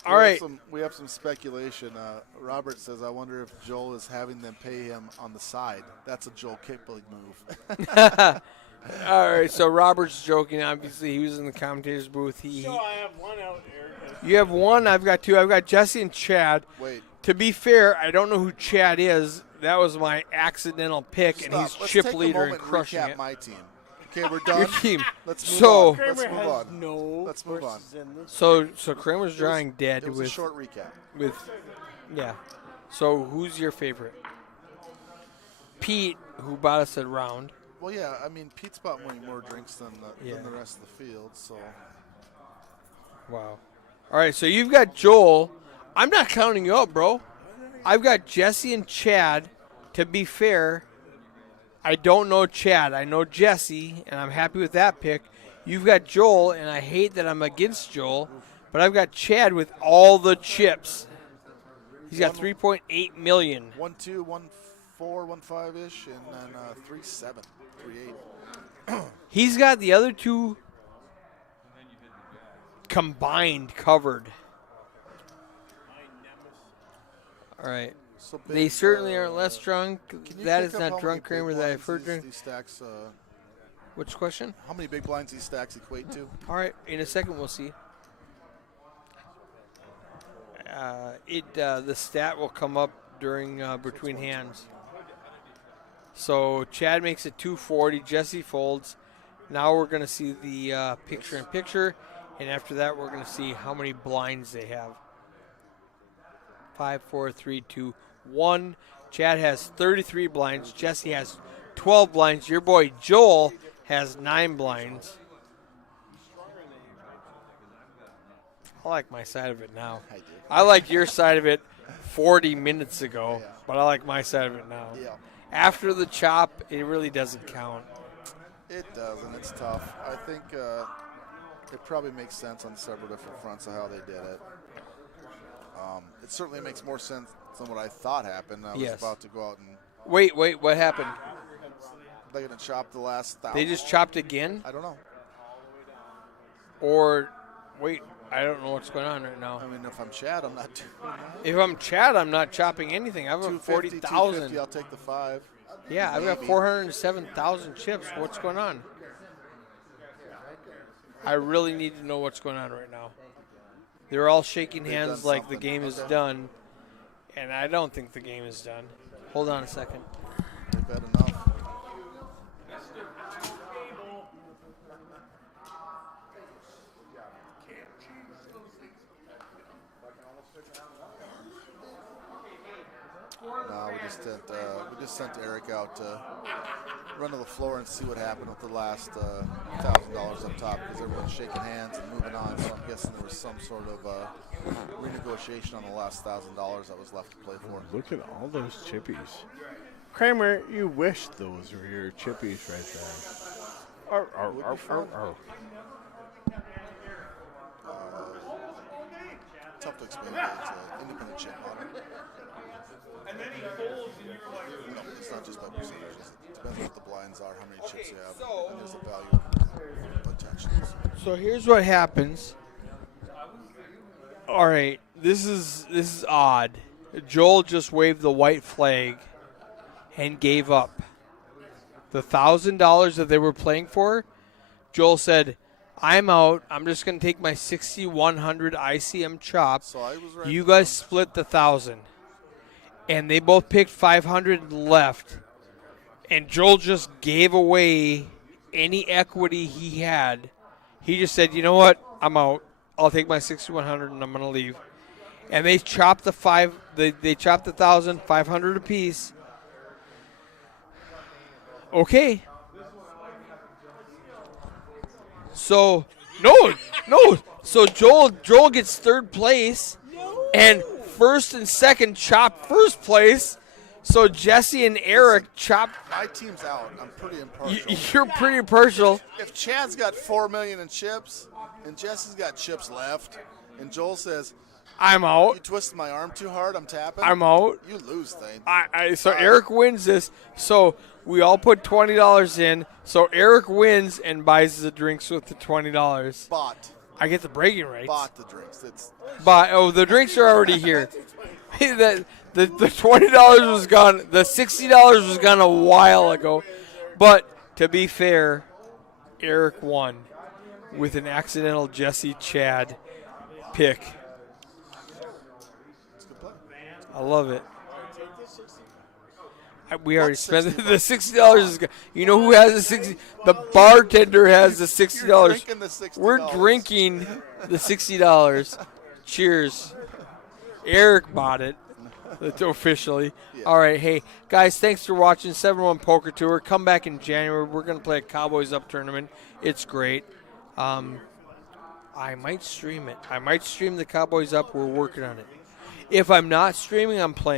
All right. We have some speculation. Robert says, I wonder if Joel is having them pay him on the side. That's a Joel Kipling move. All right, so Robert's joking. Obviously, he was in the commentator's booth. So I have one out there. You have one. I've got two. I've got Jesse and Chad. Wait. To be fair, I don't know who Chad is. That was my accidental pick, and he's Stop. Let's chip take a leader and moment and crushing recap it. my team. Okay, we're done. Your team. Let's move So- on. Let's Kramer move has on. no Let's move on. horses in this. So Kramer's drawing dead It was with a short recap. yeah. So who's your favorite? Pete, who bought us a round. Well, yeah, I mean, Pete's bought way more drinks than Yeah. the rest of the field, so. Wow. All right, so you've got Joel. I'm not counting you out, bro. I've got Jesse and Chad. To be fair, I don't know Chad. I know Jesse, and I'm happy with that pick. You've got Joel, and I hate that I'm against Joel, but I've got Chad with all the chips. He's got 3.8 million. 1-2, 1-4, 1-5-ish, and then 3-7, 3-8. He's got the other two combined covered. All right. So They big, certainly aren't less drunk. Can you That kick is up not how drunk many big Kramer that I've blinds heard drink. These stacks, Which question? how many big blinds these stacks equate to? All right, in a second we'll see. The stat will come up during between hands. So Chad makes it 240. Jesse folds. Now we're going to see the picture-in-picture, and after that we're going to see how many blinds they have. 5, 4, 3, 2, 1. Chad has 33 blinds. Jesse has 12 blinds. Your boy Joel has 9 blinds. I like my side of it now. I do. I like your side of it 40 minutes ago, but I like my side of it now. Yeah, After the chop, it really doesn't count. it does, and it's tough. I think it probably makes sense on several different fronts of how they did it. It certainly makes more sense than what I thought happened. I was Yes. about to go out and Wait, what happened? they're going to chop the last 1,000. They just chopped again? I don't know. Or, wait, I don't know what's going on right now. I mean, if I'm Chad, I'm not doing that. If I'm Chad, I'm not chopping anything. I have 250, 40,000. I'll take the 5. Yeah, I've got Maybe. 407,000 chips. What's going on? I really need to know what's going on right now. They're all shaking They've hands done like the something. game is Okay. done, and I don't think the game is done. Hold on a second. They bet enough. No, we just sent Eric out to run to the floor and see what happened with the last $1,000 up top because everyone's shaking hands and moving on. So I'm guessing there was some sort of renegotiation on the last $1,000 that was left to play for. Look at all those chippies. Kramer, you wish those were your chippies right there. Arr, arr, Would be arr, fun. arr, arr. Tough to explain that it's independent chip model. No, it's not just by percentages. It depends on what the blinds are, how many chips you have, and there's a value attached to this. So here's what happens. All right, this is odd. Joel just waved the white flag and gave up. The $1,000 that they were playing for, Joel said, I'm out. I'm just going to take my 6,100 ICM chop. So I was right. You guys split the 1,000. And they both picked 500 left. And Joel just gave away any equity he had. He just said, you know what? I'm out. I'll take my 6,100 and I'm going to leave. And they chopped they chopped 1,500 apiece. Okay. So no. So Joel gets third place, and first and second chop first place. So Jesse and Eric chop. My team's out. I'm pretty impartial. You're pretty impartial. If Chad's got $4 million in chips and Jesse's got chips left, and Joel says, I'm "You out. twisted my arm too hard. I'm tapping." I'm out. You lose, Thane. So Eric wins this. So we all put $20 in. So Eric wins and buys the drinks with the $20. Bought I get the bragging rights. the drinks. It's The drinks are already here. the $20 was gone. The $60 was gone a while ago. But to be fair, Eric won with an accidental Jesse Chad pick. I love it. We already spent the $60. You know who has the 60? The bartender has the $60. drinking the $60. We're drinking the $60. Cheers. Eric bought it officially. Yeah. All right, hey guys, thanks for watching 7-1 Poker Tour. Come back in January. We're gonna play a Cowboys Up tournament. It's great. I might stream it. I might stream the Cowboys Up. We're working on it. If I'm not streaming, I'm playing.